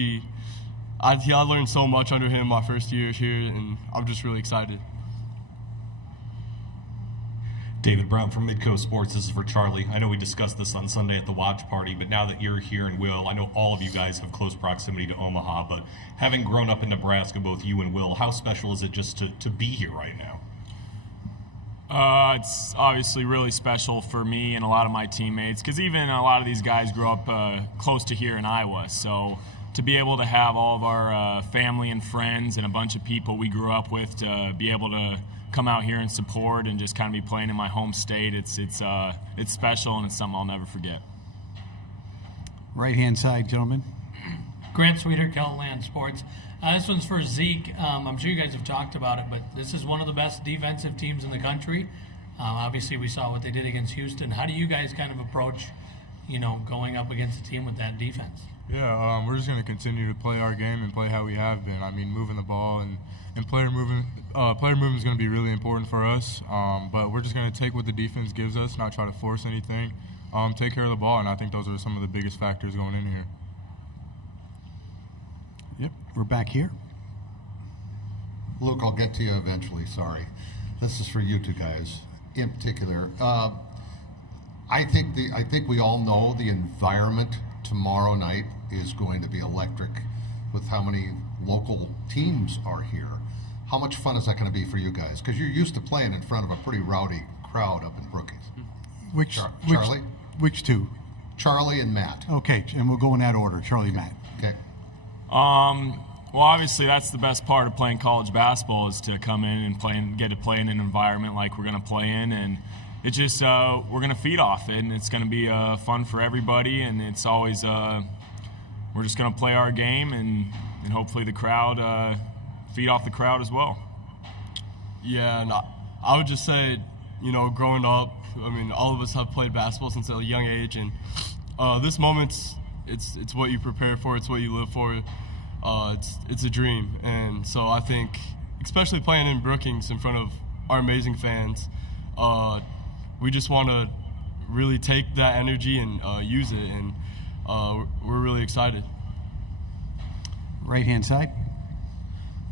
I learned so much under him my first year here, and I'm just really excited. David Brown from Midcoast Sports. This is for Charlie. I know we discussed this on Sunday at the watch party, but now that you're here and Will, I know all of you guys have close proximity to Omaha, but having grown up in Nebraska, both you and Will, how special is it just to be here right now? It's obviously really special for me and a lot of my teammates, because even a lot of these guys grew up close to here in Iowa. So to be able to have all of our family and friends and a bunch of people we grew up with to be able to come out here and support and just kind of be playing in my home state, it's special, and it's something I'll never forget. Right-hand side, gentlemen. Grant Sweeter, Kelland Sports. This one's for Zeke. I'm sure you guys have talked about it, but this is one of the best defensive teams in the country. Obviously, we saw what they did against Houston. How do you guys kind of approach, going up against a team with that defense? Yeah, we're just going to continue to play our game and play how we have been. I mean, moving the ball and player movement is going to be really important for us. But we're just going to take what the defense gives us, not try to force anything. Take care of the ball, and I think those are some of the biggest factors going in here. Yep, we're back here. Luke, I'll get to you eventually, sorry. This is for you two guys in particular. I think we all know the environment tomorrow night is going to be electric with how many local teams are here. How much fun is that going to be for you guys? Because you're used to playing in front of a pretty rowdy crowd up in Brookings. Charlie? Which two? Charlie and Matt. Okay, and we'll go in that order. Charlie, Matt. Okay. Well, obviously, that's the best part of playing college basketball, is to come in and get to play in an environment like we're going to play in, and it's just we're going to feed off it, and it's going to be fun for everybody, and it's always we're just going to play our game, and hopefully the crowd feed off the crowd as well. Yeah, and I would just say, growing up, I mean, all of us have played basketball since a young age, and this moment's it's what you prepare for, it's what you live for. It's a dream, and so I think, especially playing in Brookings in front of our amazing fans, we just want to really take that energy and use it, and we're really excited. Right-hand side.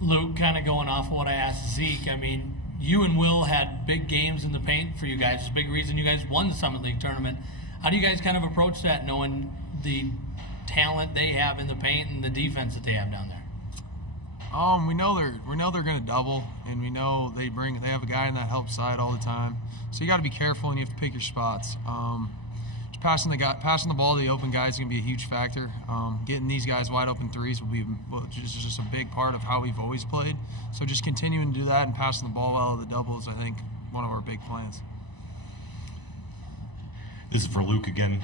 Luke, kind of going off of what I asked Zeke, I mean, you and Will had big games in the paint for you guys. It's a big reason you guys won the Summit League tournament. How do you guys kind of approach that, knowing the talent they have in the paint and the defense that they have down there? We know they're going to double, and we know they have a guy in that help side all the time. So you got to be careful, and you have to pick your spots. Just passing the ball to the open guys is going to be a huge factor. Getting these guys wide open threes will be just a big part of how we've always played. So just continuing to do that and passing the ball well at the double is, I think, one of our big plans. This is for Luke again.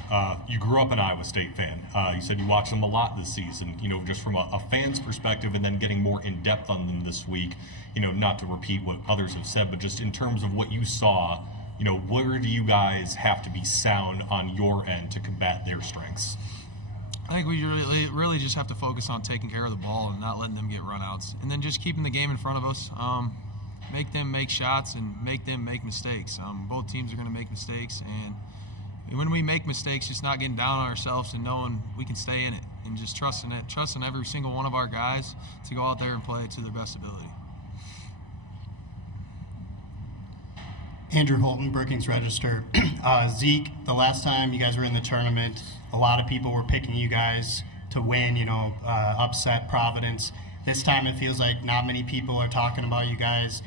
You grew up an Iowa State fan. You said you watched them a lot this season, just from a fan's perspective, and then getting more in depth on them this week, not to repeat what others have said, but just in terms of what you saw, where do you guys have to be sound on your end to combat their strengths? I think we really just have to focus on taking care of the ball and not letting them get runouts, and then just keeping the game in front of us. make them make shots and make them make mistakes. Both teams are going to make mistakes, and when we make mistakes, just not getting down on ourselves and knowing we can stay in it, and just trusting every single one of our guys to go out there and play to their best ability. Andrew Holton, Brookings Register. Zeke, the last time you guys were in the tournament, a lot of people were picking you guys to win, upset Providence. This time it feels like not many people are talking about you guys.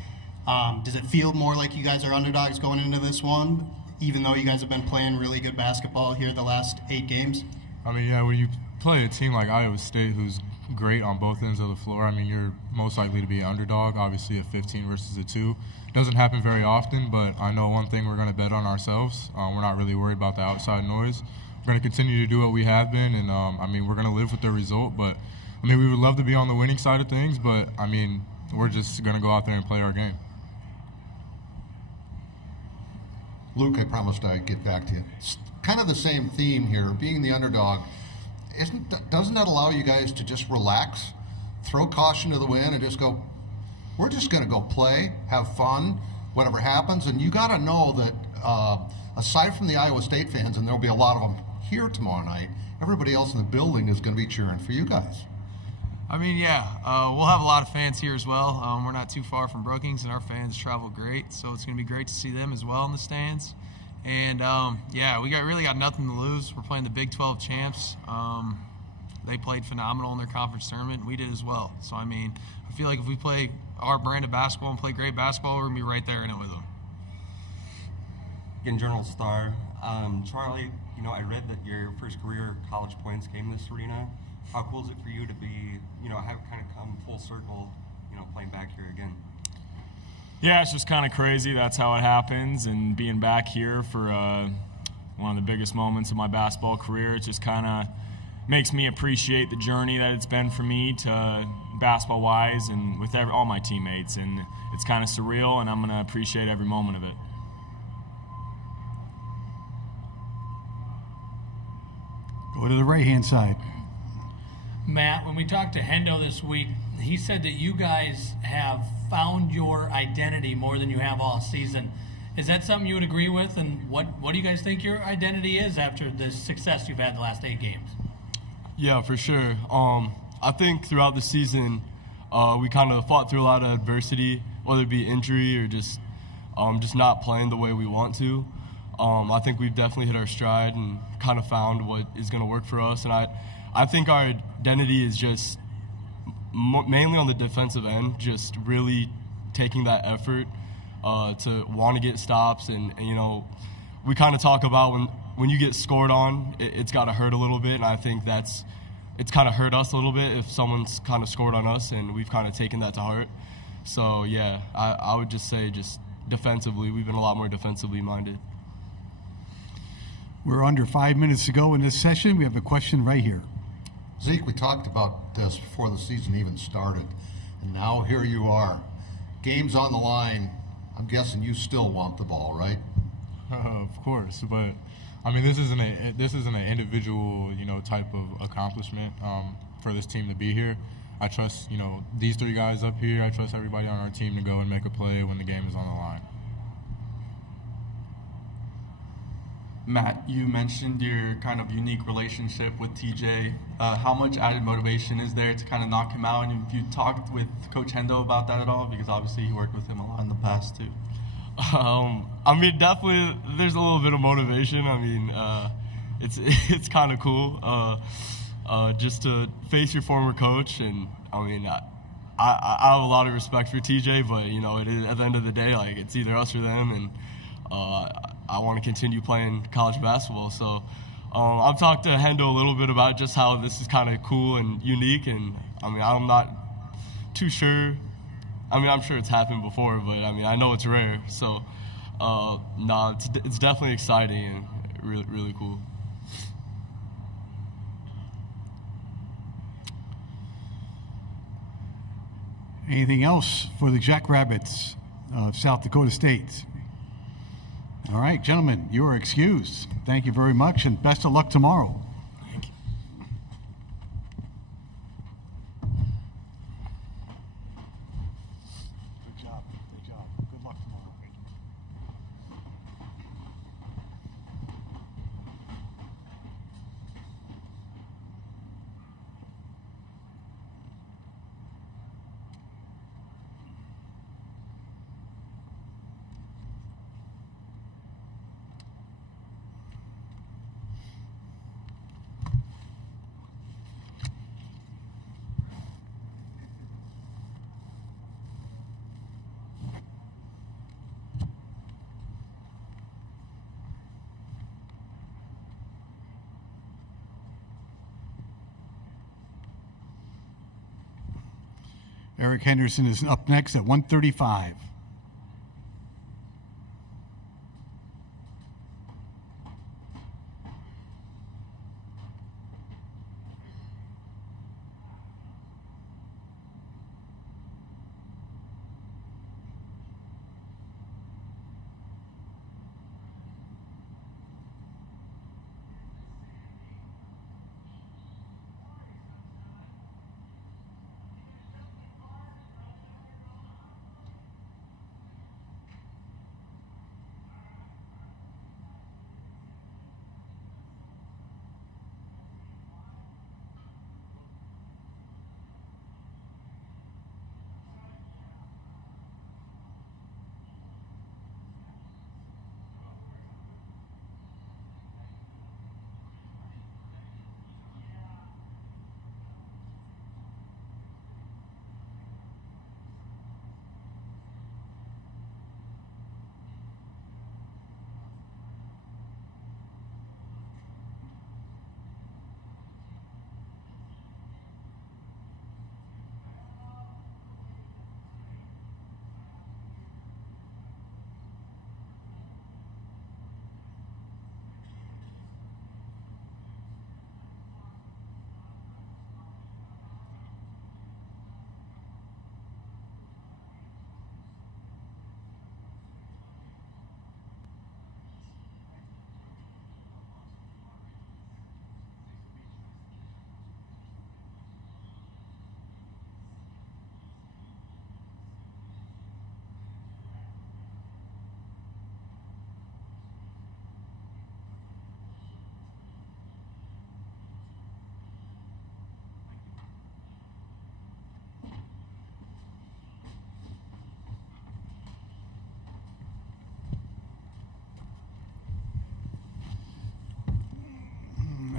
Does it feel more like you guys are underdogs going into this one, even though you guys have been playing really good basketball here the last 8 games? I mean, yeah, when you play a team like Iowa State who's great on both ends of the floor, I mean, you're most likely to be an underdog, obviously a 15 versus a 2. Doesn't happen very often, but I know one thing, we're going to bet on ourselves. We're not really worried about the outside noise. We're going to continue to do what we have been, and I mean, we're going to live with the result, but I mean, we would love to be on the winning side of things, but I mean, we're just going to go out there and play our game. Luke, I promised I'd get back to you. It's kind of the same theme here, being the underdog. Doesn't that allow you guys to just relax, throw caution to the wind, and just go, we're just going to go play, have fun, whatever happens? And you got to know that aside from the Iowa State fans, and there'll be a lot of them here tomorrow night, everybody else in the building is going to be cheering for you guys. I mean, yeah, we'll have a lot of fans here as well. We're not too far from Brookings, and our fans travel great, so it's going to be great to see them as well in the stands. And, yeah, we really got nothing to lose. We're playing the Big 12 champs. They played phenomenal in their conference tournament, and we did as well. So, I mean, I feel like if we play our brand of basketball and play great basketball, we're going to be right there in it with them. Again, Journal Star. Charlie, I read that your first career college points came this arena. How cool is it for you to be, have kind of come full circle, playing back here again? Yeah, it's just kind of crazy. That's how it happens. And being back here for one of the biggest moments of my basketball career, it just kind of makes me appreciate the journey that it's been for me to basketball-wise and with all my teammates. And it's kind of surreal, and I'm going to appreciate every moment of it. Go to the right-hand side. Matt, when we talked to Hendo this week, he said that you guys have found your identity more than you have all season. Is that something you would agree with? And what do you guys think your identity is after the success you've had the last 8 games? Yeah, for sure. I think throughout the season, we kind of fought through a lot of adversity, whether it be injury or just not playing the way we want to. I think we've definitely hit our stride and kind of found what is going to work for us. And I think our identity is just mainly on the defensive end, just really taking that effort to want to get stops. And we kind of talk about when you get scored on, it's got to hurt a little bit. And I think it's kind of hurt us a little bit if someone's kind of scored on us, and we've kind of taken that to heart. So, yeah, I would just say just defensively, we've been a lot more defensively minded. We're under 5 minutes to go in this session. We have a question right here. Zeke, we talked about this before the season even started, and now here you are. Game's on the line. I'm guessing you still want the ball, right? Of course, but I mean, this isn't an individual, type of accomplishment for this team to be here. I trust, these 3 guys up here. I trust everybody on our team to go and make a play when the game is on the line. Matt, you mentioned your kind of unique relationship with TJ. How much added motivation is there to kind of knock him out? And have you talked with Coach Hendo about that at all? Because obviously you worked with him a lot in the past too. I mean, definitely there's a little bit of motivation. I mean, it's kind of cool just to face your former coach. And I mean, I have a lot of respect for TJ, but it is, at the end of the day, like, it's either us or them, and I want to continue playing college basketball. So I've talked to Hendo a little bit about just how this is kind of cool and unique. And I mean, I'm not too sure. I mean, I'm sure it's happened before, but I mean, I know it's rare. So it's definitely exciting and really, really cool. Anything else for the Jackrabbits of South Dakota State? All right, gentlemen, you are excused. Thank you very much, and best of luck tomorrow. Thank you. Good job. Good job. Eric Henderson is up next at 1:35.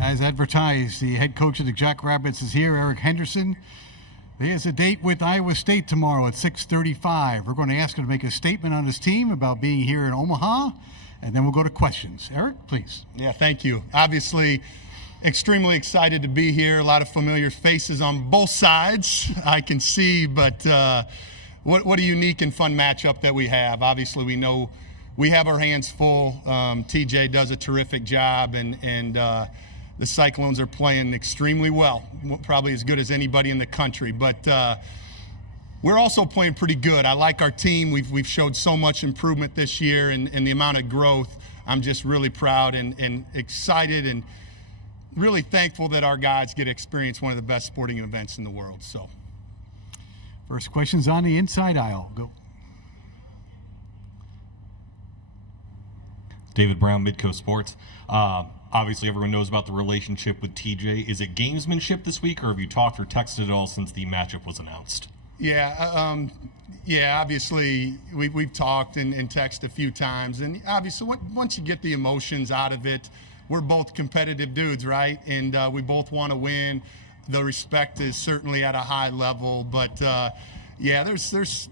As advertised, the head coach of the Jackrabbits is here, Eric Henderson. There's a date with Iowa State tomorrow at 6:35. We're going to ask him to make a statement on his team about being here in Omaha, and then we'll go to questions. Eric, please. Yeah, thank you. Obviously, extremely excited to be here. A lot of familiar faces on both sides, I can see, but what a unique and fun matchup that we have. Obviously, we know we have our hands full. TJ does a terrific job, and the Cyclones are playing extremely well, probably as good as anybody in the country. But we're also playing pretty good. I like our team. We've showed so much improvement this year, and the amount of growth. I'm just really proud and excited and really thankful that our guys get to experience one of the best sporting events in the world. So, first question's on the inside aisle. Go. David Brown, Midcoast Sports. Obviously, everyone knows about the relationship with TJ. Is it gamesmanship this week, or have you talked or texted at all since the matchup was announced? Yeah, obviously, we've talked and texted a few times. And obviously, once you get the emotions out of it, we're both competitive dudes, right? And we both want to win. The respect is certainly at a high level. But, yeah, there's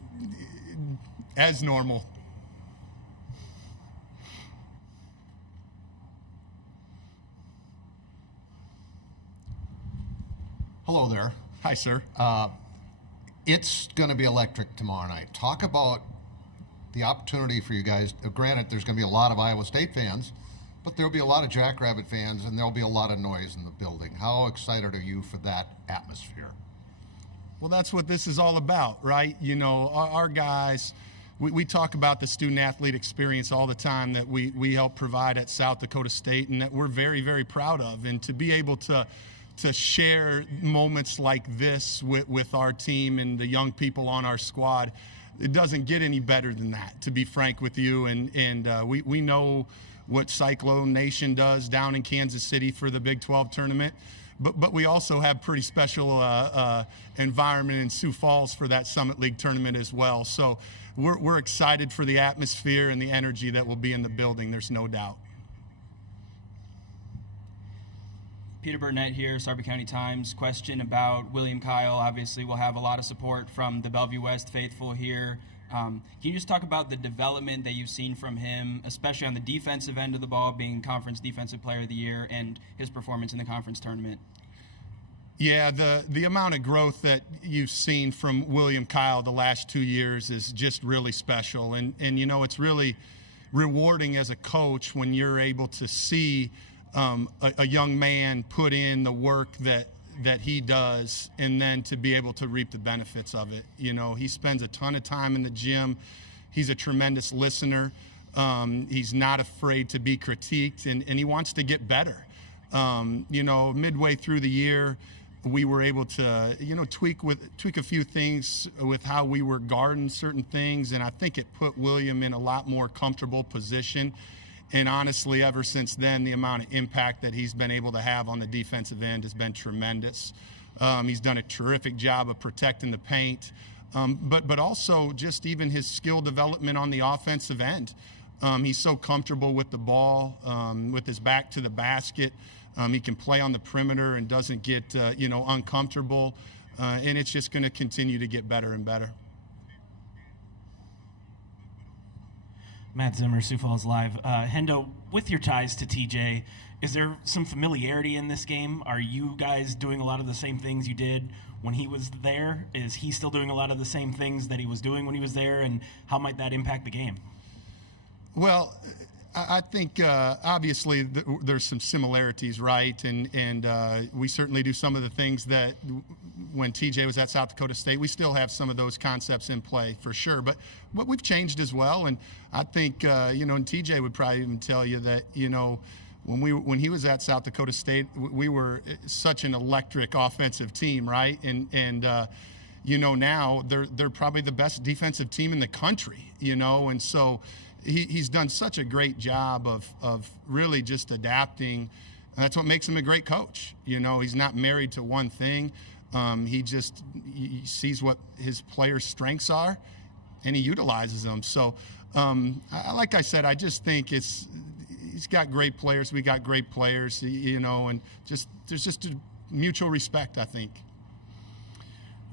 as normal. Hello there. Hi, sir. It's going to be electric tomorrow night. Talk about the opportunity for you guys. Granted, there's going to be a lot of Iowa State fans, but there'll be a lot of Jackrabbit fans, and there'll be a lot of noise in the building. How excited are you for that atmosphere? Well, that's what this is all about, right? You know, our guys, we talk about the student-athlete experience all the time that we help provide at South Dakota State, and that we're very, very proud of. And to be able to share moments like this with our team and the young people on our squad, it doesn't get any better than that, to be frank with you. And we know what Cyclone Nation does down in Kansas City for the Big 12 tournament, but we also have pretty special environment in Sioux Falls for that Summit League tournament as well. So we're excited for the atmosphere and the energy that will be in the building, there's no doubt. Peter Burnett here, Sarpy County Times. Question about William Kyle. Obviously, we'll have a lot of support from the Bellevue West faithful here. Can you just talk about the development that you've seen from him, especially on the defensive end of the ball, being Conference Defensive Player of the Year, and his performance in the conference tournament? Yeah, the amount of growth that you've seen from William Kyle the last 2 years is just really special. And it's really rewarding as a coach when you're able to see a young man put in the work that he does, and then to be able to reap the benefits of it. He spends a ton of time in the gym. He's a tremendous listener. He's not afraid to be critiqued, and he wants to get better. Midway through the year, we were able to, tweak a few things with how we were guarding certain things, and I think it put William in a lot more comfortable position. And honestly, ever since then, the amount of impact that he's been able to have on the defensive end has been tremendous. He's done a terrific job of protecting the paint, but also just even his skill development on the offensive end. He's so comfortable with the ball, with his back to the basket. He can play on the perimeter and doesn't get, uncomfortable. And it's just going to continue to get better and better. Matt Zimmer, Sioux Falls Live. Hendo, with your ties to TJ, is there some familiarity in this game? Are you guys doing a lot of the same things you did when he was there? Is he still doing a lot of the same things that he was doing when he was there? And how might that impact the game? Well, I think obviously there's some similarities, right? And we certainly do some of the things that when TJ was at South Dakota State, we still have some of those concepts in play for sure. But we've changed as well. And I think, and TJ would probably even tell you that, when he was at South Dakota State, we were such an electric offensive team, right? And now they're probably the best defensive team in the country, and so he's done such a great job of really just adapting. That's what makes him a great coach. He's not married to one thing. He sees what his players' strengths are, and he utilizes them. So, like I said, I just think he's got great players. We got great players, and there's just a mutual respect, I think.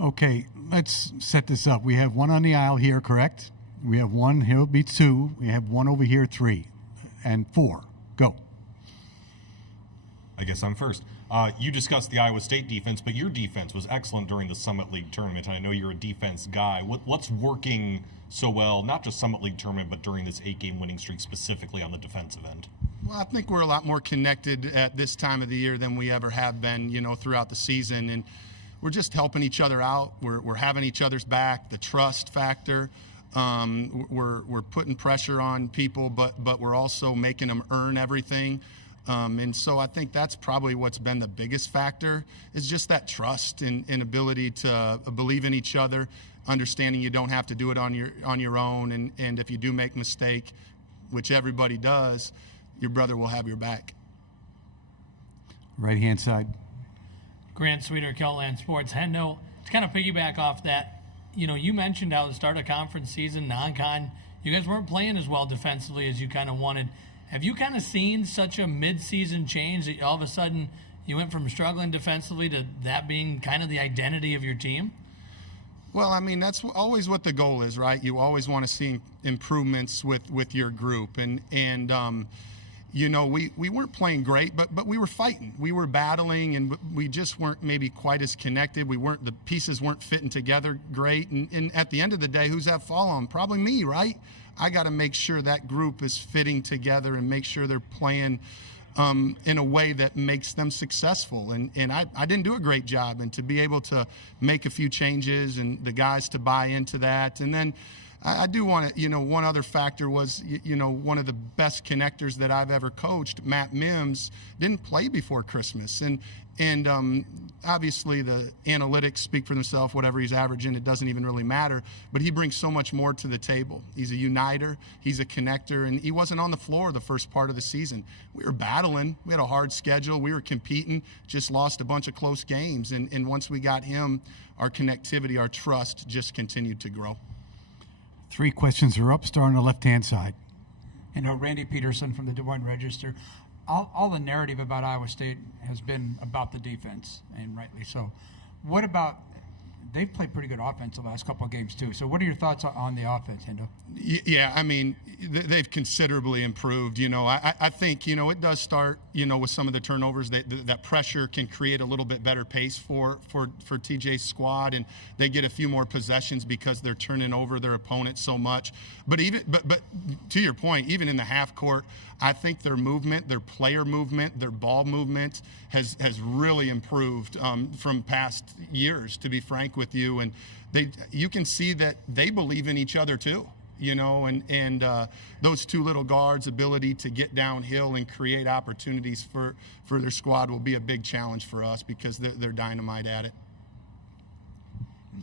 Okay, let's set this up. We have one on the aisle here, correct? We have one, here will be 2. We have one over here, 3, and 4. Go. I guess I'm first. You discussed the Iowa State defense, but your defense was excellent during the Summit League tournament. I know you're a defense guy. What's working so well, not just Summit League tournament, but during this 8-game winning streak specifically on the defensive end? Well, I think we're a lot more connected at this time of the year than we ever have been, throughout the season. And we're just helping each other out. We're having each other's back, the trust factor. We're putting pressure on people, but we're also making them earn everything. And so I think that's probably what's been the biggest factor, is just that trust and ability to believe in each other, understanding you don't have to do it on your own. And if you do make a mistake, which everybody does, your brother will have your back. Right-hand side. Grant Sweeter, Kelland Sports. Hendo, to kind of piggyback off that, you mentioned how the start of conference season, non-con, you guys weren't playing as well defensively as you kind of wanted. Have you kind of seen such a mid-season change that all of a sudden you went from struggling defensively to that being kind of the identity of your team? Well, I mean, that's always what the goal is, right? You always want to see improvements with your group. And we weren't playing great, but we were fighting. We were battling, and we just weren't maybe quite as connected. The pieces weren't fitting together great. And at the end of the day, who's that fall on? Probably me, right? I got to make sure that group is fitting together and make sure they're playing in a way that makes them successful. And I didn't do a great job. And to be able to make a few changes and the guys to buy into that. And then I do want to, one other factor was, one of the best connectors that I've ever coached, Matt Mims, didn't play before Christmas. And obviously the analytics speak for themselves, whatever he's averaging, it doesn't even really matter. But he brings so much more to the table. He's a uniter, he's a connector, and he wasn't on the floor the first part of the season. We were battling, we had a hard schedule, we were competing, just lost a bunch of close games. And once we got him, our connectivity, our trust just continued to grow. 3 questions are up, starting on the left-hand side. Randy Peterson from the Des Moines Register. All the narrative about Iowa State has been about the defense, and rightly so. What about they've played pretty good offense the last couple of games too. So what are your thoughts on the offense, Hendo? Yeah, I mean, they've considerably improved. I think, it does start, with some of the turnovers. That pressure can create a little bit better pace for TJ's squad, and they get a few more possessions because they're turning over their opponent so much. But to your point, even in the half court, I think their movement, their player movement, their ball movement has really improved from past years, to be frank with you. And you can see that they believe in each other too, and those two little guards' ability to get downhill and create opportunities for their squad will be a big challenge for us because they're dynamite at it.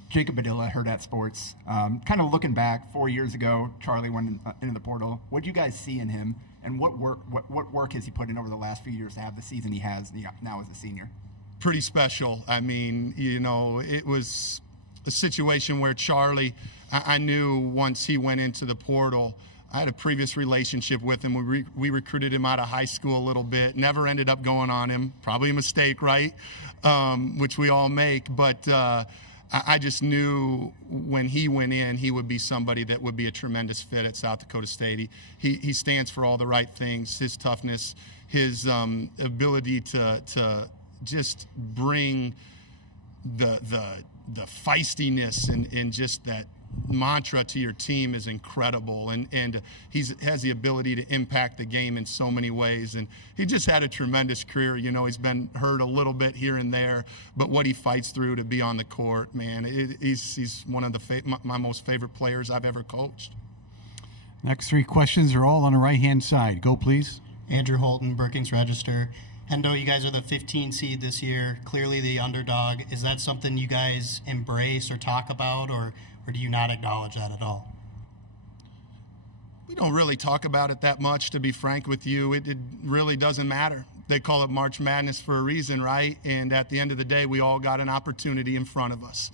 Jacob Badilla, Hurrdat Sports. Kind of looking back 4 years ago, Charlie went into the portal. What do you guys see in him, and what work has he put in over the last few years to have the season he has now as a senior? Pretty special. I mean, it was a situation where Charlie, I knew once he went into the portal, I had a previous relationship with him. We recruited him out of high school a little bit. Never ended up going on him. Probably a mistake, right? Which we all make. But I just knew when he went in, he would be somebody that would be a tremendous fit at South Dakota State. He stands for all the right things. His toughness, his ability to just bring the feistiness and just that mantra to your team is incredible, and he has the ability to impact the game in so many ways, and he just had a tremendous career. He's been hurt a little bit here and there, but what he fights through to be on the court, man, he's one of my most favorite players I've ever coached. Next three questions are all on the right-hand side. Go, please. Andrew Holton, Brookings Register. Hendo, you guys are the 15 seed this year, clearly the underdog. Is that something you guys embrace or talk about, or do you not acknowledge that at all? We don't really talk about it that much, to be frank with you. It really doesn't matter. They call it March Madness for a reason, right? And at the end of the day, we all got an opportunity in front of us.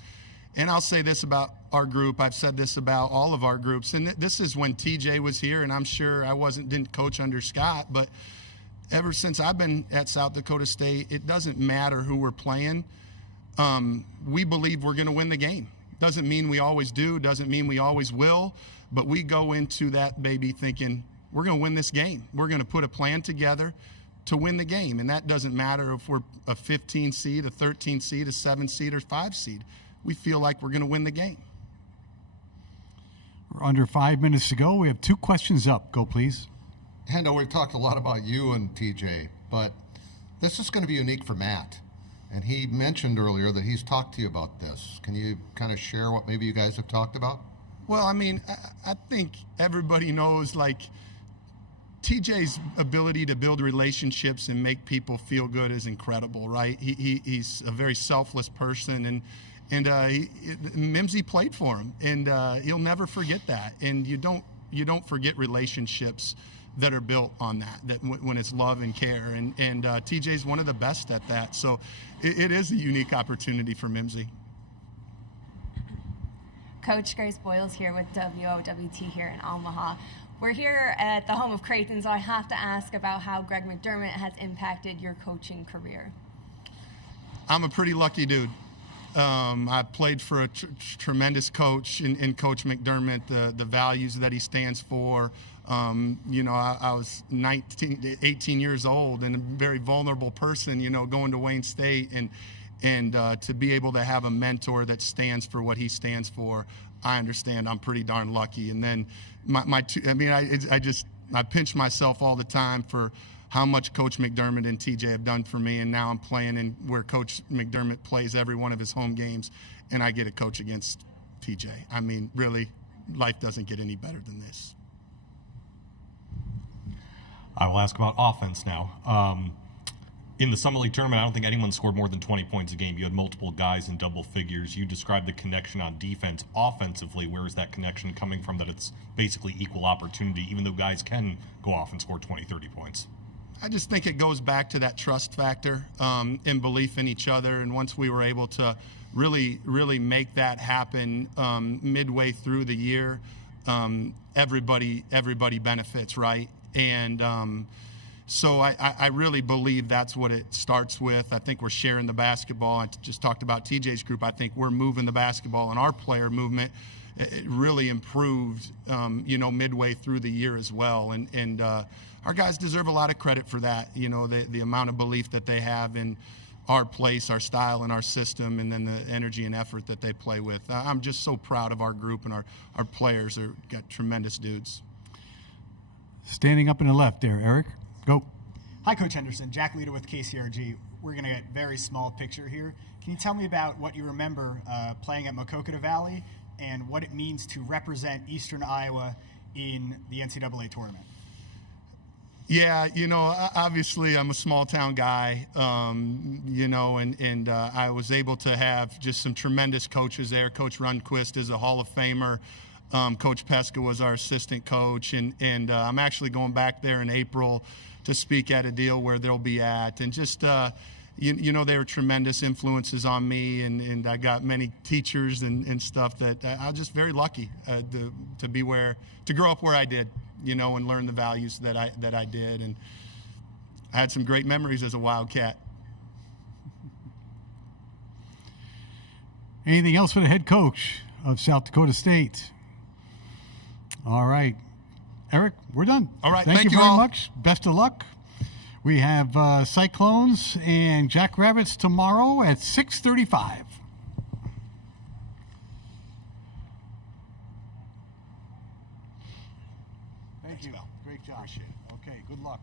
And I'll say this about our group. I've said this about all of our groups. And this is when TJ was here, and I'm sure I didn't coach under Scott, but ever since I've been at South Dakota State, it doesn't matter who we're playing. We believe we're going to win the game. Doesn't mean we always do, doesn't mean we always will, but we go into that baby thinking we're going to win this game. We're going to put a plan together to win the game, and that doesn't matter if we're a 15 seed, a 13 seed, a 7 seed, or 5 seed. We feel like we're going to win the game. We're under 5 minutes to go. We have 2 questions up. Go, please. Hendo, we've talked a lot about you and TJ, but this is going to be unique for Matt. And he mentioned earlier that he's talked to you about this. Can you kind of share what maybe you guys have talked about? Well, I mean, I think everybody knows, TJ's ability to build relationships and make people feel good is incredible, right? He's a very selfless person, and Mimsy played for him, and he'll never forget that. And you don't forget relationships that are built on that when it's love and care, and TJ's one of the best at that. So it is a unique opportunity for Mimsy. Coach Grace Boyles here with WOWT here in Omaha. We're here at the home of Creighton, so I have to ask about how Greg McDermott has impacted your coaching career. I'm a pretty lucky dude. I played for a tremendous coach in Coach McDermott, the values that he stands for. I was 18 years old and a very vulnerable person, going to Wayne State, and to be able to have a mentor that stands for what he stands for, I understand I'm pretty darn lucky. And then I pinch myself all the time for how much Coach McDermott and TJ have done for me, and now I'm playing in where Coach McDermott plays every one of his home games, and I get to coach against TJ. I mean, really, life doesn't get any better than this. I will ask about offense now. In the Summer League tournament, I don't think anyone scored more than 20 points a game. You had multiple guys in double figures. You described the connection on defense. Offensively, where is that connection coming from, that it's basically equal opportunity, even though guys can go off and score 20, 30 points? I just think it goes back to that trust factor and belief in each other. And once we were able to really, really make that happen midway through the year, everybody benefits, right? And So I really believe that's what it starts with. I think we're sharing the basketball. I just talked about TJ's group. I think we're moving the basketball, and our player movement it really improved, midway through the year as well. And our guys deserve a lot of credit for that. The amount of belief that they have in our place, our style, and our system, and then the energy and effort that they play with. I'm just so proud of our group, and our players are got tremendous dudes. Standing up in the left there, Eric. Go. Hi, Coach Henderson. Jack Leder with KCRG. We're going to get very small picture here. Can you tell me about what you remember playing at Maquoketa Valley and what it means to represent Eastern Iowa in the NCAA tournament? Yeah, obviously I'm a small town guy, and I was able to have just some tremendous coaches there. Coach Rundquist is a Hall of Famer. Coach Pesca was our assistant coach, and I'm actually going back there in April to speak at a deal where they'll be at. And just, they were tremendous influences on me, and I got many teachers and stuff that I was just very lucky to grow up where I did, and learn the values that I did. And I had some great memories as a Wildcat. Anything else for the head coach of South Dakota State? All right. Eric, we're done. All right. Thank you very all. much. Best of luck. We have Cyclones and Jackrabbits tomorrow at 6:35. Thank you. Great job. Appreciate it. Okay, good luck.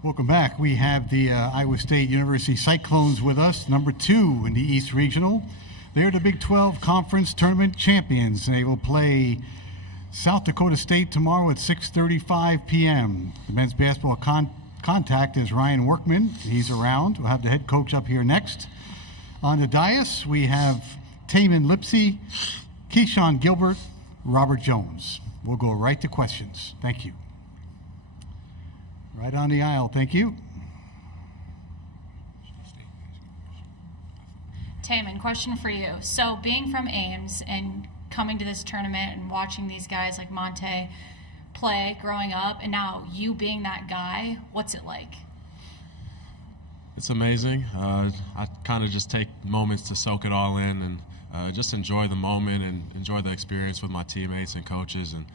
Welcome back. We have the Iowa State University Cyclones with us, number 2 in the East Regional. They're the Big 12 Conference Tournament champions, and they will play South Dakota State tomorrow at 6:35 p.m. The men's basketball contact is Ryan Workman. He's around. We'll have the head coach up here next. On the dais, we have Taman Lipsy, Keyshawn Gilbert, Robert Jones. We'll go right to questions. Thank you. Right on the aisle. Thank you. Taman, question for you. So being from Ames and coming to this tournament and watching these guys like Monte play growing up, and now you being that guy, what's it like? It's amazing. I kind of just take moments to soak it all in and just enjoy the moment and enjoy the experience with my teammates and coaches, and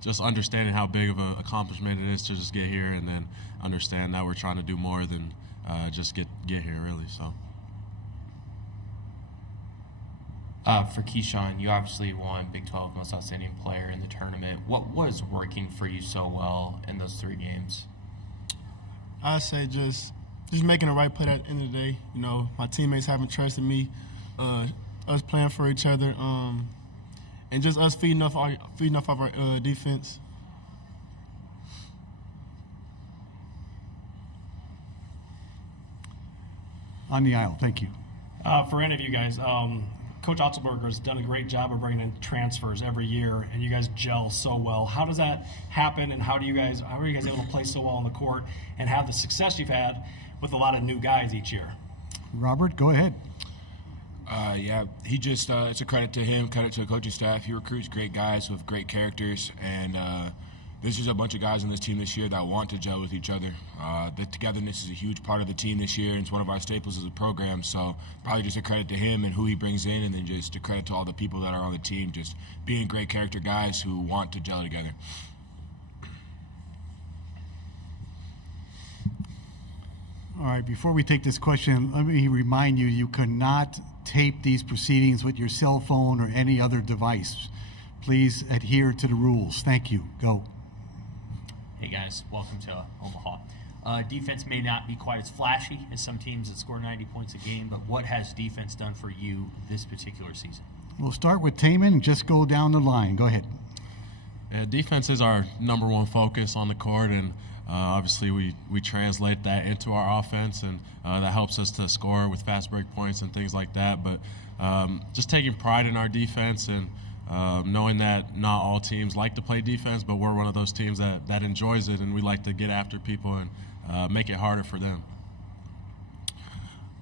just understanding how big of an accomplishment it is to just get here, and then understand that we're trying to do more than just get here, really. So. For Keyshawn, you obviously won Big 12 Most Outstanding Player in the tournament. What was working for you so well in those 3 games? I say just making the right play at the end of the day. You know, my teammates having trust in me, us playing for each other, and just us feeding off our defense. On the aisle, thank you. For any of you guys, Coach Otzelberger has done a great job of bringing in transfers every year, and you guys gel so well. How does that happen, and how are you guys able to play so well on the court and have the success you've had with a lot of new guys each year? Robert, go ahead. Yeah, he just, it's a credit to him, credit to the coaching staff. He recruits great guys with great characters, and this is a bunch of guys on this team this year that want to gel with each other. The togetherness is a huge part of the team this year, and it's one of our staples as a program, so probably just a credit to him and who he brings in, and then just a credit to all the people that are on the team, just being great character guys who want to gel together. All right, before we take this question, let me remind you, you cannot tape these proceedings with your cell phone or any other device. Please adhere to the rules. Thank you. Go. Hey guys, welcome to Omaha. Defense may not be quite as flashy as some teams that score 90 points a game, but what has defense done for you this particular season? We'll start with Taman and just go down the line. Go ahead. Yeah, defense is our number 1 focus on the court, and obviously we translate that into our offense, and that helps us to score with fast break points and things like that. But just taking pride in our defense, and knowing that not all teams like to play defense, but we're one of those teams that enjoys it, and we like to get after people and make it harder for them.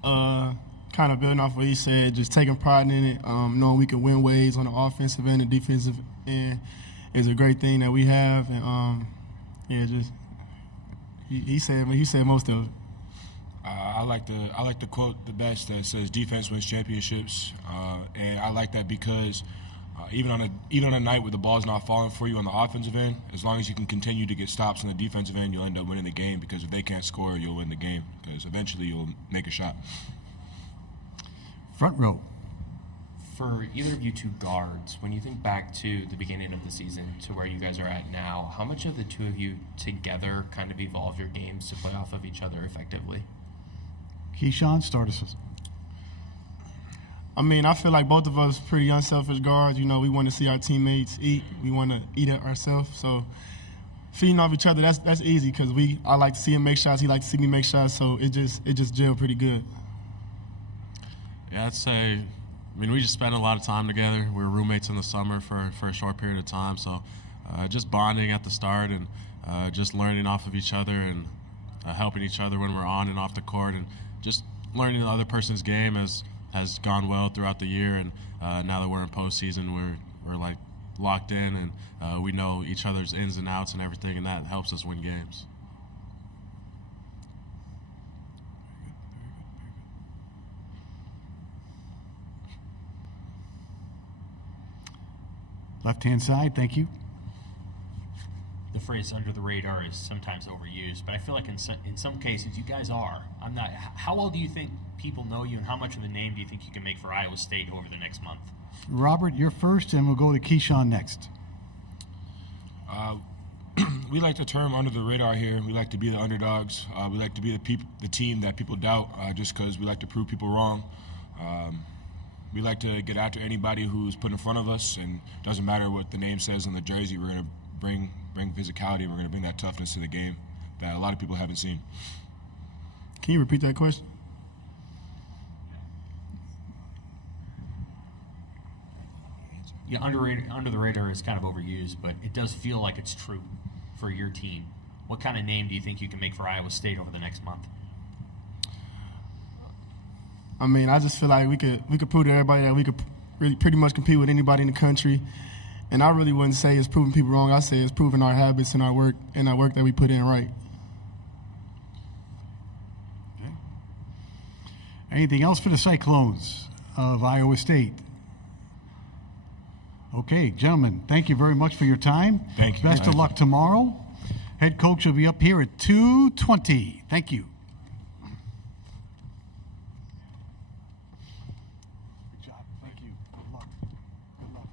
Kind of building off what he said, just taking pride in it, knowing we can win ways on the offensive and the defensive end is a great thing that we have, and yeah, just he said most of it. I like the quote the best that says defense wins championships, and I like that because even on a night where the ball's not falling for you on the offensive end, as long as you can continue to get stops on the defensive end, you'll end up winning the game, because if they can't score, you'll win the game, because eventually you'll make a shot. Front row. For either of you 2 guards, when you think back to the beginning of the season to where you guys are at now, how much of the 2 of you together kind of evolve your games to play off of each other effectively? Keyshawn, start us. I mean, I feel like both of us pretty unselfish guards. You know, we want to see our teammates eat. We want to eat it ourselves. So feeding off each other, that's easy, because I like to see him make shots. He likes to see me make shots. So it just gelled pretty good. Yeah, I'd say, I mean, we just spent a lot of time together. We were roommates in the summer for a short period of time. So just bonding at the start, and just learning off of each other, and helping each other when we're on and off the court, and just learning the other person's game has gone well throughout the year. And now that we're in postseason, we're like locked in, and we know each other's ins and outs and everything, and that helps us win games. Left-hand side, thank you. The phrase "under the radar" is sometimes overused, but I feel like in some cases you guys are. I'm not. How well do you think people know you, and how much of a name do you think you can make for Iowa State over the next month? Robert, you're first, and we'll go to Keyshawn next. We like the term under the radar here. We like to be the underdogs. We like to be the team that people doubt just because we like to prove people wrong. We like to get after anybody who's put in front of us, and it doesn't matter what the name says on the jersey. We're going to bring physicality. We're going to bring that toughness to the game that a lot of people haven't seen. Can you repeat that question? Yeah, under the radar is kind of overused, but it does feel like it's true for your team. What kind of name do you think you can make for Iowa State over the next month? I mean, I just feel like we could prove to everybody that we could really pretty much compete with anybody in the country. And I really wouldn't say it's proving people wrong. I say it's proving our habits and our work that we put in right. Okay. Anything else for the Cyclones of Iowa State? Okay, gentlemen, thank you very much for your time. Thank you. Best of luck tomorrow. Head coach will be up here at 2:20. Thank you. Good job. Thank you. Good luck. Good luck.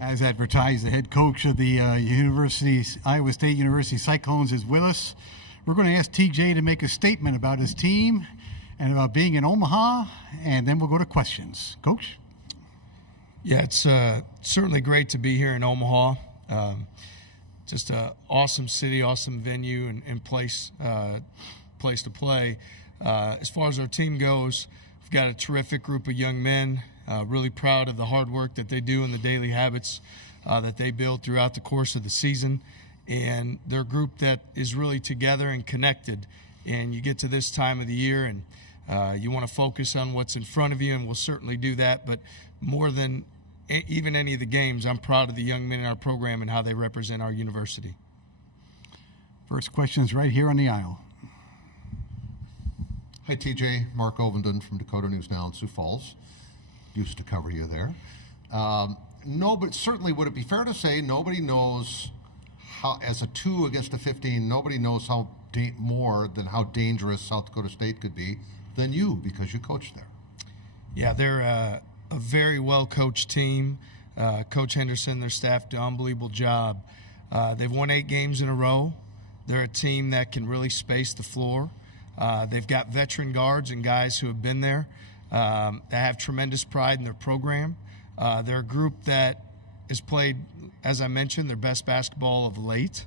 As advertised, the head coach of the Iowa State University Cyclones is with us. We're going to ask TJ to make a statement about his team and about being in Omaha, and then we'll go to questions. Coach? Yeah, it's certainly great to be here in Omaha. Just an awesome city, awesome venue, and place to play. As far as our team goes, we've got a terrific group of young men. Really proud of the hard work that they do and the daily habits that they build throughout the course of the season. And they're a group that is really together and connected. And you get to this time of the year and you want to focus on what's in front of you, and we'll certainly do that. But more than even any of the games, I'm proud of the young men in our program and how they represent our university. First question is right here on the aisle. Hi, TJ. Mark Ovenden from Dakota News Now in Sioux Falls. Used to cover you there. No, but certainly would it be fair to say nobody knows how, as a 2 against a 15, nobody knows how more than how dangerous South Dakota State could be than you, because you coached there. Yeah, they're a very well-coached team. Coach Henderson, their staff, do an unbelievable job. They've won 8 games in a row. They're a team that can really space the floor. They've got veteran guards and guys who have been there. They have tremendous pride in their program. They're a group that has played, as I mentioned, their best basketball of late.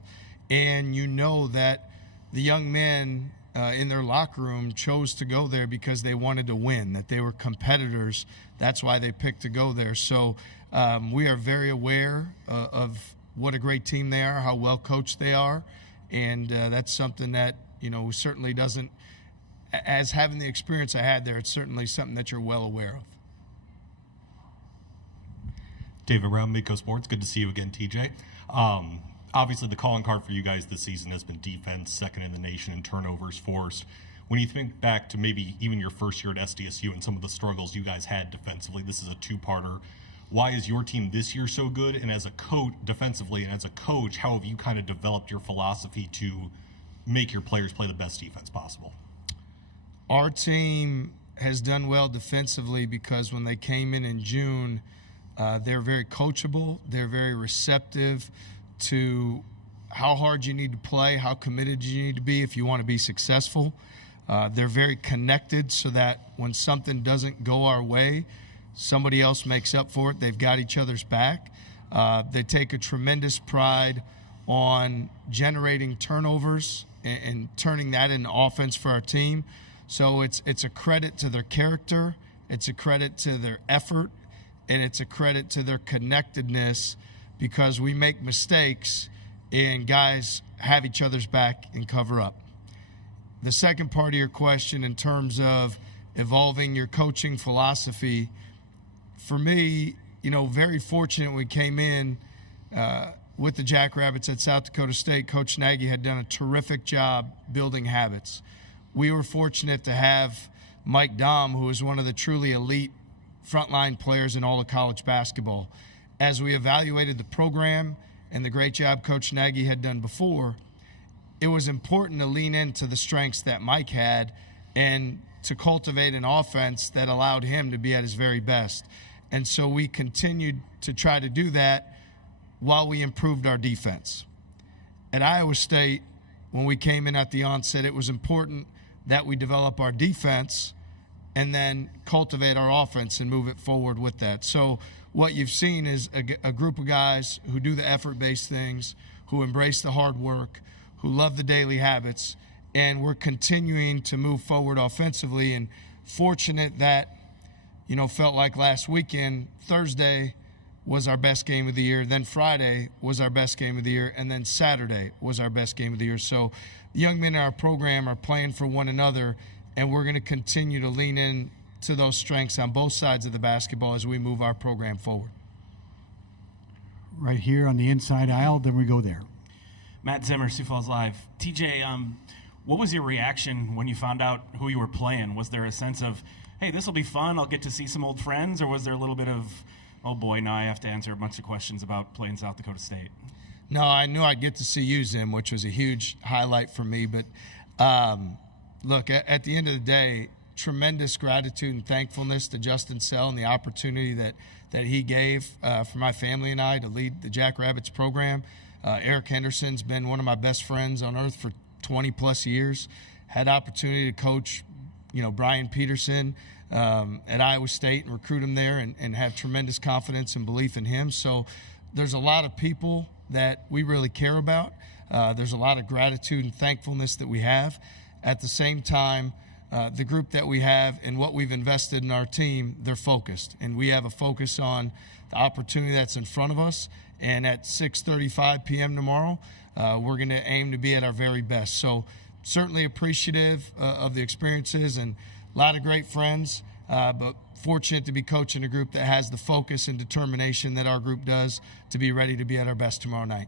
And you know that the young men in their locker room chose to go there because they wanted to win, that they were competitors. That's why they picked to go there. So we are very aware of what a great team they are, how well coached they are. And that's something that, certainly doesn't, as having the experience I had there, it's certainly something that you're well aware of. David Brown, Midco Sports. Good to see you again, TJ. Obviously, the calling card for you guys this season has been defense, second in the nation in turnovers forced. When you think back to maybe even your first year at SDSU and some of the struggles you guys had defensively, this is a 2-parter. Why is your team this year so good? And as a coach, defensively, and as a coach, how have you kind of developed your philosophy to make your players play the best defense possible? Our team has done well defensively because when they came in June, they're very coachable. They're very receptive to how hard you need to play, how committed you need to be if you want to be successful. They're very connected so that when something doesn't go our way, somebody else makes up for it. They've got each other's back. They take a tremendous pride on generating turnovers and turning that into offense for our team. So it's a credit to their character, it's a credit to their effort, and it's a credit to their connectedness, because we make mistakes and guys have each other's back and cover up. The second part of your question, in terms of evolving your coaching philosophy, for me, very fortunate we came in with the Jackrabbits at South Dakota State. Coach Nagy had done a terrific job building habits. We were fortunate to have Mike Dahm, who is one of the truly elite frontline players in all of college basketball. As we evaluated the program and the great job Coach Nagy had done before, it was important to lean into the strengths that Mike had and to cultivate an offense that allowed him to be at his very best. And so we continued to try to do that while we improved our defense. At Iowa State, when we came in at the onset, it was important that we develop our defense and then cultivate our offense and move it forward with that. So what you've seen is a group of guys who do the effort-based things, who embrace the hard work, who love the daily habits, and we're continuing to move forward offensively. And fortunate that, felt like last weekend, Thursday was our best game of the year, then Friday was our best game of the year, and then Saturday was our best game of the year. So the young men in our program are playing for one another, and we're going to continue to lean in to those strengths on both sides of the basketball as we move our program forward. Right here on the inside aisle, then we go there. Matt Zimmer, Sioux Falls Live. TJ, what was your reaction when you found out who you were playing? Was there a sense of, hey, this will be fun, I'll get to see some old friends, or was there a little bit of, oh boy, now I have to answer a bunch of questions about playing South Dakota State? No, I knew I'd get to see you, Zim, which was a huge highlight for me. But look, at the end of the day, tremendous gratitude and thankfulness to Justin Sell and the opportunity that he gave for my family and I to lead the Jackrabbits program. Eric Henderson's been one of my best friends on earth for 20 plus years. Had opportunity to coach, Brian Peterson at Iowa State and recruit him there and have tremendous confidence and belief in him. So there's a lot of people that we really care about. There's a lot of gratitude and thankfulness that we have. At the same time, the group that we have and what we've invested in our team, they're focused. And we have a focus on the opportunity that's in front of us. And at 6:35 p.m. tomorrow, we're going to aim to be at our very best. So certainly appreciative of the experiences and a lot of great friends, but fortunate to be coaching a group that has the focus and determination that our group does to be ready to be at our best tomorrow night.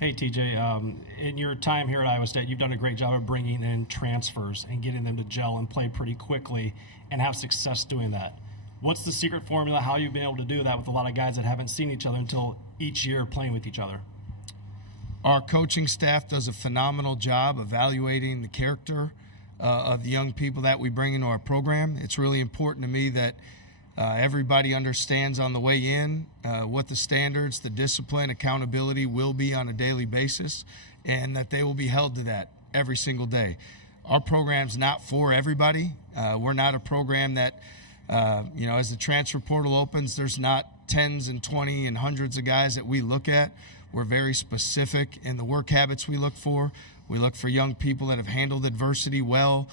Hey, TJ, in your time here at Iowa State, you've done a great job of bringing in transfers and getting them to gel and play pretty quickly and have success doing that. What's the secret formula, how you've been able to do that with a lot of guys that haven't seen each other until each year playing with each other? Our coaching staff does a phenomenal job evaluating the character of the young people that we bring into our program. It's really important to me that everybody understands on the way in what the standards, the discipline, accountability will be on a daily basis, and that they will be held to that every single day. Our program's not for everybody. We're not a program that, as the transfer portal opens, there's not tens and 20 and hundreds of guys that we look at. We're very specific in the work habits we look for. We look for young people that have handled adversity well.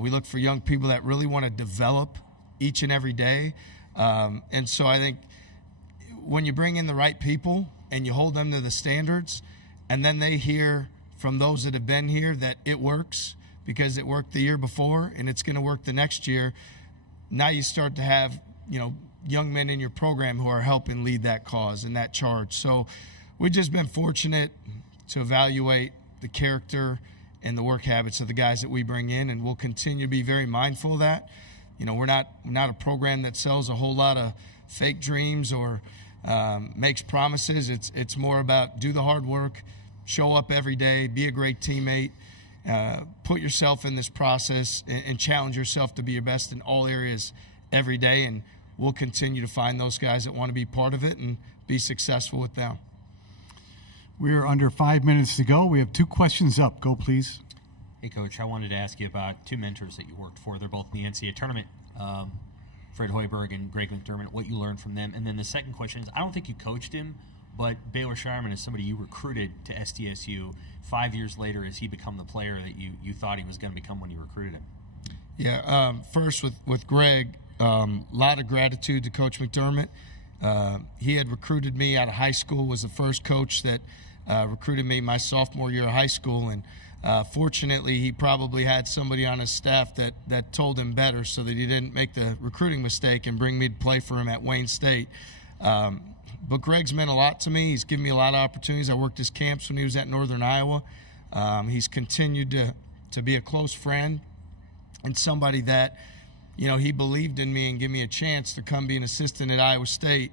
We look for young people that really want to develop each and every day. And so I think when you bring in the right people and you hold them to the standards, and then they hear from those that have been here that it works because it worked the year before and it's going to work the next year, now you start to have, young men in your program who are helping lead that cause and that charge. So we've just been fortunate to evaluate the character and the work habits of the guys that we bring in, and we'll continue to be very mindful of that. We're not a program that sells a whole lot of fake dreams or makes promises. It's more about do the hard work, show up every day, be a great teammate, put yourself in this process and challenge yourself to be your best in all areas every day. And we'll continue to find those guys that want to be part of it and be successful with them. We are under 5 minutes to go. We have 2 questions up. Go, please. Hey, Coach, I wanted to ask you about 2 mentors that you worked for. They're both in the NCAA tournament, Fred Hoiberg and Greg McDermott, what you learned from them. And then the second question is, I don't think you coached him, but Baylor Sharman is somebody you recruited to SDSU. 5 years later, has he become the player that you thought he was going to become when you recruited him? Yeah, first with Greg, a lot of gratitude to Coach McDermott. He had recruited me out of high school, was the first coach that recruited me my sophomore year of high school, and fortunately he probably had somebody on his staff that told him better so that he didn't make the recruiting mistake and bring me to play for him at Wayne State. But Greg's meant a lot to me. He's given me a lot of opportunities. I worked his camps when he was at Northern Iowa. He's continued to be a close friend and somebody that, he believed in me and gave me a chance to come be an assistant at Iowa State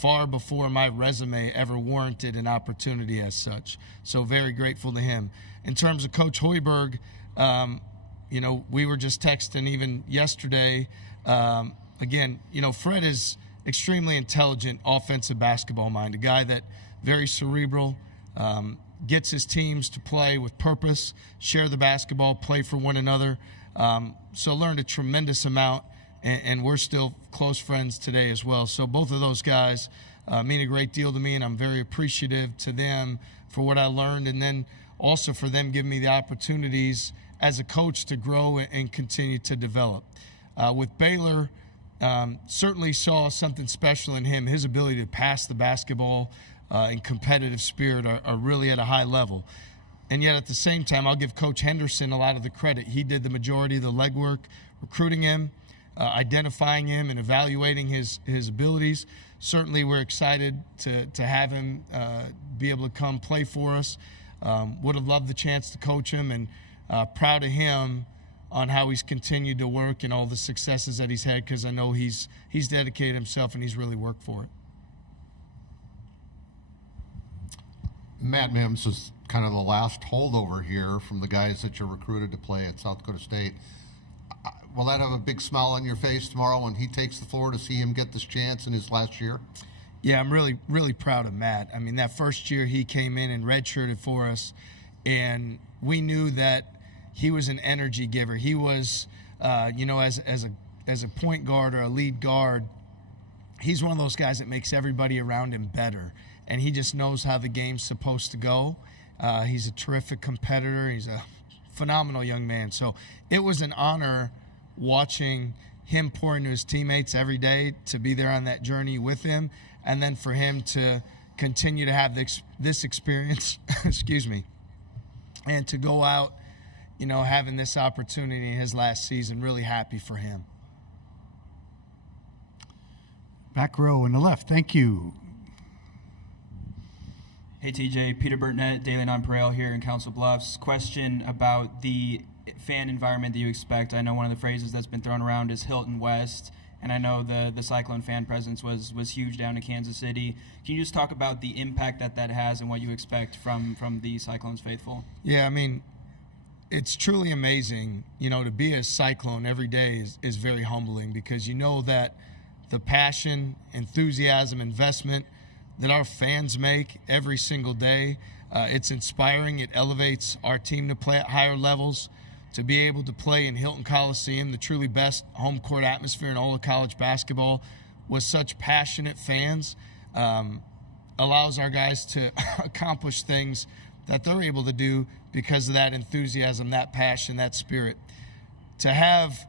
far before my resume ever warranted an opportunity as such. So very grateful to him. In terms of Coach Hoiberg, we were just texting even yesterday. Again, Fred is extremely intelligent offensive basketball mind, a guy that very cerebral, gets his teams to play with purpose, share the basketball, play for one another. So learned a tremendous amount, and we're still close friends today as well. So both of those guys mean a great deal to me, and I'm very appreciative to them for what I learned, and then also for them giving me the opportunities as a coach to grow and continue to develop. With Baylor, certainly saw something special in him. His ability to pass the basketball and competitive spirit are really at a high level. And yet at the same time, I'll give Coach Henderson a lot of the credit. He did the majority of the legwork, recruiting him, identifying him, and evaluating his abilities. Certainly we're excited to have him be able to come play for us. Would have loved the chance to coach him, and proud of him on how he's continued to work and all the successes that he's had, because I know he's dedicated himself and he's really worked for it. Matt Mims is kind of the last holdover here from the guys that you're recruited to play at South Dakota State. Will that have a big smile on your face tomorrow when he takes the floor to see him get this chance in his last year? Yeah, I'm really, really proud of Matt. I mean, that first year he came in and redshirted for us, and we knew that he was an energy giver. He was, as a point guard or a lead guard, he's one of those guys that makes everybody around him better, and he just knows how the game's supposed to go. He's a terrific competitor. He's a phenomenal young man. So it was an honor watching him pour into his teammates every day, to be there on that journey with him, and then for him to continue to have this experience, excuse me, and to go out, having this opportunity in his last season. Really happy for him. Back row on the left. Thank you. Hey TJ, Peter Burtnett, Daily Nonpareil here in Council Bluffs. Question about the fan environment that you expect. I know one of the phrases that's been thrown around is Hilton West, and I know the Cyclone fan presence was huge down in Kansas City. Can you just talk about the impact that has and what you expect from the Cyclones faithful? Yeah, I mean, it's truly amazing. To be a Cyclone every day is very humbling, because you know that the passion, enthusiasm, investment that our fans make every single day, it's inspiring. It elevates our team to play at higher levels. To be able to play in Hilton Coliseum, the truly best home court atmosphere in all of college basketball, with such passionate fans, allows our guys to accomplish things that they're able to do because of that enthusiasm, that passion, that spirit. To have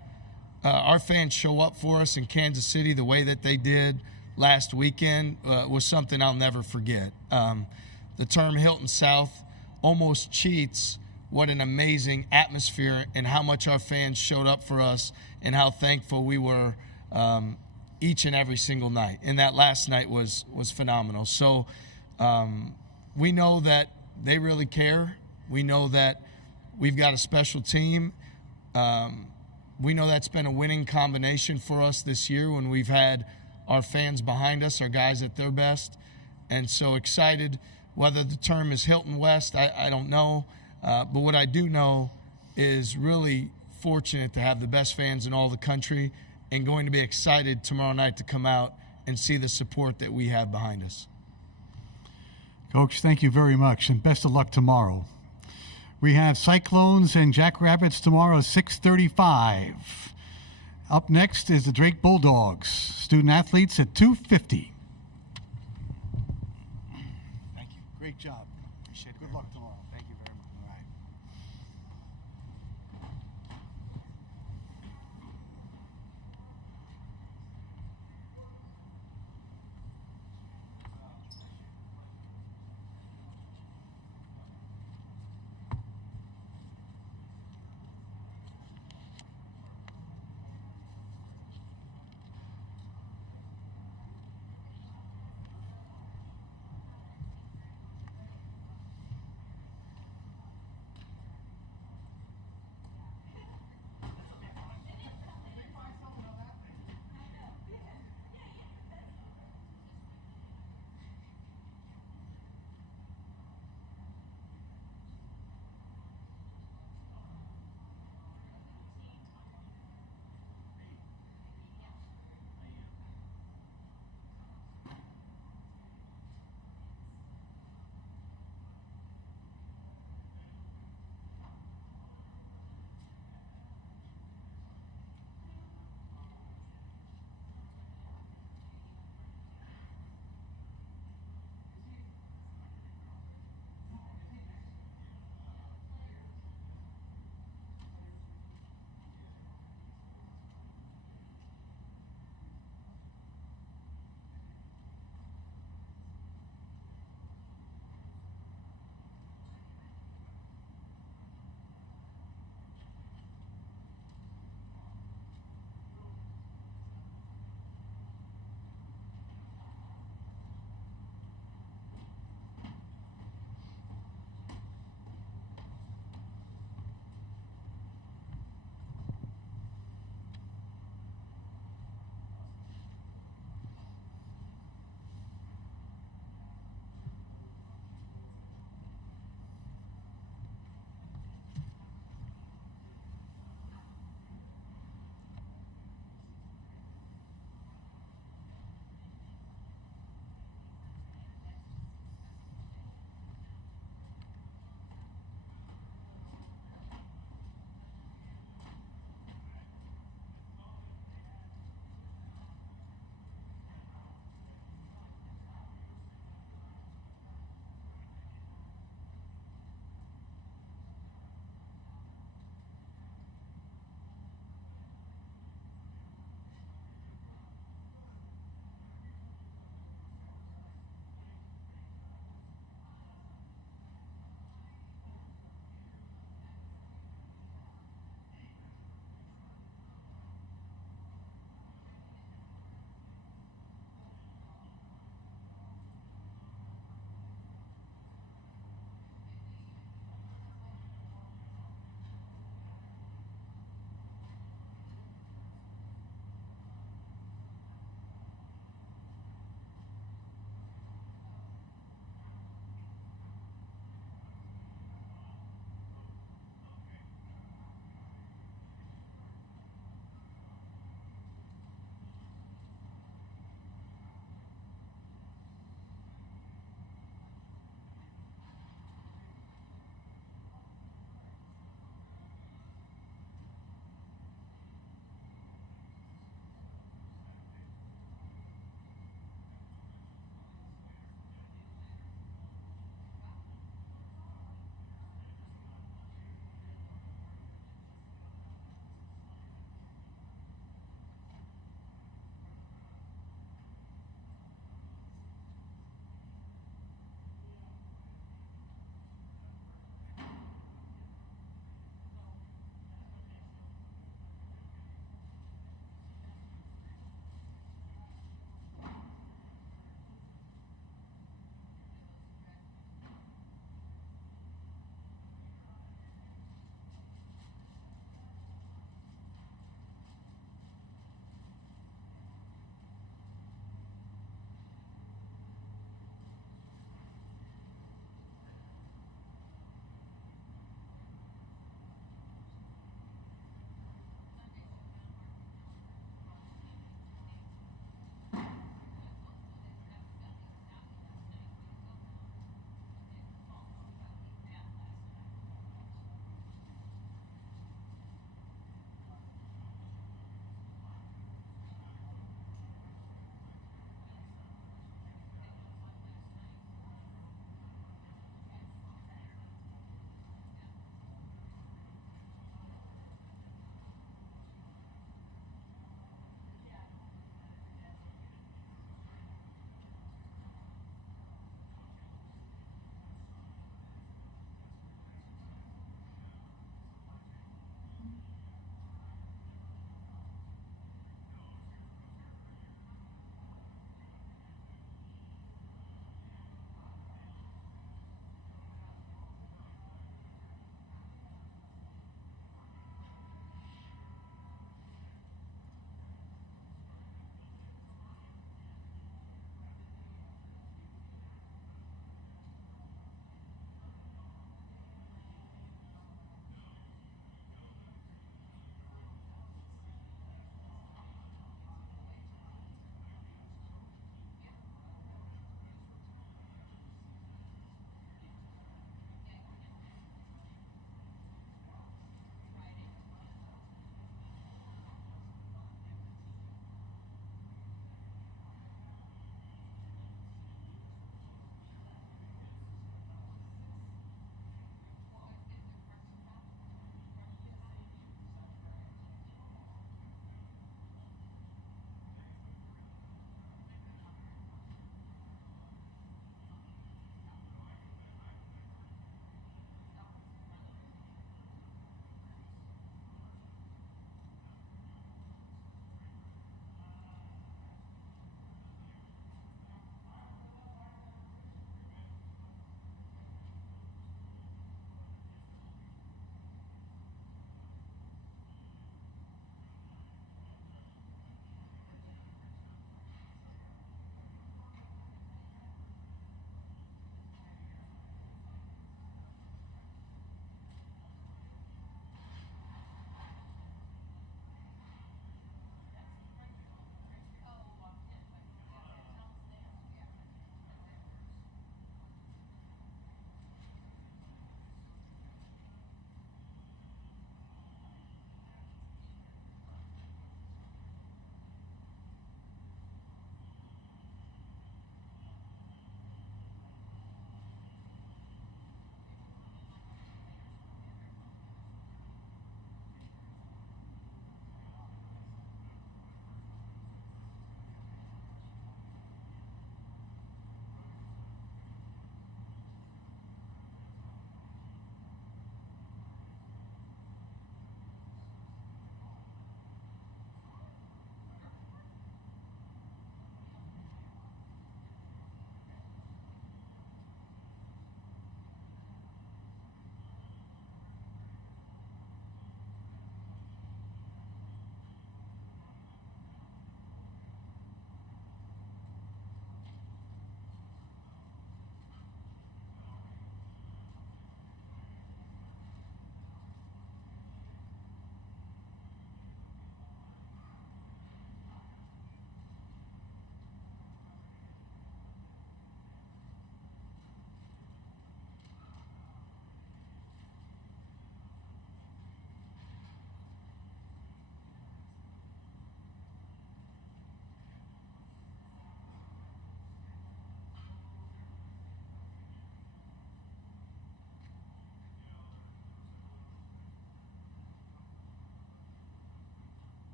our fans show up for us in Kansas City the way that they did last weekend was something I'll never forget. The term Hilton South almost cheats what an amazing atmosphere and how much our fans showed up for us, and how thankful we were each and every single night. And that last night was phenomenal. So we know that they really care. We know that we've got a special team. We know that's been a winning combination for us this year when we've had our fans behind us, our guys at their best. And so excited. Whether the term is Hilton West, I don't know. But what I do know is really fortunate to have the best fans in all the country, and going to be excited tomorrow night to come out and see the support that we have behind us. Coach, thank you very much, and best of luck tomorrow. We have Cyclones and Jackrabbits tomorrow, 6:35. Up next is the Drake Bulldogs, student athletes at 2:50. Thank you. Great job. Appreciate it. Good luck tomorrow. Thank you very much. All right.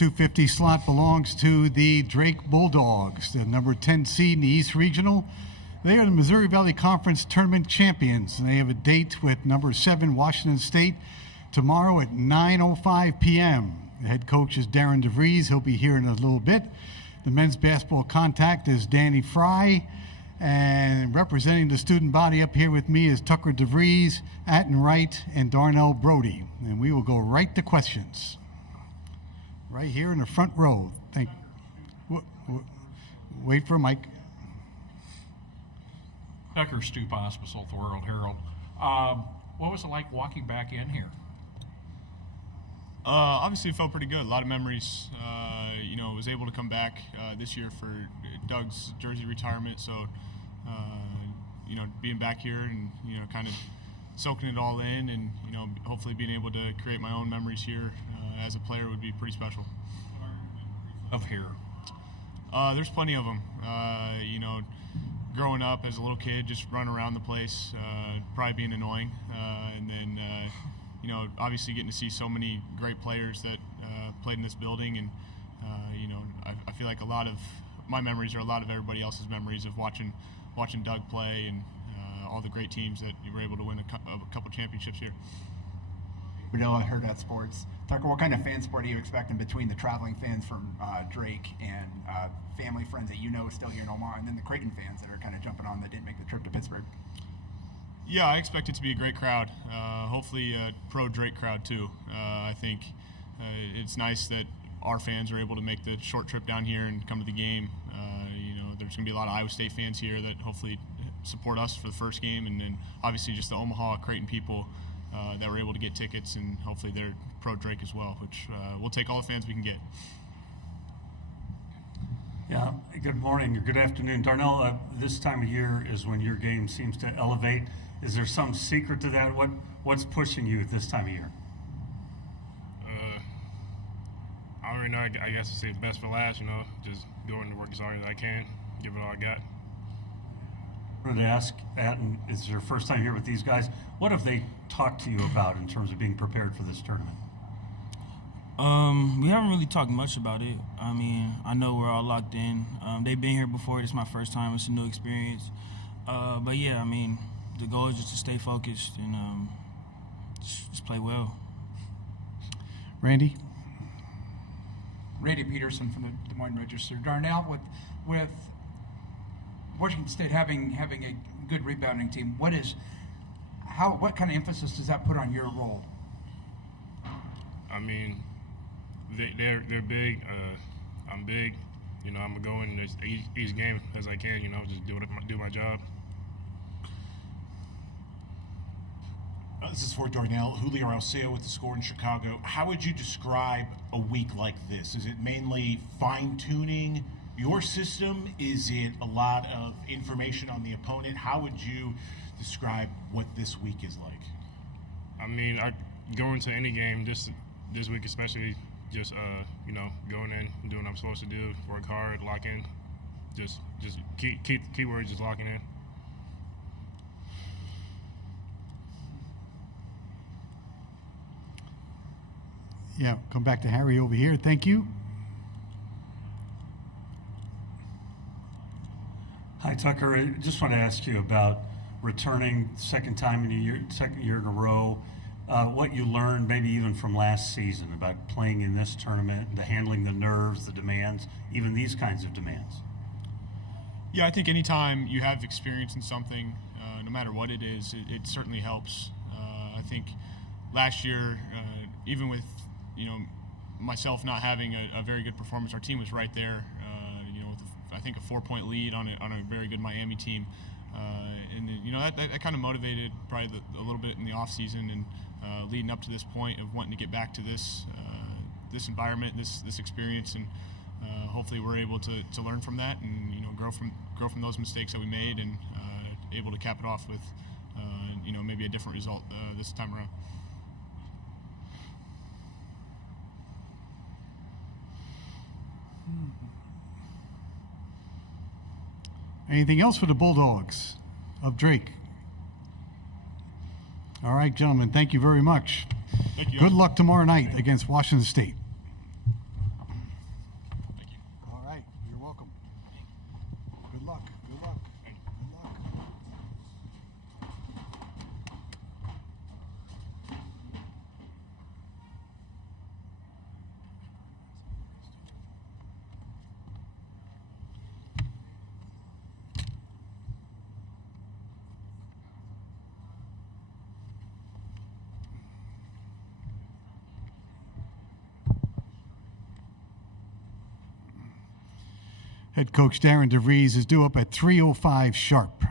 250 slot belongs to the Drake Bulldogs, the number 10 seed in the East Regional. They are the Missouri Valley Conference Tournament champions, and they have a date with number 7 Washington State tomorrow at 9:05 p.m. The head coach is Darren DeVries. He'll be here in a little bit. The men's basketball contact is Danny Fry, and representing the student body up here with me is Tucker DeVries, Atten Wright, and Darnell Brody. And we will go right to questions. Right here in the front row. Wait for a mic. Tucker Stu Hospital, the World Herald. What was it like walking back in here? Obviously, it felt pretty good. A lot of memories. Was able to come back this year for Doug's jersey retirement. So, being back here and kind of soaking it all in, and hopefully being able to create my own memories here as a player would be pretty special. Of here? There's plenty of them. Growing up as a little kid, just running around the place, probably being annoying, and then obviously getting to see so many great players that played in this building, and I feel like a lot of my memories are a lot of everybody else's memories of watching Doug play and all the great teams that you were able to win a couple championships here. Badilla, Heard at Sports. Tucker, what kind of fan support are you expecting between the traveling fans from Drake and family friends that still here in Omaha, and then the Creighton fans that are kind of jumping on that didn't make the trip to Pittsburgh? Yeah, I expect it to be a great crowd. Hopefully a pro-Drake crowd too. I think it's nice that our fans are able to make the short trip down here and come to the game. There's going to be a lot of Iowa State fans here that hopefully support us for the first game, and then obviously just the Omaha Creighton people that were able to get tickets, and hopefully they're pro-Drake as well, which we'll take all the fans we can get. Yeah, good morning or good afternoon. Darnell, this time of year is when your game seems to elevate. Is there some secret to that? What's pushing you at this time of year? I don't really know. I guess I say best for last, just going to work as hard as I can, give it all I got. I wanted to ask, Atten, it's your first time here with these guys. What have they talked to you about in terms of being prepared for this tournament? We haven't really talked much about it. I mean, I know we're all locked in. They've been here before. This is my first time. It's a new experience. But yeah, I mean, the goal is just to stay focused and just play well. Randy Peterson from the Des Moines Register. Darnell, with Washington State having a good rebounding team, what kind of emphasis does that put on your role? I mean, they're big. I'm big. I'm gonna go in each game as I can. Just do my job. This is for Darnell. Julio Alceo with the Score in Chicago. How would you describe a week like this? Is it mainly fine-tuning your system? Is it a lot of information on the opponent? How would you describe what this week is like? I mean, I go into any game, just this week especially, just going in and doing what I'm supposed to do, work hard, lock in, just keywords, just locking in. Yeah, come back to Harry over here. Thank you. Hi, Tucker. I just want to ask you about returning second year in a row. What you learned, maybe even from last season, about playing in this tournament, the handling the nerves, the demands, even these kinds of demands. Yeah, I think anytime you have experience in something, no matter what it is, it certainly helps. I think last year, even with myself not having a very good performance, our team was right there. With I think a 4-point lead on a very good Miami team, and that kind of motivated probably a little bit in the off season and leading up to this point of wanting to get back to this environment, this experience, and hopefully we're able to learn from that and grow from those mistakes that we made and able to cap it off with maybe a different result this time around. Anything else for the Bulldogs of Drake? All right, gentlemen, thank you very much. Thank you. Good luck tomorrow night against Washington State. Head coach Darren DeVries is due up at 3:05 sharp.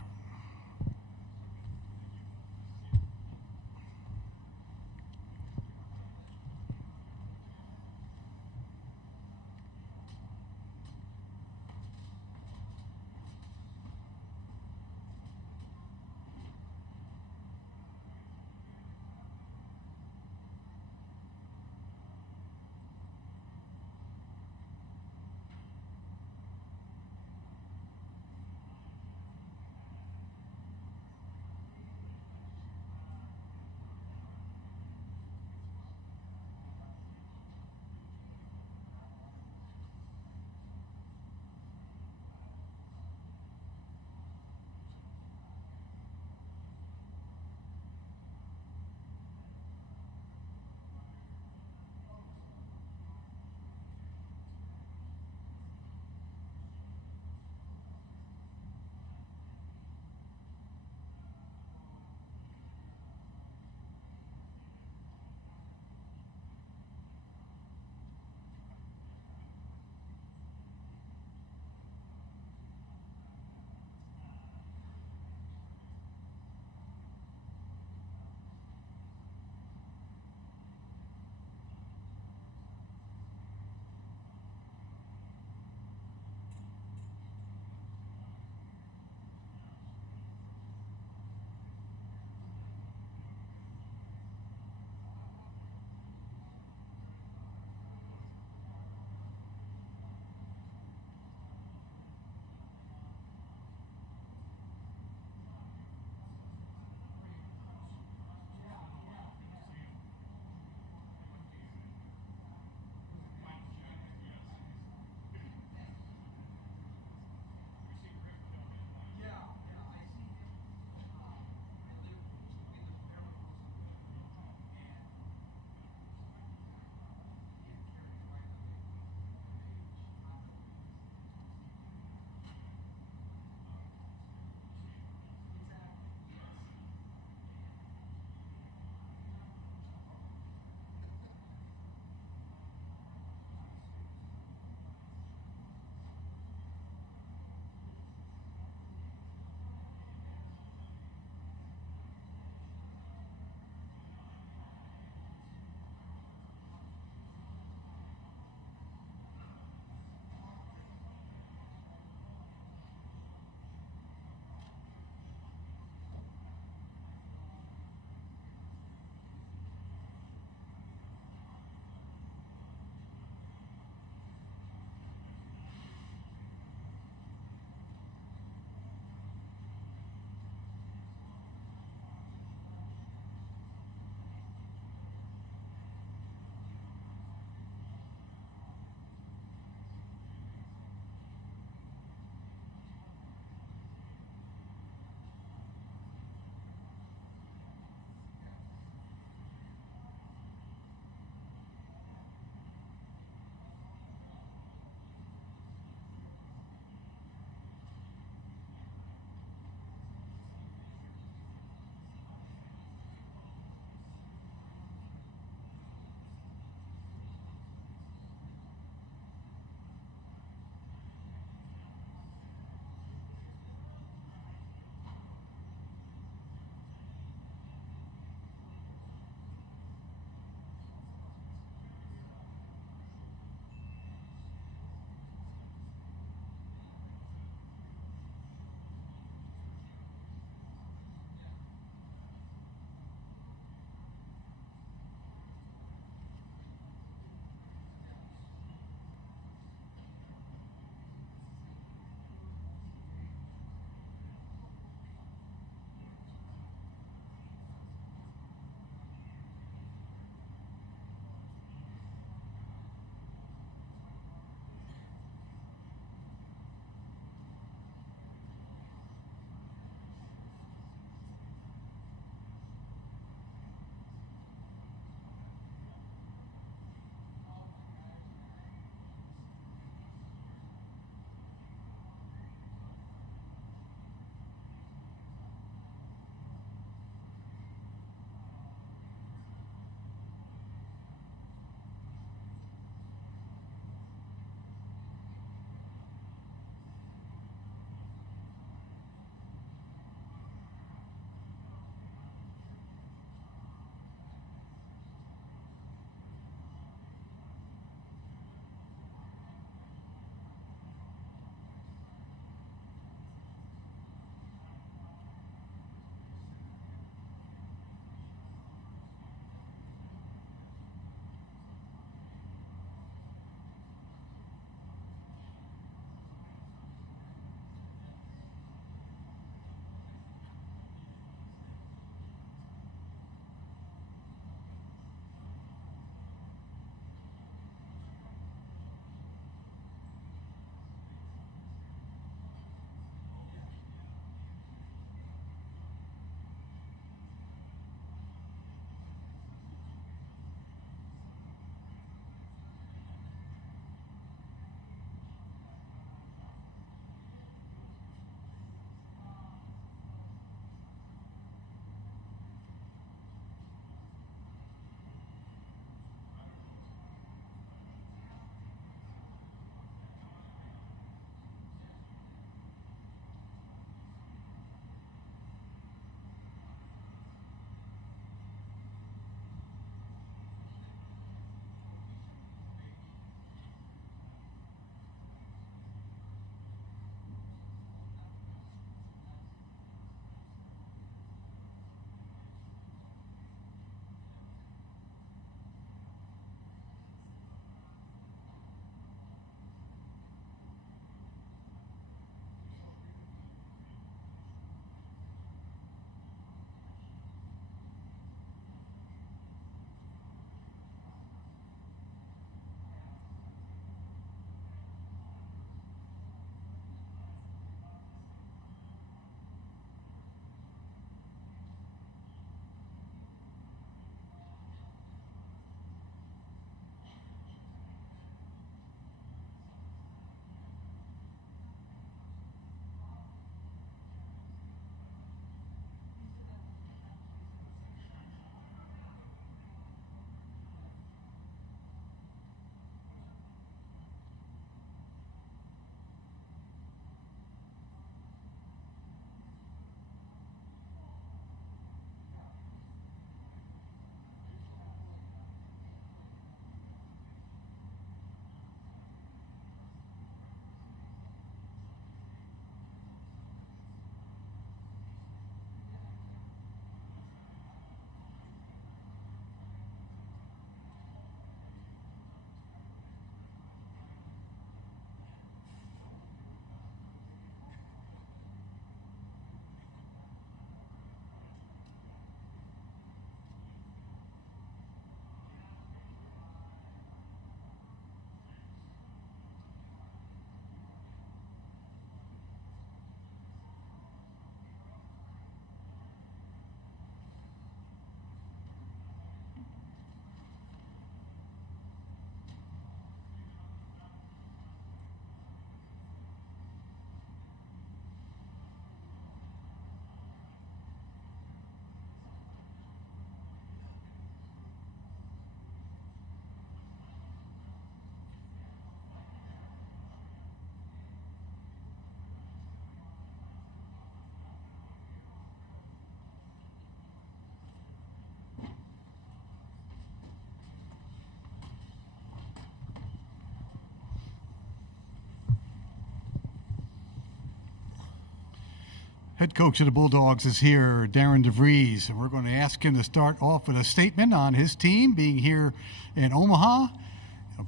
Head coach of the Bulldogs is here, Darren DeVries, and we're going to ask him to start off with a statement on his team being here in Omaha,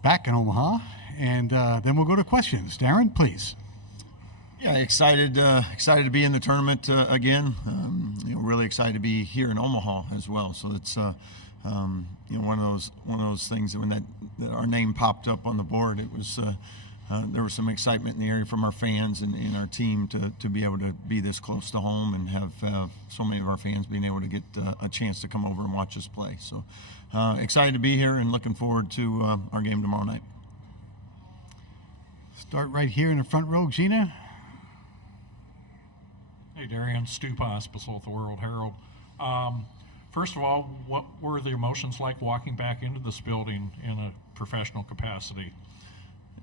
back in Omaha, and then we'll go to questions. Darren, please. Yeah, excited to be in the tournament again. Really excited to be here in Omaha as well. So it's one of those things that when that our name popped up on the board, it was. There was some excitement in the area from our fans and our team to be able to be this close to home and have so many of our fans being able to get a chance to come over and watch us play. So excited to be here and looking forward to our game tomorrow night. Start right here in the front row, Gina. Hey, Darian, Stu Pospisil with the World Herald. First of all, what were the emotions like walking back into this building in a professional capacity?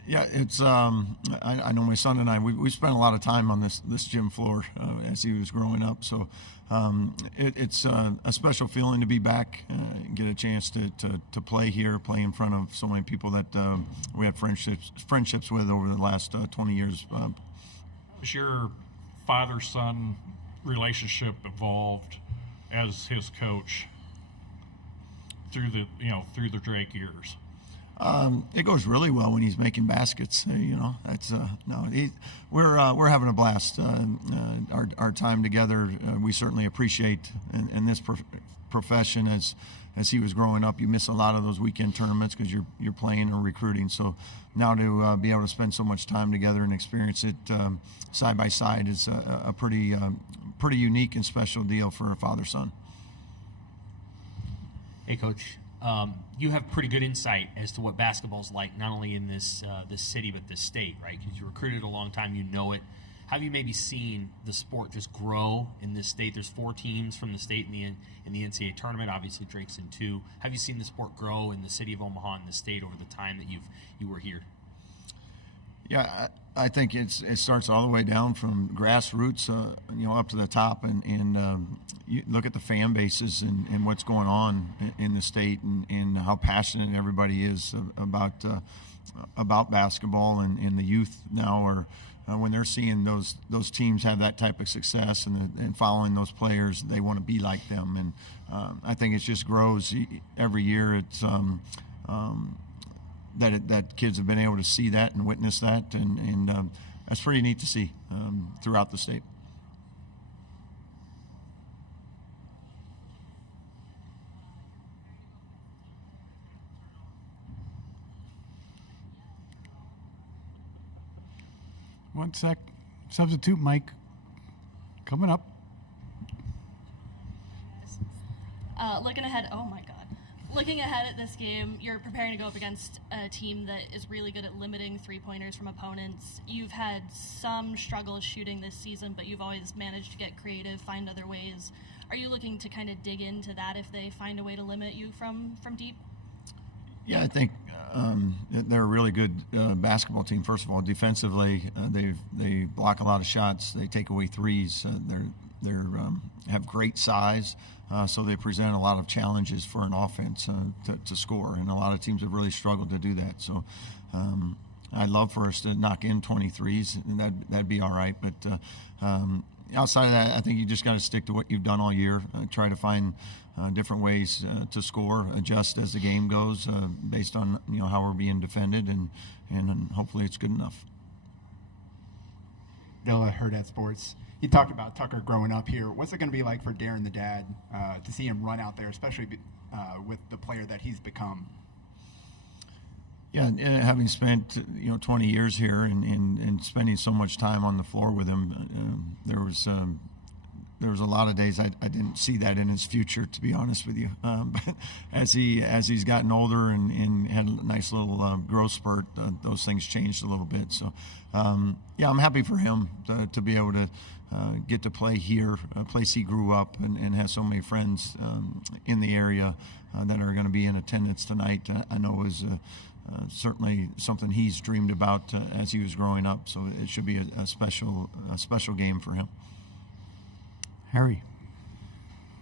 Yeah, it's. I know my son and I. We spent a lot of time on this gym floor as he was growing up. So it's a special feeling to be back, get a chance to play here, play in front of so many people that we had friendships with over the last 20 years. Has your father-son relationship evolved as his coach through the Drake years? It goes really well when he's making baskets. That's we're having a blast. Our time together, we certainly appreciate in this profession. As he was growing up, you miss a lot of those weekend tournaments because you're playing or recruiting. So now to be able to spend so much time together and experience it side by side is a pretty unique and special deal for a father-son. Hey, Coach. You have pretty good insight as to what basketball's like, not only in this city but this state, right? Because you recruited a long time, you know it. Have you maybe seen the sport just grow in this state? There's 4 teams from the state in the NCAA tournament. Obviously, Drake's in 2. Have you seen the sport grow in the city of Omaha and the state over the time that you were here? Yeah, I think it starts all the way down from grassroots, up to the top, and you look at the fan bases and what's going on in the state and how passionate everybody is about basketball, and the youth now are when they're seeing those teams have that type of success and following those players, they want to be like them, and I think it just grows every year. It's that kids have been able to see that and witness that, and that's pretty neat to see throughout the state. One sec. Substitute Mike coming up. Looking ahead, oh my God. Looking ahead at this game, you're preparing to go up against a team that is really good at limiting three-pointers from opponents. You've had some struggles shooting this season, but you've always managed to get creative, find other ways. Are you looking to kind of dig into that if they find a way to limit you from deep? Yeah, I think they're a really good basketball team. First of all, defensively, they block a lot of shots. They take away threes. They have great size, so they present a lot of challenges for an offense to score. And a lot of teams have really struggled to do that. So I'd love for us to knock in 23s, and that'd be all right. But outside of that, I think you just got to stick to what you've done all year. Try to find different ways to score, adjust as the game goes based on how we're being defended, and hopefully it's good enough. Della Housekeeping Sports. You talked about Tucker growing up here. What's it going to be like for Darren, the dad, to see him run out there, especially with the player that he's become? Yeah, having spent 20 years here and spending so much time on the floor with him, there was a lot of days I didn't see that in his future, to be honest with you. But as he's gotten older and had a nice little growth spurt, those things changed a little bit. So yeah, I'm happy for him to be able to get to play here, a place he grew up, and has so many friends in the area that are going to be in attendance tonight. I know is certainly something he's dreamed about as he was growing up. So it should be a special game for him. Harry.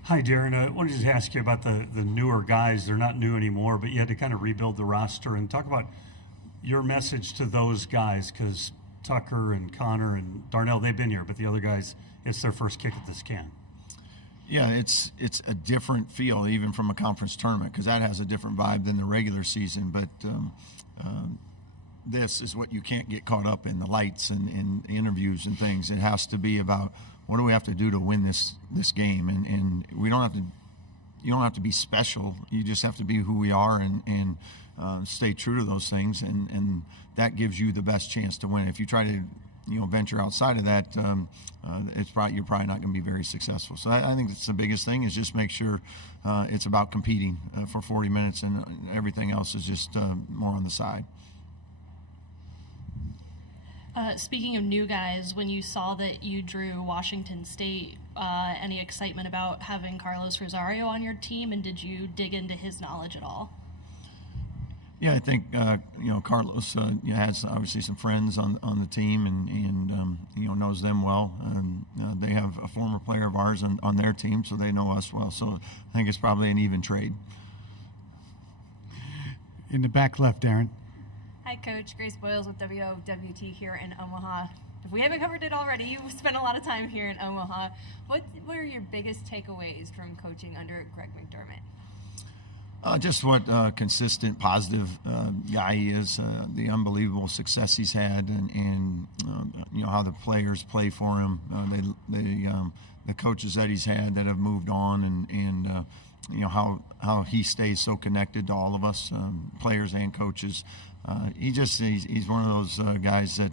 Hi, Darren. I wanted to just ask you about the newer guys. They're not new anymore, but you had to kind of rebuild the roster and talk about your message to those guys, because Tucker and Connor and Darnell, they've been here, but the other guys, it's their first kick at this can. Yeah, it's a different feel even from a conference tournament because that has a different vibe than the regular season. But this is what you can't get caught up in, the lights and interviews and things. It has to be about what do we have to do to win this game, and we don't have to. You don't have to be special. You just have to be who we are and stay true to those things, and that gives you the best chance to win. If you try to venture outside of that, you're probably not going to be very successful. So I think that's the biggest thing is just make sure it's about competing for 40 minutes, and everything else is just more on the side. Speaking of new guys, when you saw that you drew Washington State, any excitement about having Carlos Rosario on your team, and did you dig into his knowledge at all? Yeah, I think Carlos has obviously some friends on the team and knows them well. They have a former player of ours on their team, so they know us well. So I think it's probably an even trade. In the back left, Darren. Hi, Coach. Grace Boyles with WOWT here in Omaha. If we haven't covered it already, you've spent a lot of time here in Omaha. What are your biggest takeaways from coaching under Greg McDermott? Just what consistent, positive guy he is, the unbelievable success he's had, and how the players play for him, the coaches that he's had that have moved on, and how he stays so connected to all of us, players and coaches. He's one of those guys that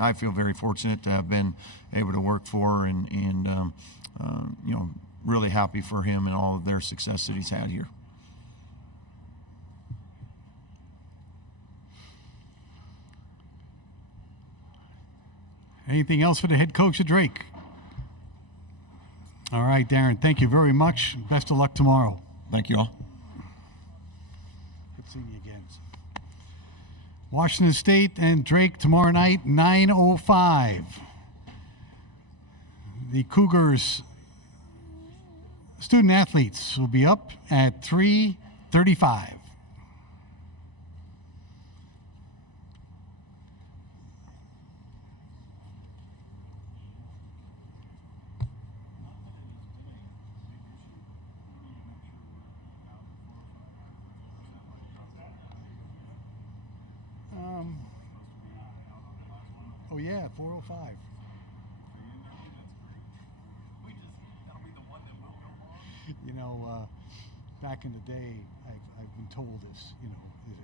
I feel very fortunate to have been able to work for, and really happy for him and all of their success that he's had here. Anything else for the head coach of Drake? All right, Darren, thank you very much. Best of luck tomorrow. Thank you all. Good seeing you again. Washington State and Drake tomorrow night, 9:05. The Cougars student athletes will be up at 3:35. Oh yeah, 4:05. Back in the day, I've been told this.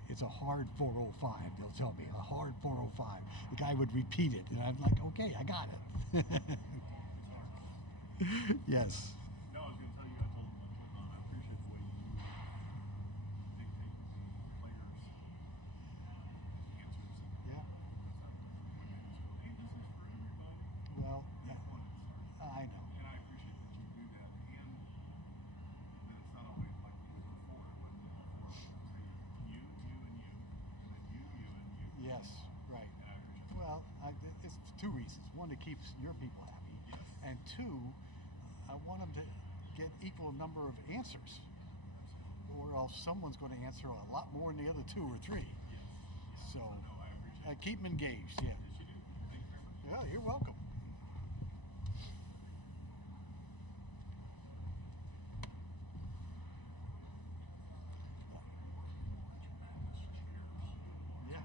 It's a hard 4:05. They'll tell me a hard 4:05. The guy would repeat it, and I'm like, okay, I got it. Yes. No, I was going to tell you. I told I appreciate the way you dictate the players' answers. Yeah. Well, I know. And I appreciate that you do that, and that it's not always like you were before. It wasn't before. You, and you, and then you, and you. Yes, right. And I appreciate that. Well, it's two reasons. One, it keeps your people happy, Yes. and two, I want them to get equal number of answers, or else someone's going to answer a lot more than the other two or three. Yes. So, No, I appreciate it. keep them engaged. Yeah. Yes, you do. Thank you very much. Yeah, you're welcome. Yeah.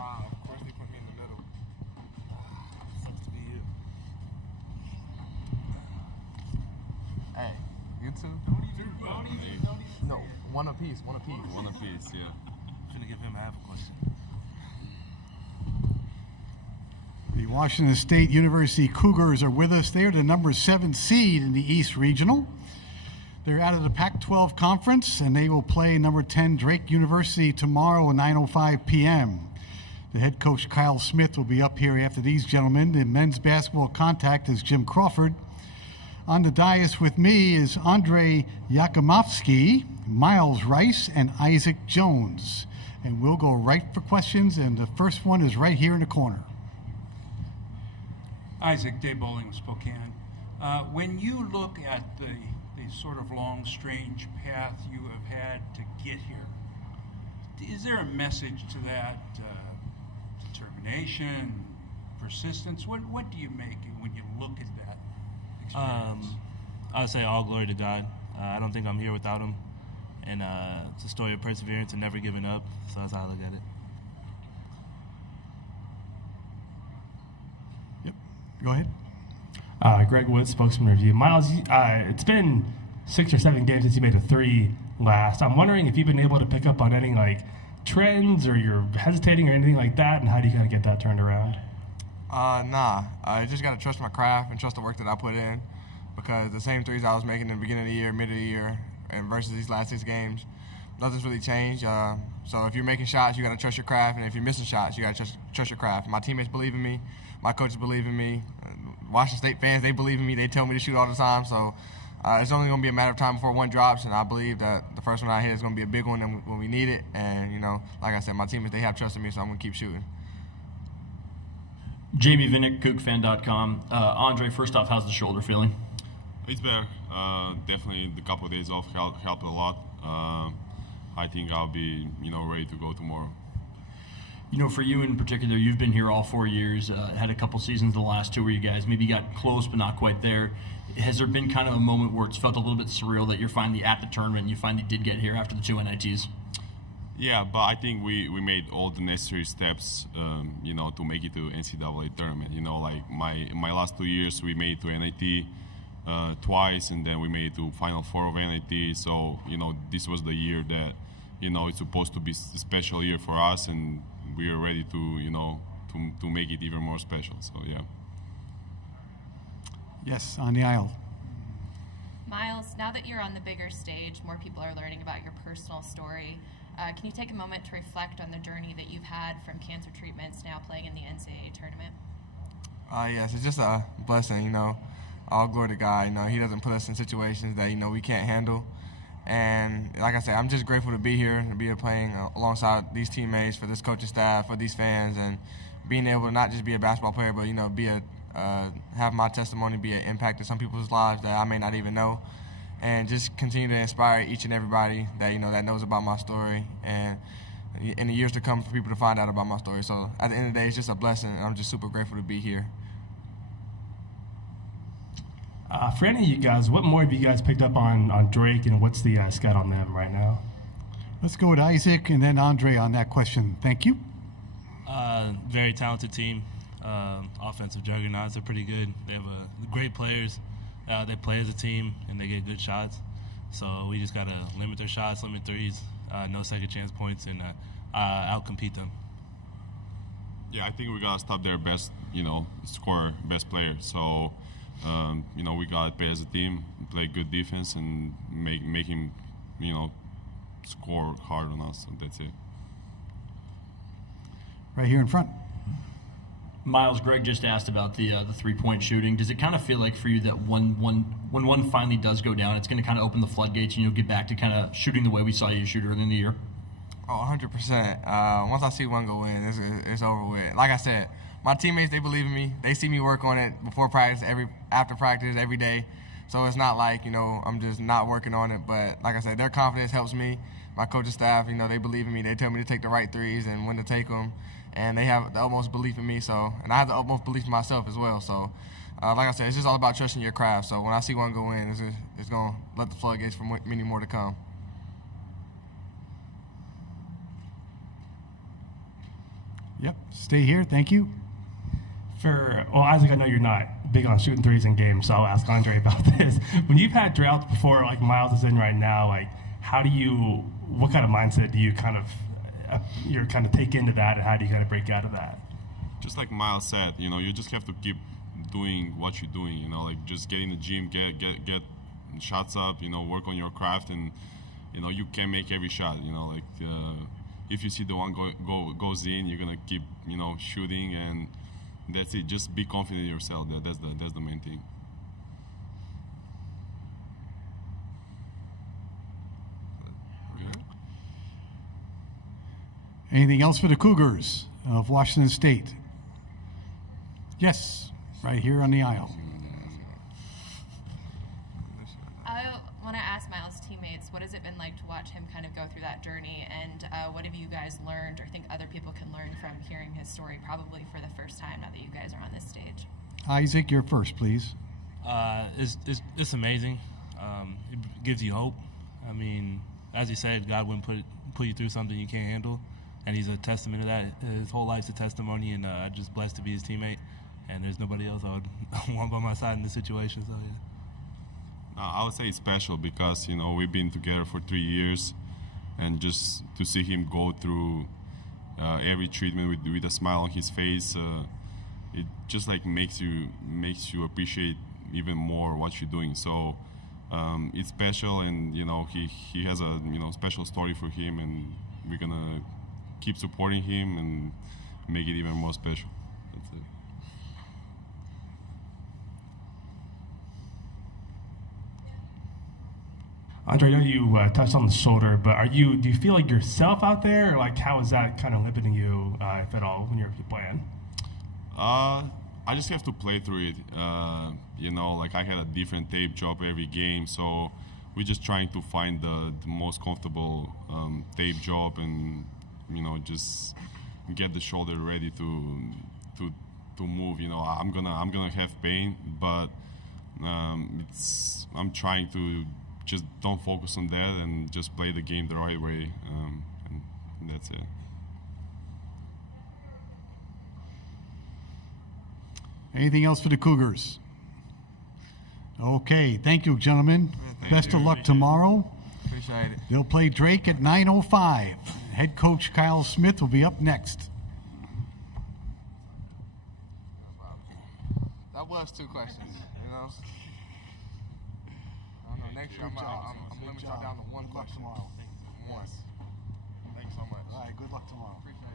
Of course they put me in the middle. Sucks to be you. Hey, you two? No, one apiece. One apiece, yeah. Finna give him half a question. The Washington State University Cougars are with us. They are the number 7 seed in the East Regional. They're out of the Pac-12 Conference, and they will play number 10 Drake University tomorrow at 9:05 p.m. The head coach, Kyle Smith, will be up here after these gentlemen. The men's basketball contact is Jim Crawford. On the dais with me is Andre Yakimovsky, Miles Rice, and Isaac Jones. And we'll go right for questions, and the first one is right here in the corner. Isaac, Dave Bowling with Spokane. When you look at the sort of long, strange path you have had to get here, is there a message to that? Determination, persistence? What do you make when you look at that experience? I would say all glory to God. I don't think I'm here without him. And it's a story of perseverance and never giving up. So that's how I look at it. Yep. Go ahead. Greg Wood, spokesman review. Miles, it's been 6 or 7 games since you made a 3 last. I'm wondering if you've been able to pick up on any trends, or you're hesitating or anything like that, and how do you kind of get that turned around? Nah. I just got to trust my craft and trust the work that I put in, because the same threes I was making in the beginning of the year, mid of the year, and versus these last 6 games, nothing's really changed. So if you're making shots, you got to trust your craft, and if you're missing shots, you got to trust your craft. My teammates believe in me. My coaches believe in me. Washington State fans, they believe in me. They tell me to shoot all the time. So it's only going to be a matter of time before one drops, and I believe that the first one I hit is going to be a big one when we need it. And, like I said, my teammates, they have trust in me, so I'm going to keep shooting. Jamie Vinnick, KookFan.com. Andre, first off, how's the shoulder feeling? It's better. Definitely the couple of days off helped a lot. I think I'll be, ready to go tomorrow. For you in particular, you've been here all 4 years, had a couple seasons, the last 2 where you guys maybe got close but not quite there. Has there been kind of a moment where it's felt a little bit surreal that you're finally at the tournament and you finally did get here after the 2 NITs? Yeah, but I think we made all the necessary steps, to make it to NCAA tournament. Like my last 2 years, we made it to NIT twice, and then we made it to Final Four of NIT. So, this was the year that, it's supposed to be a special year for us, and we are ready to make it even more special. So, yeah. Yes, on the aisle. Miles, now that you're on the bigger stage, more people are learning about your personal story. Can you take a moment to reflect on the journey that you've had from cancer treatments now playing in the NCAA tournament? Yes, it's just a blessing, all glory to God. He doesn't put us in situations that, we can't handle. And like I said, I'm just grateful to be here, to be playing alongside these teammates, for this coaching staff, for these fans, and being able to not just be a basketball player, but, have my testimony be an impact in some people's lives that I may not even know. And just continue to inspire each and everybody that that knows about my story, and in the years to come for people to find out about my story. So at the end of the day, it's just a blessing, and I'm just super grateful to be here. For any of you guys, what more have you guys picked up on Drake, and what's the scout on them right now? Let's go with Isaac and then Andre on that question. Thank you. Very talented team. Offensive juggernauts are pretty good. They have great players. They play as a team, and they get good shots. So we just got to limit their shots, limit threes, no second chance points, and out-compete them. Yeah, I think we got to stop their best, scorer, best player. So, we got to play as a team, play good defense, and make him, score hard on us. So that's it. Right here in front. Miles, Greg just asked about the 3-point shooting. Does it kind of feel like for you that when one finally does go down, it's going to kind of open the floodgates and you'll get back to kind of shooting the way we saw you shoot early in the year? Oh, 100%. Once I see one go in, it's over with. Like I said, my teammates, they believe in me. They see me work on it before practice, after practice, every day. So it's not like, I'm just not working on it. But like I said, their confidence helps me. My coaching staff, they believe in me. They tell me to take the right threes and when to take them. And they have the utmost belief in me, and I have the utmost belief in myself as well. So, like I said, it's just all about trusting your craft. So when I see one go in, it's going to let the floodgates for many more to come. Yep, stay here. Thank you. Well, Isaac, I know you're not big on shooting threes in games, so I'll ask Andre about this. When you've had droughts before, like Miles is in right now, like what kind of mindset do you kind of take into that, and how do you kind of break out of that? Just like Miles said, you just have to keep doing what you're doing. Like just get in the gym, get shots up. Work on your craft, and you can make every shot. If you see the one goes in, you're gonna keep shooting, and that's it. Just be confident in yourself. That's the main thing. Anything else for the Cougars of Washington State? Yes, right here on the aisle. I want to ask Miles' teammates, what has it been like to watch him kind of go through that journey, and what have you guys learned or think other people can learn from hearing his story, probably for the first time now that you guys are on this stage? Isaac, you're first, please. It's amazing. It gives you hope. I mean, as you said, God wouldn't put you through something you can't handle, and he's a testament to that. His whole life's a testimony, and I'm just blessed to be his teammate. And there's nobody else I would want by my side in this situation. So yeah. I would say it's special because we've been together for 3 years, and just to see him go through every treatment with a smile on his face, it just like makes you appreciate even more what you're doing. So it's special, and he has a special story for him, and we're gonna keep supporting him and make it even more special. That's it. Andre, I know you touched on the shoulder, but do you feel like yourself out there, or like how is that kind of limiting you, if at all, when you're playing? I just have to play through it. Like I had a different tape job every game, so we're just trying to find the most comfortable tape job, and just get the shoulder ready to move. I'm gonna have pain, but I'm trying to just don't focus on that and just play the game the right way, and that's it. Anything else for the Cougars? Okay, thank you, gentlemen. Best of luck tomorrow. Appreciate it. They'll play Drake at 9:05. Head coach Kyle Smith will be up next. That was 2 questions, I don't know, next year I'm limiting y'all down to 1 question. Tomorrow. One. Thanks so much. All right, good luck tomorrow. Appreciate it.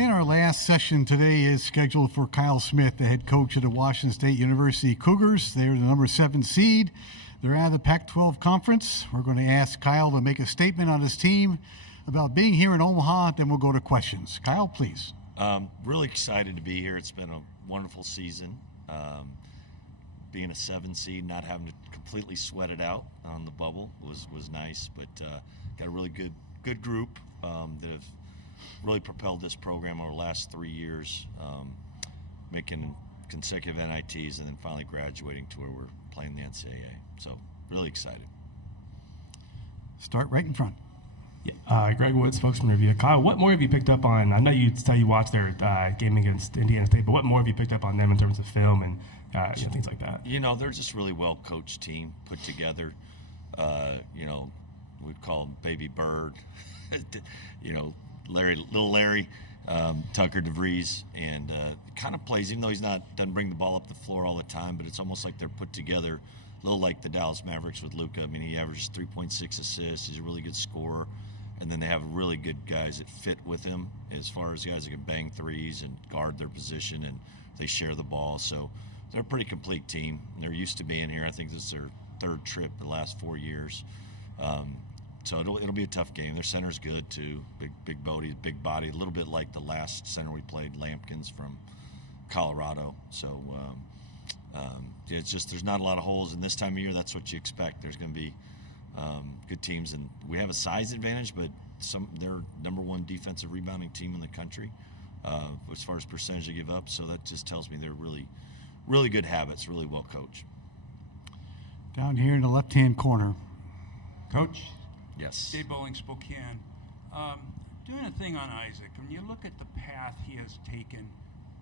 And our last session today is scheduled for Kyle Smith, the head coach of the Washington State University Cougars. They're the number 7 seed. They're out of the Pac-12 conference. We're going to ask Kyle to make a statement on his team about being here in Omaha, then we'll go to questions. Kyle, please. Really excited to be here. It's been a wonderful season. Being a 7 seed, not having to completely sweat it out on the bubble was nice, but got a really good group that have really propelled this program over the last 3 years, making consecutive NITs and then finally graduating to where we're playing the NCAA. So really excited. Start right in front. Yeah. Greg Wood, spokesman review. Kyle, what more have you picked up on? I know you watched their game against Indiana State, but what more have you picked up on them in terms of film and things like that? They're just really well-coached team, put together. We call him Baby Bird. Little Larry, Tucker DeVries, and kind of plays, even though doesn't bring the ball up the floor all the time, but it's almost like they're put together, a little like the Dallas Mavericks with Luka. I mean, he averages 3.6 assists. He's a really good scorer, and then they have really good guys that fit with him as far as guys that can bang threes and guard their position, and they share the ball. So they're a pretty complete team. They're used to being here. I think this is their 3rd trip the last 4 years. So it'll be a tough game. Their center's good too. Big body, a little bit like the last center we played, Lampkins from Colorado. So it's just there's not a lot of holes, and this time of year that's what you expect. There's going to be good teams, and we have a size advantage, but they're number 1 defensive rebounding team in the country as far as percentage they give up. So that just tells me they're really good habits, really well coached. Down here in the left-hand corner. Coach? Yes. Dave Bowling, Spokane. Doing a thing on Isaac, when you look at the path he has taken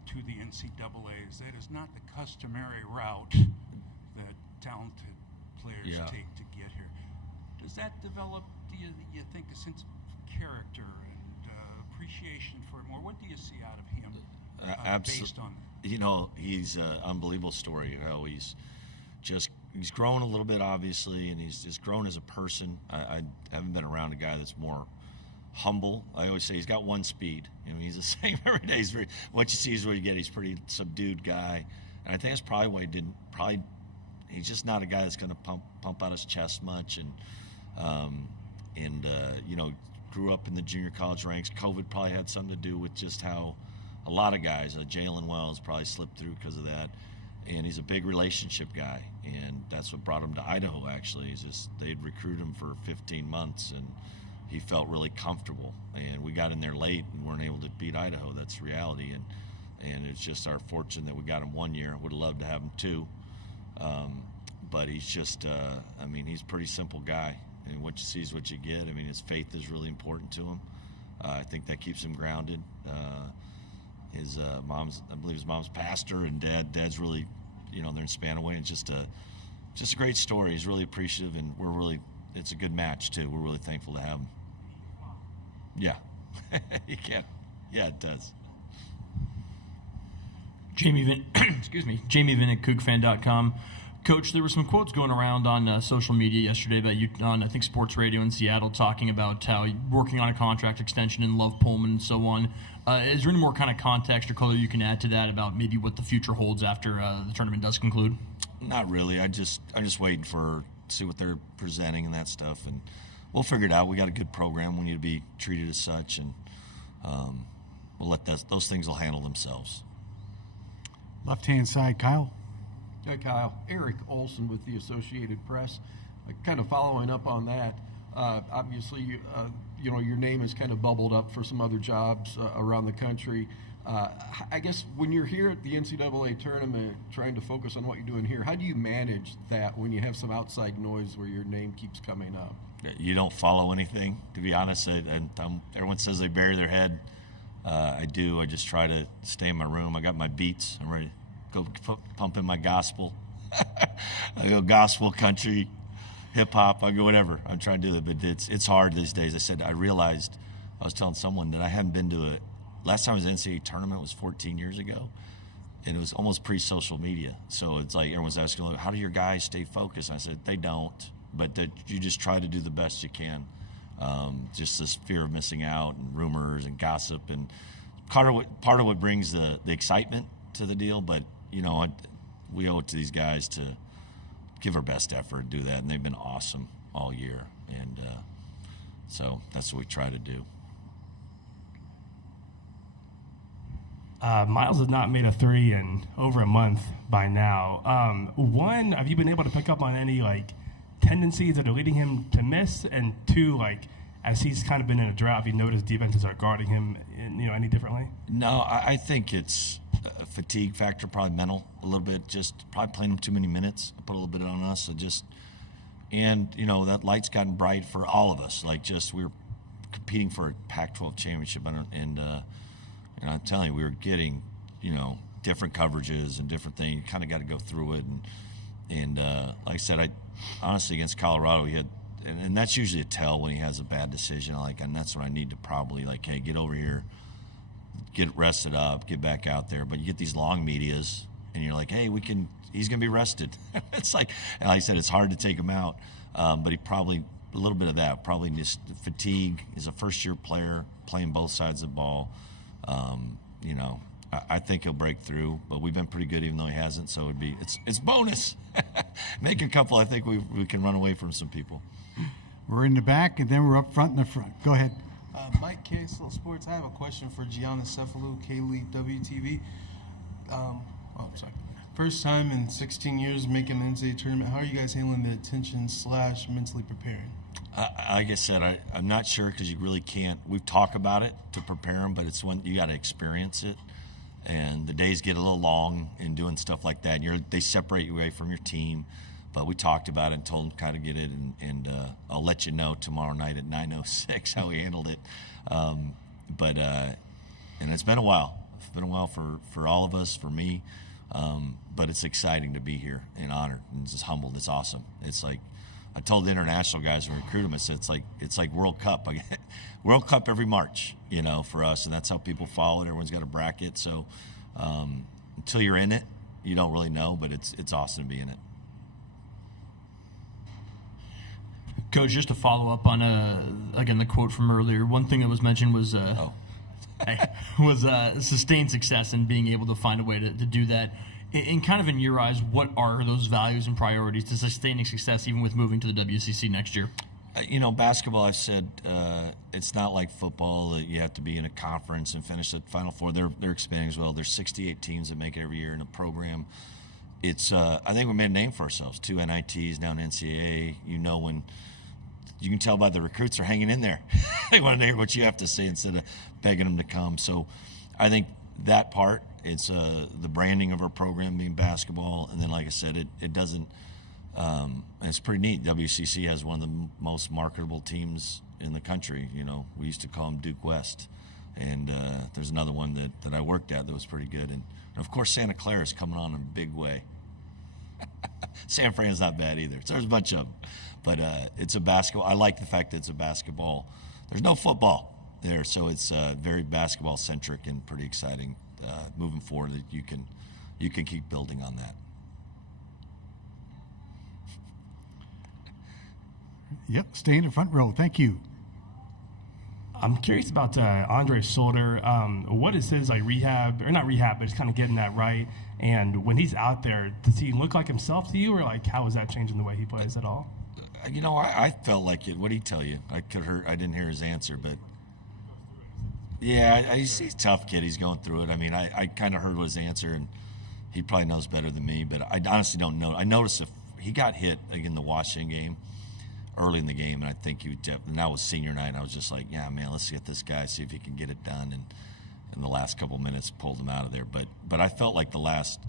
to the NCAAs, that is not the customary route that talented players take to get here. Does that develop, do you think, a sense of character and appreciation for it more? What do you see out of him based on that? He's an unbelievable story. He's grown a little bit, obviously, and he's just grown as a person. I haven't been around a guy that's more humble. I always say he's got one speed. He's the same every day. What you see is what you get. He's a pretty subdued guy, and I think that's probably why he's just not a guy that's going to pump out his chest much, and grew up in the junior college ranks. COVID probably had something to do with just how a lot of guys, Jalen Wells probably slipped through because of that. And he's a big relationship guy, and that's what brought him to Idaho, actually. They'd recruited him for 15 months, and he felt really comfortable. And we got in there late and weren't able to beat Idaho. That's reality. And it's just our fortune that we got him 1 year. Would have loved to have him 2. But he's just, he's a pretty simple guy. And what you see is what you get. His faith is really important to him. I think that keeps him grounded. His I believe his mom's pastor, and dad's really, they're in Spanaway, and just a great story. He's really appreciative, and it's a good match too. We're really thankful to have him. Yeah, you can. Yeah, it does. Jamie Vinn at CougFan.com. Coach, there were some quotes going around on social media yesterday about you on, I think, sports radio in Seattle, talking about how you're working on a contract extension and love Pullman and so on. Is there any more kind of context or color you can add to that about maybe what the future holds after the tournament does conclude? Not really. I'm just waiting to see what they're presenting and that stuff, and we'll figure it out. We got a good program. We need to be treated as such, and we'll let those things will handle themselves. Left-hand side, Kyle. Hi, Kyle. Eric Olson with the Associated Press. Kind of following up on that, obviously, your name has kind of bubbled up for some other jobs around the country. I guess when you're here at the NCAA tournament trying to focus on what you're doing here, how do you manage that when you have some outside noise where your name keeps coming up? You don't follow anything, to be honest. Everyone says they bury their head. I do. I just try to stay in my room. I got my beats. I'm ready to go pump in my gospel. I go gospel, country, hip-hop. I go whatever. I'm trying to do it, but it's hard these days. I realized, I was telling someone that I hadn't been to last time I was in the NCAA tournament was 14 years ago, and it was almost pre-social media. So it's like everyone's asking, how do your guys stay focused? And I said, they don't, but you just try to do the best you can. Just this fear of missing out and rumors and gossip, and part of what brings the excitement to the deal. But we owe it to these guys to give our best effort, do that, and they've been awesome all year, and so that's what we try to do. Miles has not made a three in over a month by now. One, have you been able to pick up on any tendencies that are leading him to miss? And two, as he's kind of been in a drought, have you noticed defenses are guarding him any differently? No, I think it's a fatigue factor, probably mental a little bit. Just probably playing him too many minutes. Put a little bit on us. And that light's gotten bright for all of us. We're competing for a Pac-12 championship, and I'm telling you, we were getting different coverages and different things. You kind of got to go through it, and like I said, honestly against Colorado, he had, and that's usually a tell when he has a bad decision. And that's what I need to probably hey, get over here, get rested up, get back out there. But you get these long medias, and you're like, hey, he's gonna be rested. It's and like I said, it's hard to take him out, but he probably a little bit of that, probably just fatigue. He's a first-year player playing both sides of the ball. I think he'll break through, but we've been pretty good even though he hasn't. So it's bonus. Make a couple. I think we can run away from some people. We're in the back, and then we're up front in the front. Go ahead. Mike KSL Sports. I have a question for Giannis Cephalou, K-League WTV. Sorry. First time in 16 years making an NCAA tournament. How are you guys handling the attention / mentally preparing? Like I said, I'm not sure because you really can't. We've talked about it to prepare them, but it's when you got to experience it. And the days get a little long in doing stuff like that. And they separate you away from your team. But we talked about it and told them kind of get it. And I'll let you know tomorrow night at 9:06 how we handled it. And it's been a while. It's been a while for all of us, for me. But it's exciting to be here and honored and just humbled. It's awesome. It's like I told the international guys who recruit them, I said it's like World Cup. World Cup every March, for us, and that's how people follow it. Everyone's got a bracket, so until you're in it, you don't really know. But it's awesome to be in it. Coach, just to follow up on again the quote from earlier, one thing that was mentioned was sustained success and being able to find a way to do that. And kind of in your eyes, what are those values and priorities to sustaining success even with moving to the WCC next year? Basketball, I've said, it's not like football that you have to be in a conference and finish the Final Four. They're expanding as well. There's 68 teams that make it every year in a program. It's I think we made a name for ourselves. 2 NITs, now an NCAA. When you can tell by the recruits are hanging in there. They want to hear what you have to say instead of begging them to come. So I think that part, it's the branding of our program being basketball. And then, like I said, it doesn't it's pretty neat. WCC has one of the most marketable teams in the country. We used to call them Duke West. And there's another one that I worked at that was pretty good. And of course, Santa Clara is coming on in a big way. San Fran's not bad either. So there's a bunch of them. But it's a basketball. I like the fact that it's a basketball. There's no football there, so it's very basketball-centric and pretty exciting moving forward that you can keep building on that. Yep, stay in the front row. Thank you. I'm curious about Andre Solder. What is his rehab, or not rehab, but just kind of getting that right? And when he's out there, does he look like himself to you, or how is that changing the way he plays at all? I felt like it. What did he tell you? I didn't hear his answer, but yeah, he's a tough kid. He's going through it. I kind of heard his answer, and he probably knows better than me. But I honestly don't know. I noticed if he got hit in the Washington game early in the game, and I think he would. And that was senior night. And I was just like, yeah, man, let's get this guy, see if he can get it done. And in the last couple minutes, pulled him out of there. But I felt like the last.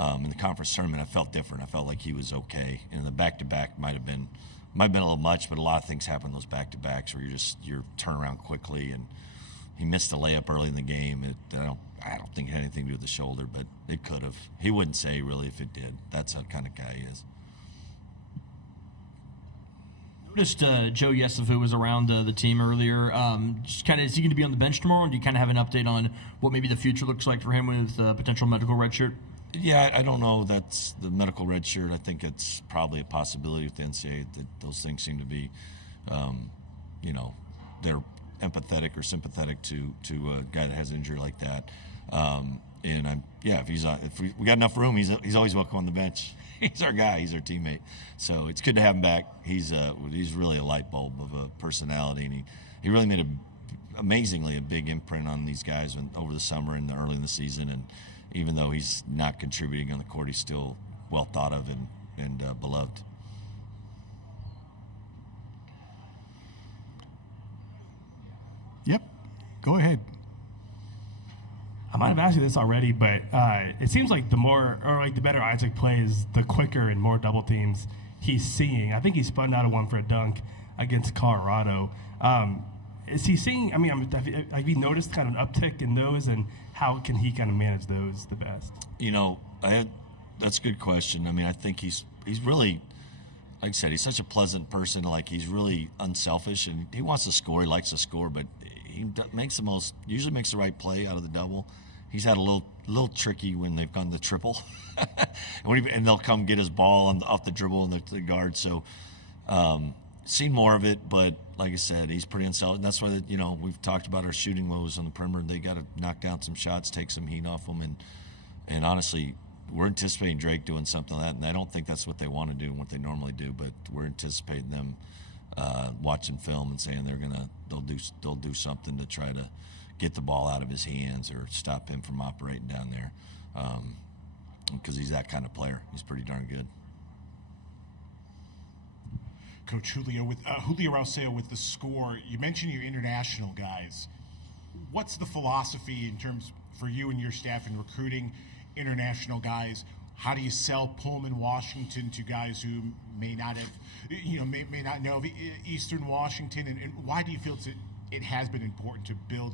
In the conference tournament, I felt different. I felt like he was okay. And the back-to-back might have been a little much, but a lot of things happen in those back-to-backs where you're turn around quickly. And he missed a layup early in the game. I don't think it had anything to do with the shoulder, but it could have. He wouldn't say really if it did. That's the kind of guy he is. Noticed Joe Yesufu was around the team earlier. Just kind of, is he going to be on the bench tomorrow? And do you kind of have an update on what maybe the future looks like for him with potential medical redshirt? Yeah, I don't know. That's the medical red shirt. I think it's probably a possibility with the NCAA that those things seem to be, empathetic or sympathetic to a guy that has an injury like that. And if we got enough room, he's always welcome on the bench. He's our guy. He's our teammate. So it's good to have him back. He's really a light bulb of a personality, and he really made amazingly a big imprint on these guys over the summer and early in the season. And even though he's not contributing on the court, he's still well thought of and beloved. Yep. Go ahead. I might have asked you this already, but it seems like the better Isaac plays, the quicker and more double teams he's seeing. I think he spun out of one for a dunk against Colorado. Is he seeing? I mean, have you noticed kind of an uptick in those, and how can he kind of manage those the best? That's a good question. I mean, I think he's really, like I said, he's such a pleasant person. Like, he's really unselfish, and he wants to score. He likes to score, but he usually makes the right play out of the double. He's had a little tricky when they've gone the triple, and they'll come get his ball off the dribble and the guard. So, seen more of it, but like I said, he's pretty unselfish. And that's why we've talked about our shooting woes on the perimeter. They got to knock down some shots, take some heat off them, and honestly, we're anticipating Drake doing something like that. And I don't think that's what they want to do and what they normally do, but we're anticipating them watching film and saying they'll do something to try to get the ball out of his hands or stop him from operating down there, because he's that kind of player. He's pretty darn good. Coach Julio Rouseo with the score. You mentioned your international guys. What's the philosophy in terms for you and your staff in recruiting international guys? How do you sell Pullman, Washington to guys who may not have, may not know of Eastern Washington, and why do you feel it has been important to build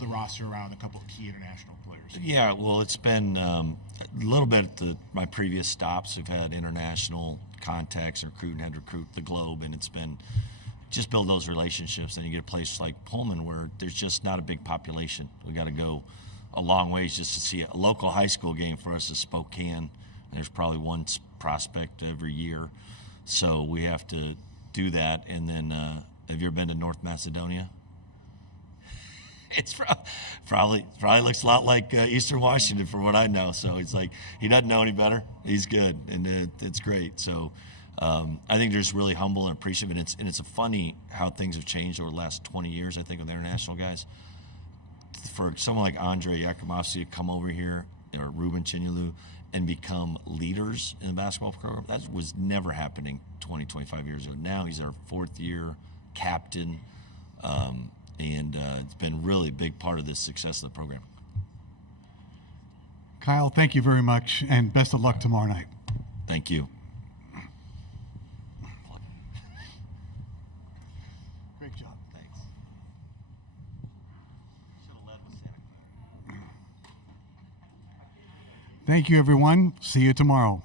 the roster around a couple of key international players? Yeah, well, it's been a little bit at my previous stops. We've had international contacts, had recruit the globe, and it's been just build those relationships. And you get a place like Pullman where there's just not a big population. We got to go a long ways just to see a local high school game for us is Spokane. And there's probably one prospect every year, so we have to do that. And then, have you ever been to North Macedonia? It's probably looks a lot like Eastern Washington from what I know. So it's like he doesn't know any better. He's good, and it's great. So I think they're just really humble and appreciative, and it's funny how things have changed over the last 20 years. I think with international guys, for someone like Andre Yakimovsky to come over here, or Ruben Chinyelu, and become leaders in the basketball program, that was never happening 20, 25 years ago. Now he's our fourth year captain. And it's been really a big part of the success of the program. Kyle, thank you very much, and best of luck tomorrow night. Thank you. Great job. Thanks. Should have led with Santa Clara. Thank you, everyone. See you tomorrow.